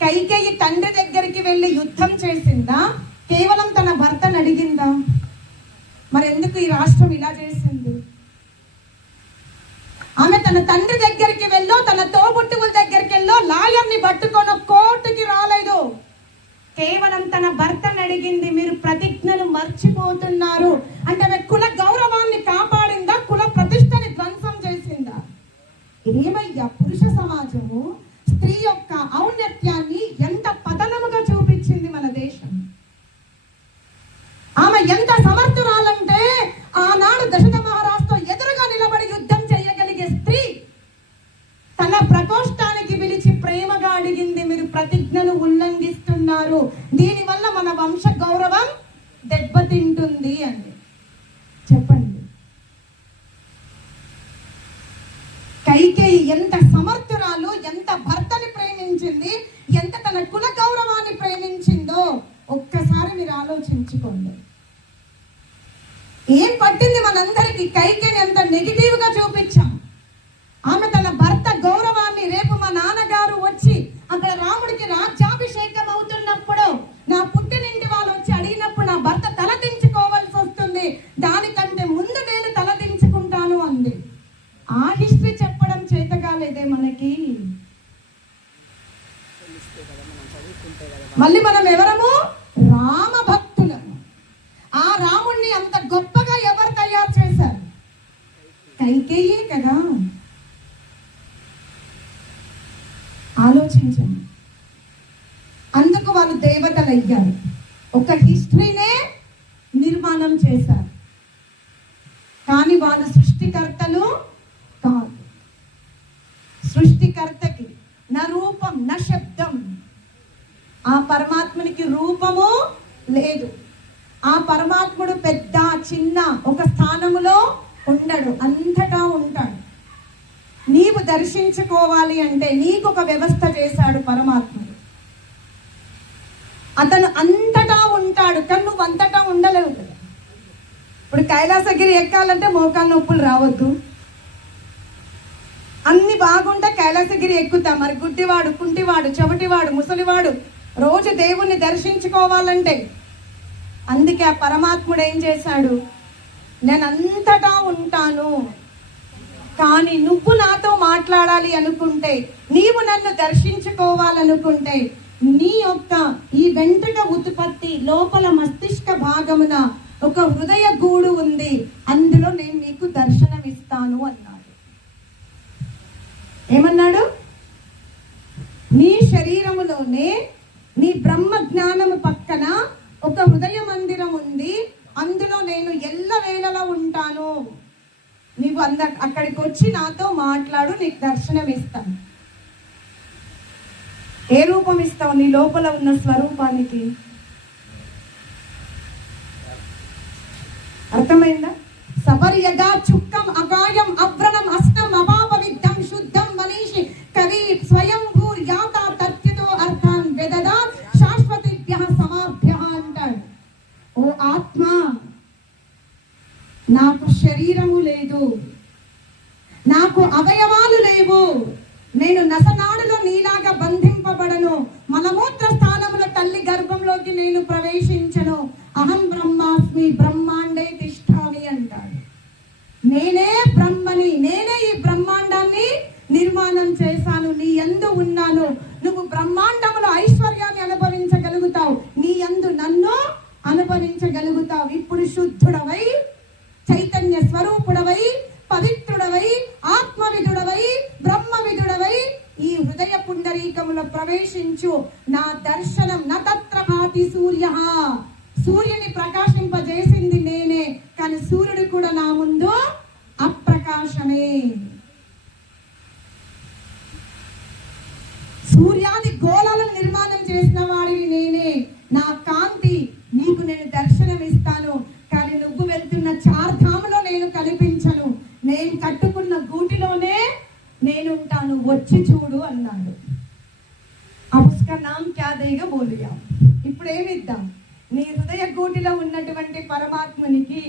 కైకేయి తండ్రి దగ్గరికి వెళ్ళి యుద్ధం చేసిందా? కేవలం తన భర్తను అడిగిందా? మరి ఎందుకు ఈ రాష్ట్రం ఇలా చేసింది? ఆమె తన తండ్రి దగ్గరికి వెళ్ళో తన తోబుట్టువుల దగ్గరికి వెళ్ళో లాయర్ని పట్టుకొని కోర్టుకి రాలేదు. కేవలం తన భర్తను అడిగింది. మీరు ప్రతిజ్ఞలు మర్చిపోతున్నారు అంటే ఆమె కుల గౌరవాన్ని కాపాడిందా? కుల ప్రతిష్టని ధ్వంసం చేసిందా? ఏమయ్యా పురుష సమాజము స్త్రీ యొక్క ఔన్నత్యాన్ని ఎంత పతనముగా చూపించింది మన దేశం. ఆమె ఎంత సమర్థురాలంటే ఆనాడు దశరథ మహారాజుతో ఎదురుగా నిలబడి యుద్ధం చేయగలిగే స్త్రీ తన ప్రకోష్టానికి పిలిచి ప్రేమగా అడిగింది, మీరు ప్రతిజ్ఞను ఉల్లంఘిస్తున్నారు, దీనివల్ల మన వంశ గౌరవం దెబ్బతింటుంది అని. చెప్పండి, కైకేయి ఎంత సమర్థురాలు, ఎంత భర్తని ప్రేమించింది, ఎంత తన కుల గౌరవాన్ని ప్రేమించిందో ఒక్కసారి మీరు ఆలోచించుకోండి. ఏం పట్టింది మనందరికి? కైకేయిని ఎంత నెగిటివ్ గా చూపించాం. ఆమె తన భర్త గౌరవాన్ని, రేపు మా నాన్నగారు వచ్చి అక్కడ రాముడికి రాజ్యాభిషేకం అవుతున్నప్పుడు నా పుట్టినింటి వాళ్ళు వచ్చి అడిగినప్పుడు నా భర్త తలదించుకోవాల్సి వస్తుంది, దానికంటే ముందు నేను తలదించుకుంటాను అంది. ఆ హిస్టరీ చెప్పడం చేతగాలేదే మనకి. మళ్ళీ మనం ఎవరము? రామ భక్తులము. ఆ రాముణ్ణి అంత గొప్పగా ఎవరు తయారు చేశారు? కైకేయే కదా. ఆలోచించండి. అందుకు వాళ్ళు దేవతలు అయ్యారు. ఒక హిస్టరీనే నిర్మాణం చేశారు, కానీ వాళ్ళు సృష్టికర్తలు కాదు. సృష్టికర్తకి నా రూపం నా శబ్దం. ఆ పరమాత్మునికి రూపము లేదు. ఆ పరమాత్ముడు పెద్ద చిన్న ఒక స్థానములో ఉండడు, అంతటా ఉంటాడు. నీవు దర్శించుకోవాలి అంటే నీకు ఒక వ్యవస్థ చేశాడు పరమాత్ముడు. అతను అంతటా ఉంటాడు, కానీ నువ్వు అంతటా ఉండలేవు కదా. ఇప్పుడు కైలాసగిరి ఎక్కాలంటే మోకాలు నొప్పులు రావద్దు, అన్ని బాగుంటే కైలాసగిరి ఎక్కుతాం. మరి గుడ్డివాడు, కుంటివాడు, చెవిటివాడు, ముసలివాడు రోజు దేవుణ్ణి దర్శించుకోవాలంటే, అందుకే ఆ పరమాత్ముడు ఏం చేశాడు? నేను అంతటా ఉంటాను, కానీ నువ్వు నాతో మాట్లాడాలి అనుకుంటే, నీవు నన్ను దర్శించుకోవాలనుకుంటే, నీ యొక్క ఈ వెంట్రుక ఉత్పత్తి లోపల మస్తిష్క భాగమున ఒక హృదయ గూడు ఉంది, అందులో నేను నీకు దర్శనం ఇస్తాను అన్నాడు. ఏమన్నాడు? నీ శరీరములోనే నీ బ్రహ్మ జ్ఞానము పక్కన ఒక హృదయ మందిరం ఉంది, అందులో నేను ఎల్లవేళలా ఉంటాను. నీవు అక్కడికి వచ్చి నాతో మాట్లాడు, నీకు దర్శనం ఇస్తాను. ఏ రూపం ఇస్తావు? నీ లోపల ఉన్న స్వరూపానికి. అర్థమైందా? సపర్యగా చుక్కం అగాయం అవ్రణం అస్తం అపాప విద్ధం శుద్ధం మనీషి కవి స్వయం భూర్యాత తత్యతో అర్థాన్ వెదదా శాశ్వతిభ్య సమాభ్య అంటాడు. ఓ ఆత్మ, నాకు శరీరము లేదు, నాకు అవయవాలు లేవు, నేను నసనాడులో నీలాగా బంధింపబడను, మలమూత్ర స్థానములో తల్లి గర్భంలోకి నేను ప్రవేశించను. అహం బ్రహ్మాస్మి బ్రహ్మాండే తిష్టామి అంటాడు. నేనే బ్రహ్మని, నేనే ఈ బ్రహ్మాండాన్ని నిర్మాణం చేశాను, నీ యందు ఉన్నాను. నువ్వు బ్రహ్మాండములో ఐశ్వర్యాన్ని అనుభవించగలుగుతావు, నీ యందు నన్ను అనుభవించగలుగుతావు. ఇప్పుడు శుద్ధుడవై, చైతన్య స్వరూపుడవై, పవిత్రుడవై, ఆత్మవిధుడవై, బ్రహ్మవిధుడవై ఈ హృదయ పుండరీకములో ప్రవేశించు. నా దర్శనం నతత్ర భాతి సూర్య. సూర్యుని ప్రకాశింపజేసింది నేనే, కానీ సూర్యుడు కూడా నా ముందు అప్రకాశమే. చేసిన వాడిని నేనే, నా కాంతి నీకు నేను దర్శనం ఇస్తాను, కానీ నువ్వు వెళ్తున్న చార్ధాములో నేను కనిపించను, నేను కట్టుకున్న గూటిలోనే నేనుంటాను, వచ్చి చూడు అన్నాడు. అబ్స్కా నామ్ క్యా దేగా బోలియా. ఇప్పుడు ఏమిద్దాం? నీ హృదయ గూటిలో ఉన్నటువంటి పరమాత్మునికి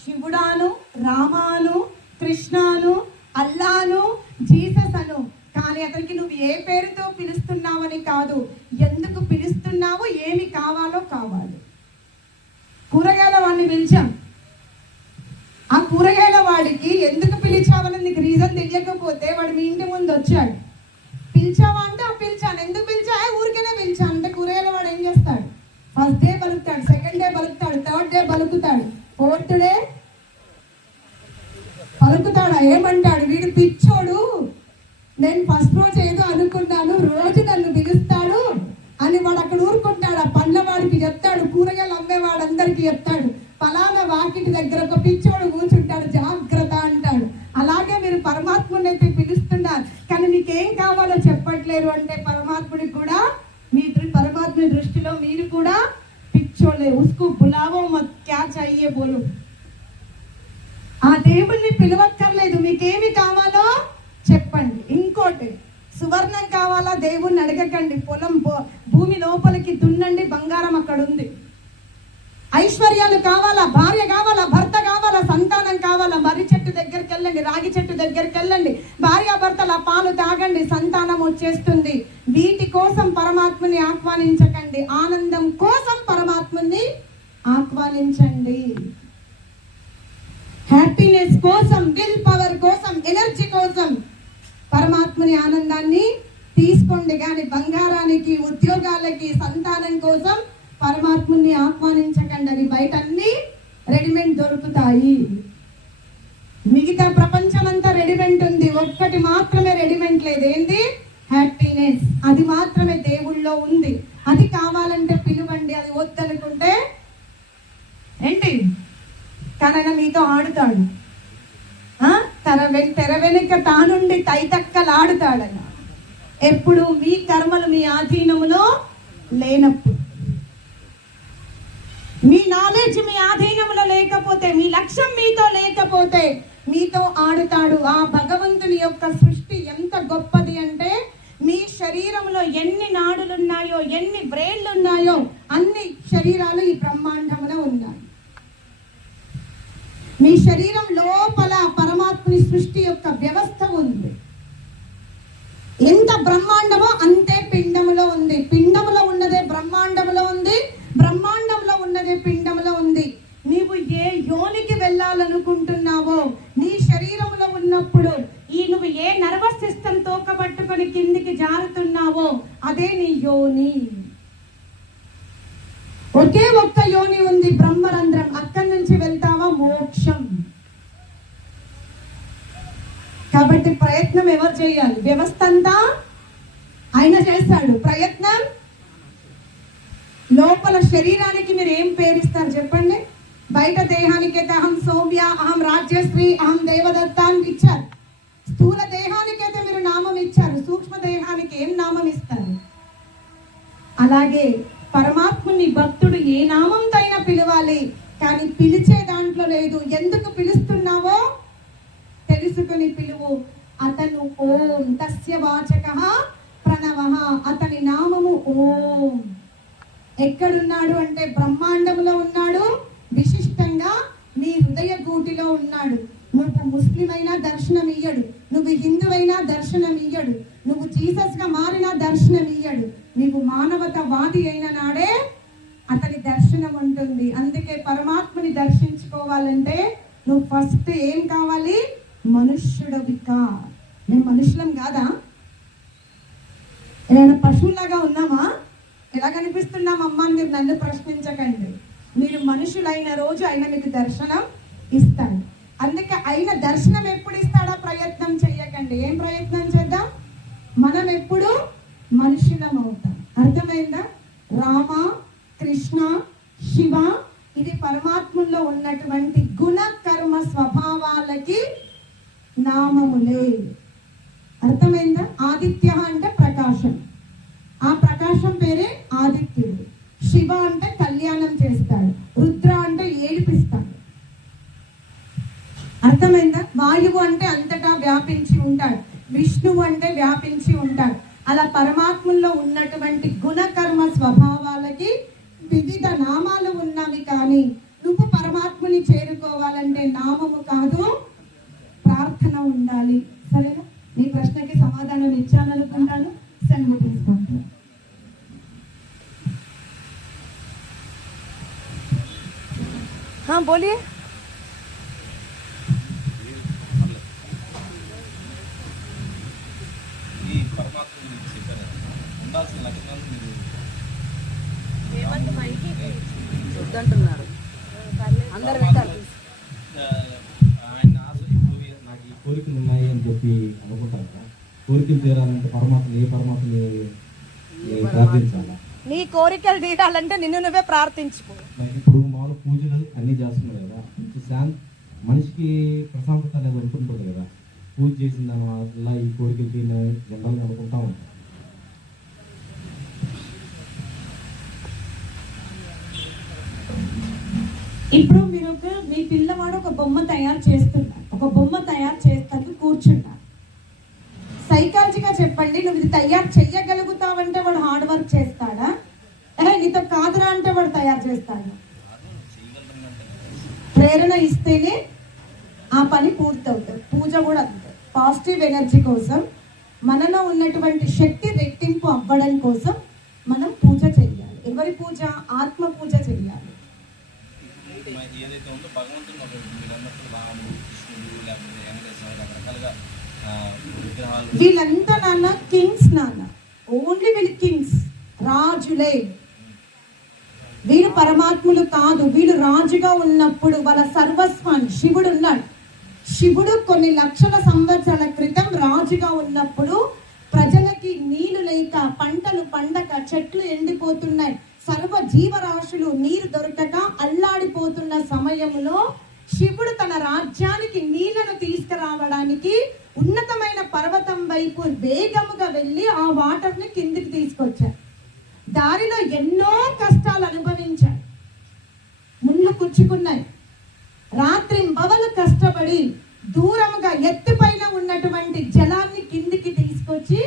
శివుడాను, రామాను, కృష్ణాను, అల్లాను, జీసస్ అను, కానీ అతనికి నువ్వు ఏ పేరుతో పిలుస్తున్నావని కాదు, ఎందుకు పిలుస్తున్నావో, ఏమి కావాలో కావాలి. కూరగాయల వాడిని పిలిచాం, ఆ కూరగాయల వాడికి ఎందుకు పిలిచావని నీకు రీజన్ తెలియకపోతే వాడు మీ ఇంటి ముందు వచ్చాడు, పిలిచావా అంటే ఆ పిలిచాను, ఎందుకు పిలిచా, ఊరికేనే పిలిచాను అంటే కూరగాయల వాడు ఏం చేస్తాడు? ఫస్ట్ డే బలుకుతాడు, సెకండ్ డే బలుకుతాడు, థర్డ్ డే బలుకుతాడు, ఫోర్త్ డే పలుకుతాడా? ఏమంటాడు? వీడు పిచ్చోడు, నేను ఫస్ట్ రోజు ఏదో అనుకున్నాను, రోజు నన్ను పిలుస్తాడు అని వాడు అక్కడ ఊరుకుంటాడు. ఆ పండ్ల వాడికి చెప్తాడు, కూరగాయలు అమ్మేవాడు అందరికి చెప్తాడు, ఫలానా వాకిటి దగ్గర ఒక పిచ్చోడు కూర్చుంటాడు, జాగ్రత్త అంటాడు. అలాగే మీరు పరమాత్ముని అయితే పిలుస్తున్నారు, కానీ మీకేం కావాలో చెప్పట్లేరు అంటే పరమాత్ముడికి కూడా పరమాత్ముడి దృష్టిలో మీరు కూడా పిచ్చోలే. ఉస్కు బులావో మత్, క్యా చాహియే బోలు. ఆ దేవుణ్ణి పిలవక్కర్లేదు, మీకేమి కావాలో చెప్పండి. ఇంకోటి, సువర్ణం కావాలా? దేవుణ్ణి అడగకండి, పొలం భూమి లోపలికి దున్నండి, బంగారం అక్కడ ఉంది. ఐశ్వర్యాలు కావాలా? భార్య కావాలా? భర్త కావాలా? సంతానం కావాలా? మర్రి చెట్టు దగ్గరికి వెళ్ళండి, రాగి చెట్టు దగ్గరికి వెళ్ళండి, భార్యాభర్తల పాలు తాగండి, సంతానం వచ్చేస్తుంది. వీటి కోసం పరమాత్మని ఆహ్వానించకండి, ఆనందం కోసం పరమాత్మని ఆహ్వానించండి. హ్యాపీనెస్ కోసం, విల్ పవర్ కోసం, ఎనర్జీ కోసం పరమాత్మని ఆనందాన్ని తీసుకోండి, కానీ బంగారానికి, ఉద్యోగాలకి, సంతానం కోసం పరమాత్ముని ఆహ్వానించకండి. అవి బయట అన్ని రెడీమేడ్ దొరుకుతాయి. మిగతా ప్రపంచం అంతా రెడీమేడ్ ఉంది, ఒక్కటి మాత్రమే రెడీమేడ్ లేదు. ఏంది? హ్యాపీనెస్. అది మాత్రమే దేవుళ్ళో ఉంది. అది కావాలంటే పిలువండి, అది వద్దనుకుంటే ఏంటి? తనన మీతో ఆడుతాడు, తెర వెనుక తానుండి తైతక్కలాడుతాడన. ఎప్పుడు మీ కర్మలు మీ ఆధీనములో లేనప్పుడు, మీ నాలెడ్జ్ మీ ఆధీనంలో లేకపోతే, మీ లక్ష్యం మీతో లేకపోతే మీతో ఆడుతాడు. ఆ భగవంతుని యొక్క సృష్టి ఎంత గొప్పది అంటే, మీ శరీరంలో ఎన్ని నాడులున్నాయో, ఎన్ని వ్రేళ్లున్నాయో అన్ని శరీరాలు ఈ బ్రహ్మాండములో ఉన్నాయి. మీ శరీరం లోపల పరమాత్ముని సృష్టి యొక్క వ్యవస్థ ఉంది. ఎంత బ్రహ్మాండమో అంతే పిండములో ఉంది. పిండములో ఉన్నదే బ్రహ్మాండములో ఉంది, బ్రహ్మాండంలో ఉన్నదే పిండములో ఉంది. నీవు ఏ యోనికి వెళ్ళాలనుకుంటున్నావో, నీ శరీరంలో ఉన్నప్పుడు నువ్వు ఏ నర్వస్ సిస్టమ్ తోకబట్టుకొని కిందికి జారుతున్నావో అదే నీ యోని. ఒకే ఒక్క యోని ఉంది, బ్రహ్మరంధ్రం. అక్కడి నుంచి వెళ్తావా మోక్షం. కాబట్టి ప్రయత్నం ఎవరు చేయాలి? వ్యవస్థ అంతా ఆయన చేస్తాడు. ప్రయత్నం లోపల శరీరానికి మీరు ఏం పేరిస్తారు చెప్పండి? బయట దేహానికి అయితే అహం సౌమ్య, అహం రాజ్యశ్రీ, అహం దేవదత్త అని ఇచ్చారు. స్థూల దేహానికైతే మీరు నామం ఇచ్చారు, సూక్ష్మ దేహానికి ఏం నామం ఇస్తారు? అలాగే పరమాత్ముని భక్తుడు ఏ నామంతో అయినా పిలవాలి, కానీ పిలిచే దాంట్లో లేదు. ఎందుకు పిలుస్తున్నావో తెలుసుకుని పిలువు. అతను ఓం, తస్య వాచకః ప్రణవః, అతని నామము ఓం. ఎక్కడున్నాడు అంటే బ్రహ్మాండంలో ఉన్నాడు, విశిష్టంగా నీ హృదయ గూటిలో ఉన్నాడు. నువ్వు ముస్లిం అయినా దర్శనం ఇయ్యడు, నువ్వు హిందువైనా దర్శనం ఇయ్యడు, నువ్వు జీసస్ గా మారినా దర్శనం ఇయ్యడు. నీవు మానవతావాది అయిన నాడే అతని దర్శనం ఉంటుంది. అందుకే పరమాత్మని దర్శించుకోవాలంటే నువ్వు ఫస్ట్ ఏం కావాలి? మనుష్యుడవికా. మేము మనుషులం కాదా? ఏదైనా పశువులాగా ఉన్నామా? ఎలా కనిపిస్తున్నాం అమ్మా అని మీరు నన్ను ప్రశ్నించకండి. మీరు మనుషులైన రోజు ఆయన మీకు దర్శనం ఇస్తాడు. అందుకే ఆయన దర్శనం ఎప్పుడు ఇస్తాడో ప్రయత్నం చెయ్యకండి. ఏం ప్రయత్నం చేద్దాం? మనం ఎప్పుడు మనుషులం అవుతాం. అర్థమైందా? రామ, కృష్ణ, శివ ఇది పరమాత్మలో ఉన్నటువంటి గుణ కర్మ స్వభావాలకి నామములే. అర్థమైందా? ఆదిత్య అంటే ప్రకాశం, ఆ ప్రకాశం పేరే ఆదిత్యుడు. శివ అంటే కళ్యాణం చేస్తాడు, రుద్ర అంటే ఏడిపిస్తాడు. అర్థమైందా? వాయువు అంటే అంతటా వ్యాపించి ఉంటాడు, విష్ణువు అంటే వ్యాపించి ఉంటాడు. అలా పరమాత్మలో ఉన్నటువంటి గుణకర్మ స్వభావాలకి వివిధ నామాలు ఉన్నవి. కానీ నువ్వు పరమాత్మని చేరుకోవాలంటే నామము కాదు, ప్రార్థన ఉండాలి. సరేనా? నీ ప్రశ్నకి సమాధానం ఇచ్చాననుకుంటాను. సెలవు తీసుకుంటాను. हाँ बोलिए. ఈ పరమాత్మ గురించి చెప్పారు కదా, ఉండాల్సిన లక్షణాలు మీరు వద్దంటున్నారు అందరు పెట్టాలి. ఆయన ఆశ ఇప్పుడు నాకు ఈ కోరికలు ఉన్నాయి అని చెప్పి అనుకుంటారు కదా, కోరికలు తీరాలంటే ఏ పరమాత్మని ప్రార్థించాలా? నీ కోరికలు తీరాలంటే నిన్ను నువ్వే ప్రార్థించుకో. ఇప్పుడు మామూలు పూజలు అన్నీ చేస్తున్నారు కదా, కొంచెం మనిషికి ప్రశాంతత అనేది ఉంటుంటుంది కదా, పూజ చేసిన దాని వల్ల ఈ కోరికలు తీరినవి జనరల్గా అనుకుంటా ఉంటాం. ఇప్పుడు మీరు మీ పిల్లవాడు ఒక బొమ్మ తయారు చేస్తున్నారు, ఒక బొమ్మ తయారు చేస్తానికి కూర్చున్నారు. సైకాలజీగా చెప్పండి, నువ్వు ఇది తయారు చెయ్యగలుగుతావంటే వాడు హార్డ్ వర్క్ చేస్తాడా? నీతో కాదురా అంటే వాడు తయారు చేస్తాడు. ప్రేరణ ఇస్తేనే ఆ పని పూర్తవుతుంది. పూజ కూడా అంతే. పాజిటివ్ ఎనర్జీ కోసం, మనలో ఉన్నటువంటి శక్తి రెట్టింపు అవ్వడం కోసం మనం పూజ చేయాలి. ఎవరి పూజ? ఆత్మ పూజ చేయాలి. ఏదైతే ఉందో భగవంతుడు మీరు అన్నప్పుడు రాముడు, కృష్ణుడు, లేకపోతే వెంకటేశ్వర రకరకాలుగా విగ్రహాలు, వీళ్ళంతా నాన్న కింగ్స్ నాన్న. ఓన్లీ వీళ్ళు కింగ్స్, రాజులే. వీళ్ళు పరమాత్ములు కాదు. వీళ్ళు రాజుగా ఉన్నప్పుడు వాళ్ళ సర్వస్వాన్ని శివుడు ఉన్నాడు. శివుడు కొన్ని లక్షల సంవత్సరాల క్రితం రాజుగా ఉన్నప్పుడు ప్రజలకి నీళ్లు లేక, పంటలు పండక, చెట్లు ఎండిపోతున్నాయి, సర్వ జీవరాశులు నీరు దొరకక అల్లాడిపోతున్న సమయంలో శివుడు తన రాజ్యానికి నీళ్లను తీసుకురావడానికి ఉన్నతమైన పర్వతం వైపు వేగముగా వెళ్ళి ఆ వాటర్ని కిందికి తీసుకొచ్చారు. దారిలో ఎన్నో కష్టాలు అనుభవించాడు, ముళ్ళు కుచ్చుకున్నాయి. రాత్రి పగలు కష్టపడి దూరముగా ఎత్తుపైన ఉన్నటువంటి జలాన్ని కిందికి తీసుకొచ్చి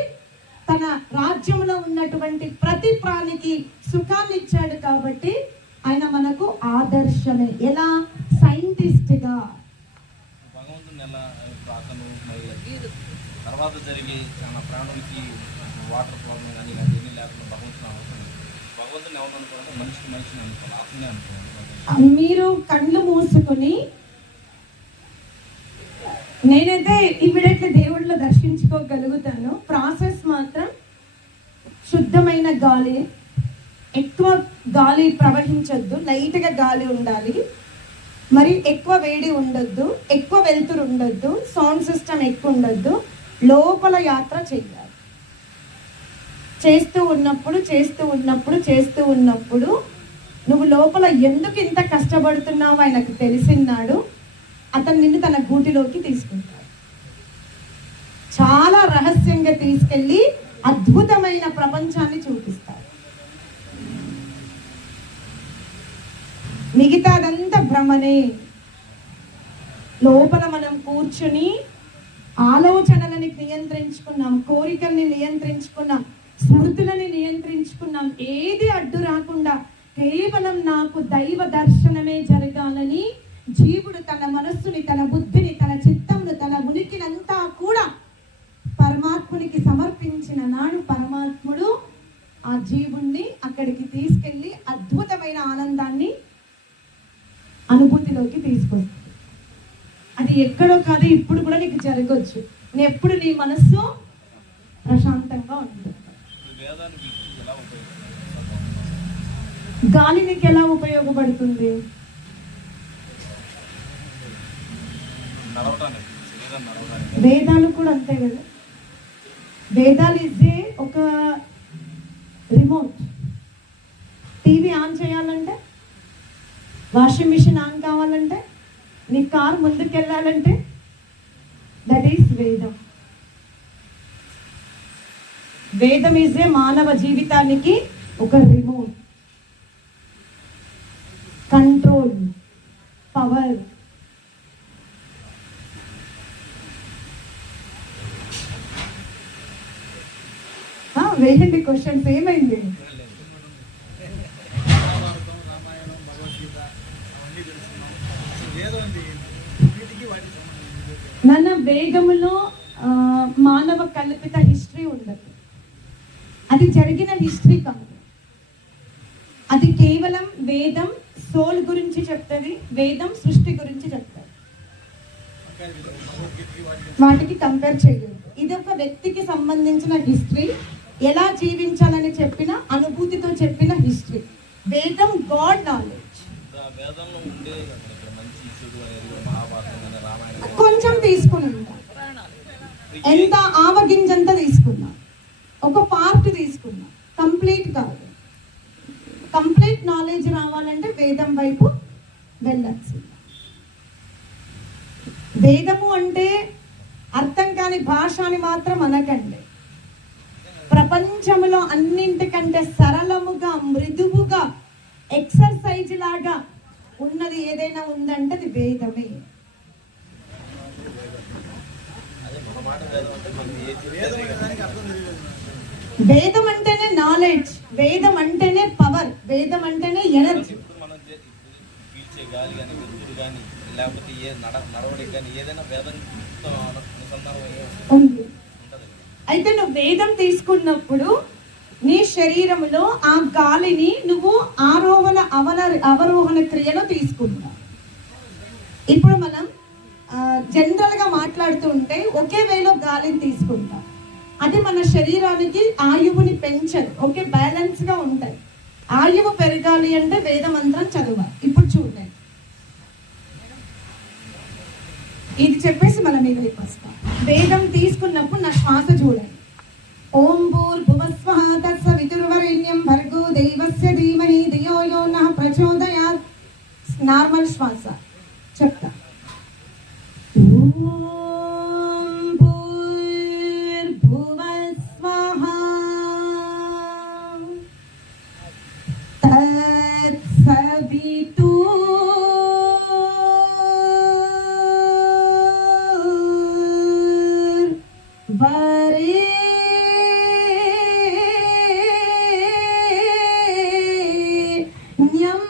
తన రాజ్యంలో ఉన్నటువంటి ప్రతి ప్రాణికి సుఖాన్ని ఇచ్చాడు. కాబట్టి ఆయన మనకు ఆదర్శమే. ఎలా? సైంటిస్ట్ గా. భగవంతుని ఎలా అతను తర్వాత జరిగే చాలా ప్రాణులకి వాటర్ ప్రాబ్లం కానీ ఇలాంటివన్నీ లేకుండా భగవంతుని అవసరం. భగవంతుని ఎవరు అనుకోవాలంటే మనిషిని అనుకోవాలి, ఆత్మనే అనుకోవాలి. మీరు కళ్ళు మూసుకొని, నేనైతే ఇమ్మీడియట్లీ దేవుళ్ళలో దర్శించుకోగలుగుతాను. ప్రాసెస్ మాత్రం శుద్ధమైన గాలి, ఎక్కువ గాలి ప్రవహించొద్దు, లైట్గా గాలి ఉండాలి, మరి ఎక్కువ వేడి ఉండొద్దు, ఎక్కువ వెలుతురు ఉండొద్దు, సౌండ్ సిస్టమ్ ఎక్కువ ఉండొద్దు. లోపల యాత్ర చెయ్యాలి. చేస్తూ ఉన్నప్పుడు నువ్వు లోపల ఎందుకు ఇంత కష్టపడుతున్నావు ఆయనకు తెలిసినాడు. అతను నిన్ను తన గూటిలోకి తీసుకుంటాడు. చాలా రహస్యంగా తీసుకెళ్ళి అద్భుతమైన ప్రపంచాన్ని చూపిస్తాడు. మిగతాదంతా భ్రమనే. లోపల మనం కూర్చుని ఆలోచనలని నియంత్రించుకున్నాం, కోరికల్ని నియంత్రించుకున్నాం, స్మృతులని నియంత్రించుకున్నాం. ఏది అడ్డు రాకుండా కేవలం నాకు దైవ దర్శనమే జరగాలని జీవుడు తన మనస్సుని, తన బుద్ధిని, తన చిత్తంను, తన ఉనికినంతా కూడా పరమాత్మునికి సమర్పించిన నాడు పరమాత్ముడు ఆ జీవుణ్ణి అక్కడికి తీసుకెళ్ళి అద్భుతమైన ఆనందాన్ని అనుభూతిలోకి తీసుకొస్తుంది. అది ఎక్కడో కాదు, ఇప్పుడు కూడా నీకు జరగవచ్చు. ఎప్పుడు నీ మనస్సు ప్రశాంతంగా ఉంటుంది. గాలి నీకు ఎలా ఉపయోగపడుతుంది? వేదాలు కూడా అంతే కదా. వేదాలు ఇదే ఒక రిమోట్. టీవీ ఆన్ చేయాలంటే, వాషింగ్ మిషన్ ఆన్ కావాలంటే, నీ కార్ ముందుకెళ్ళాలంటే, దట్ ఈస్ వేదం. వేదం ఇజే మానవ జీవితానికి ఒక రిమోట్, కంట్రోల్, పవర్. వేయండి క్వశ్చన్స్, ఏమైంది? మన వేదములో మానవ కల్పిత హిస్టరీ ఉండదు, అది జరిగిన హిస్టరీ కాదు. అది కేవలం వేదం సోల్ గురించి చెప్తుంది, వేదం సృష్టి గురించి చెప్తుంది, వాటికి కంపేర్ చేయలేదు. ఇది ఒక వ్యక్తికి సంబంధించిన హిస్టరీ, ఎలా జీవించాలని చెప్పిన అనుభూతితో చెప్పిన హిస్టరీ. వేదం గాడ్ నాలెడ్జ్. వేదంలో ఉండే మంచి చెడు అనేది మహాభారతం కానీ రామాయణం కొంచెం తీసుకుని ఉంటాం, ఎంత ఆవగింజంతా తీసుకున్నా, ఒక పార్ట్ తీసుకున్నా, కంప్లీట్ కాదు. కంప్లీట్ నాలెడ్జ్ రావాలంటే వేదం వైపు వెళ్ళచ్చు. వేదము అంటే అర్థం కాని భాష అని మాత్రం అనకండి. ప్రపంచంలో అన్నింటికంటే సరళముగా, మృదువుగా, ఎక్సర్సైజ్ లాగా ఉన్నది ఏదైనా ఉందంటే అది వేదమే. వేదం అంటేనే నాలెడ్జ్, వేదం అంటేనే పవర్, వేదం అంటేనే ఎనర్జీ. మనం పీల్చే గాలి కానీ వెలుతురు కానీ లేకపోతే ఏ నడవడికి కానీ ఏదైనా వేదంతో అనుసంధానం ఉంది. అయితే నువ్వు వేదం తీసుకున్నప్పుడు నీ శరీరంలో ఆ గాలిని నువ్వు ఆరోహణ అవరోహణ క్రియలో తీసుకుంటావు. ఇప్పుడు మనం జనరల్ గా మాట్లాడుతూ ఉంటే ఒకే వేలో గాలిని తీసుకుంటాం, అది మన శరీరానికి ఆయువుని పెంచదు. ఓకే, బ్యాలెన్స్ గా ఉంటాయి. ఆయువు పెరగాలి అంటే వేద మంత్రం చదవాలి. ఇప్పుడు చూడండి, ఇది చెప్పేసి మన మీద వస్తాం. వేదం తీసుకున్నప్పుడు నా శ్వాస చూడండి. ఓం భూర్భువస్వః తత్సవితుర్వరేణ్యం భర్గో దేవస్య ధీమహి ధియో యో నః ప్రచోదయాత్. నార్మల్ శ్వాస చెప్తా. ఓం భూర్భువస్వః తత్సవితుర్వరేణ్యం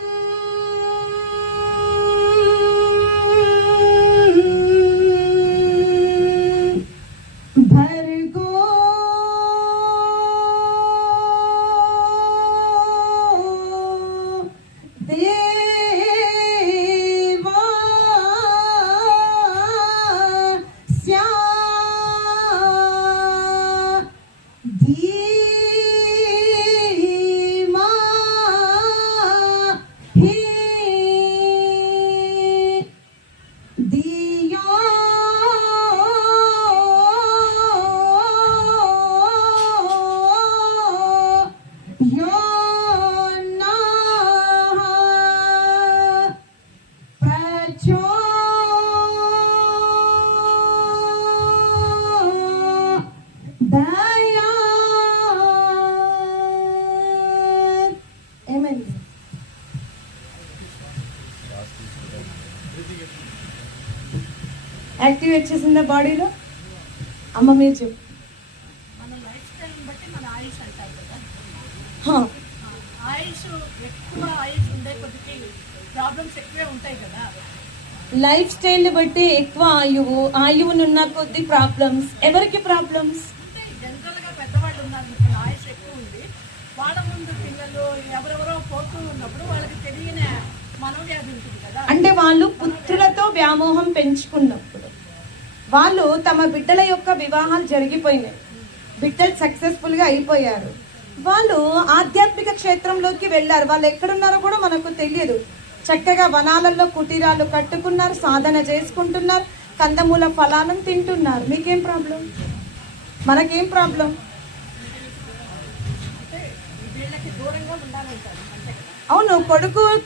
భర్గో దేవస్య ధీమహి ధియో యో నః ప్రచోదయాత్. ఏమైంది? యాక్టివేట్ చేసిందా బాడీలో? అమ్మ మీరు చెప్పు. మన లైఫ్ స్టైల్ బట్టి మన ఆయుష్ అంటారు కదా. హా, ఆయుష్ ఎక్కువ ఆయుష్ ఉండే కొద్దికి ప్రాబ్లమ్స్ ఎక్కువే ఉంటాయి కదా. లైఫ్ స్టైల్ బట్టి ఎక్కువ ఆయువునున్న కొద్ది ప్రాబ్లమ్స్. ఎవరికి ప్రాబ్లమ్స్? అంటే జనరల్గా పెద్దవాళ్ళు ఉన్నారు, ఇప్పుడు ఆయుష్ ఎక్కువ ఉంది, వాళ్ళ ముందు పిల్లలు ఎవరెవరో పోతూ ఉన్నప్పుడు వాళ్ళకి తెలియని మనోవ్యాధి ఉంటుంది కదా. అంటే వాళ్ళు పుత్రులతో వ్యామోహం పెంచుకున్నప్పుడు వాళ్ళు తమ బిడ్డల యొక్క వివాహాలు జరిగిపోయినాయి, బిడ్డలు సక్సెస్ఫుల్ గా అయిపోయారు, వాళ్ళు ఆధ్యాత్మిక క్షేత్రంలోకి వెళ్ళారు. వాళ్ళు ఎక్కడున్నారో కూడా మనకు తెలియదు. చక్కగా వనాలలో కుటీరాలు కట్టుకున్నారు, సాధన చేసుకుంటున్నారు, కందమూల ఫలాలను తింటున్నారు. మీకేం ప్రాబ్లం? మనకేం ప్రాబ్లం? వీళ్ళకి దూరంగా ఉండాలంటారు అంతే కదా. అవును,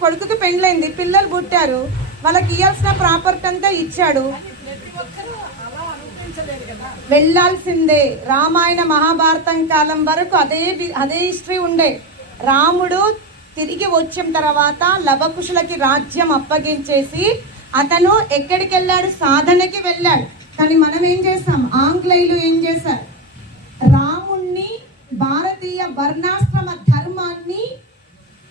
కొడుకుకి పెండ్లైంది, పిల్లలు పుట్టారు, వాళ్ళకి ఇవ్వాల్సిన ప్రాపర్టీ అంతా ఇచ్చాడు. ప్రతి ఒక్కరూ అలా అనుకుంటారు. చూపించలేదు కదా. వెళ్ళాల్సిందే. రామాయణ మహాభారతం కాలం వరకు అదే హిస్టరీ ఉండే. రాముడు తిరిగి వచ్చిన తర్వాత లవకుశులకి రాజ్యం అప్పగించేసి అతను ఎక్కడికి వెళ్ళాడు? సాధనకి వెళ్ళాడు. కానీ మనం ఏం చేస్తాం? ఆంగ్లేయులు ఏం చేశారు? రాముణ్ణి, భారతీయ వర్ణాశ్రమ ధర్మాన్ని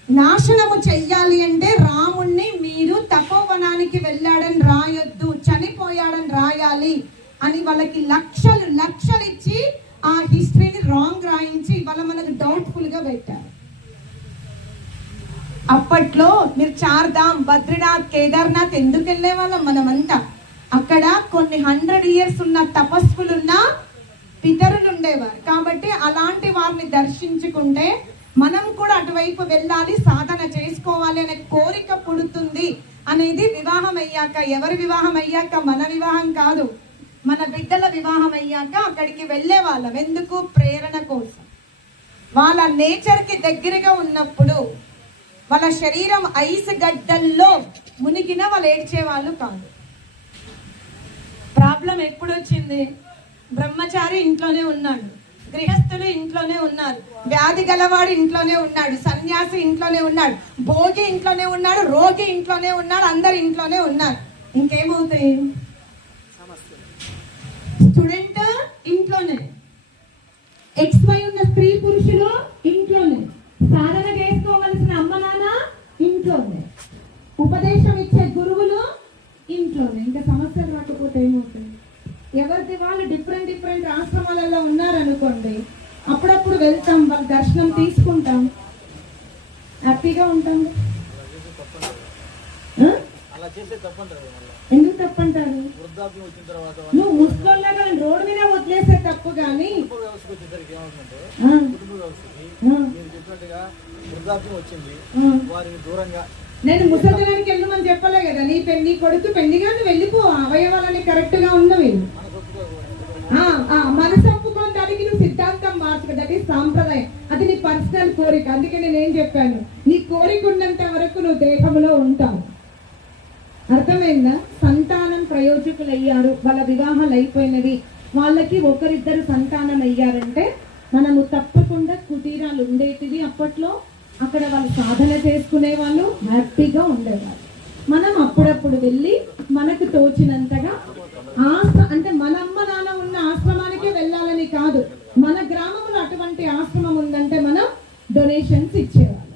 నాశనము చెయ్యాలి అంటే రాముణ్ణి మీరు తపోవనానికి వెళ్ళాడని రాయొద్దు, చనిపోయాడని రాయాలి అని వాళ్ళకి లక్షలు ఇచ్చి ఆ హిస్టరీని రాంగ్ రాయించి ఇవాళ మనకు డౌట్ఫుల్ గా పెట్టారు. అప్పట్లో మీరు చార్ధామ్, బద్రీనాథ్, కేదార్నాథ్ ఎందుకు వెళ్ళే వాళ్ళం? మనమంతా అక్కడ కొన్ని 100 years ఉన్న తపస్సులున్న పితరులు ఉండేవారు. కాబట్టి అలాంటి వారిని దర్శించుకుంటే మనం కూడా అటువైపు వెళ్ళాలి, సాధన చేసుకోవాలి అనే కోరిక పుడుతుంది అనేది వివాహం అయ్యాక. ఎవరి వివాహం అయ్యాక? మన వివాహం కాదు, మన బిడ్డల వివాహం అయ్యాక అక్కడికి వెళ్ళే వాళ్ళం. ఎందుకు? ప్రేరణ కోసం. వాళ్ళ నేచర్కి దగ్గరగా ఉన్నప్పుడు వాళ్ళ శరీరం ఐస్ గడ్డల్లో మునిగిన వాళ్ళు ఏడ్చేవాళ్ళు కాదు. ప్రాబ్లం ఎప్పుడు వచ్చింది? బ్రహ్మచారి ఇంట్లోనే ఉన్నాడు, గృహస్థులు ఇంట్లోనే ఉన్నారు, వ్యాధి గలవాడు ఇంట్లోనే ఉన్నాడు, సన్యాసి ఇంట్లోనే ఉన్నాడు, భోగి ఇంట్లోనే ఉన్నాడు, రోగి ఇంట్లోనే ఉన్నాడు, అందరు ఇంట్లోనే ఉన్నారు. ఇంకేమవుతాయి? స్టూడెంట్ ఇంట్లోనే, XY ఉన్న స్త్రీ పురుషులు ఇంట్లోనే, సాధన చేసుకోవలసిన అమ్మ నాన్న ఇంట్లోనే, ఉపదేశం ఇచ్చే గురువులు ఇంట్లోనే. ఇంకా సమస్యలు రాకపోతే ఏమవుతాయి? ఎవరిది వాళ్ళు డిఫరెంట్ ఆశ్రమాలలో ఉన్నారనుకోండి, అప్పుడప్పుడు వెళ్తాం, వాళ్ళ దర్శనం తీసుకుంటాం, హ్యాపీగా ఉంటాం. ఎందుకు తప్పంటారు? నువ్వు ముస్లింలాగా రోడ్డు మీద వదిలేసే తప్పు. కానీ నేను ముసలిదానికి వెళ్ళమని చెప్పలే కదా. నీ కొడుకు పెళ్లిగా నువ్వు వెళ్ళిపో, అవయవాలని కరెక్ట్ గా ఉన్నవి. మనసు ఒప్పుకొని దానికి నువ్వు సిద్ధాంతం మార్చుకో. దట్ ఈస్ సాంప్రదాయం, అది నీ పర్సనల్ కోరిక. అందుకే నేనేం చెప్పాను, నీ కోరిక ఉన్నంత వరకు నువ్వు దేహంలో ఉంటావు. అర్థమైందా? సంతానం ప్రయోజకులు అయ్యారు, వాళ్ళ వివాహాలు అయిపోయినవి, వాళ్ళకి ఒకరిద్దరు సంతానం అయ్యారంటే మనము తప్పకుండా కుటీరాలు ఉండేటివి. అప్పట్లో అక్కడ వాళ్ళు సాధన చేసుకునే వాళ్ళు, హ్యాపీగా ఉండేవాళ్ళు. మనం అప్పుడప్పుడు వెళ్ళి మనకు తోచినంతగా అంటే మన అమ్మ నాన్న ఉన్న ఆశ్రమానికే వెళ్ళాలని కాదు, మన గ్రామంలో అటువంటి ఆశ్రమం ఉందంటే మనం డొనేషన్స్ ఇచ్చేవాళ్ళం.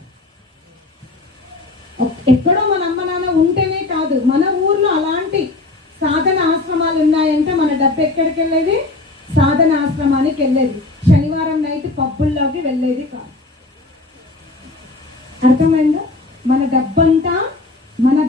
ఎక్కడో మన అమ్మ నాన్న ఉంటేనే కాదు, మన ఊర్లో అలాంటి సాధన ఆశ్రమాలు ఉన్నాయంటే మన డబ్బు ఎక్కడికి వెళ్ళేది? సాధన ఆశ్రమానికి వెళ్ళేది.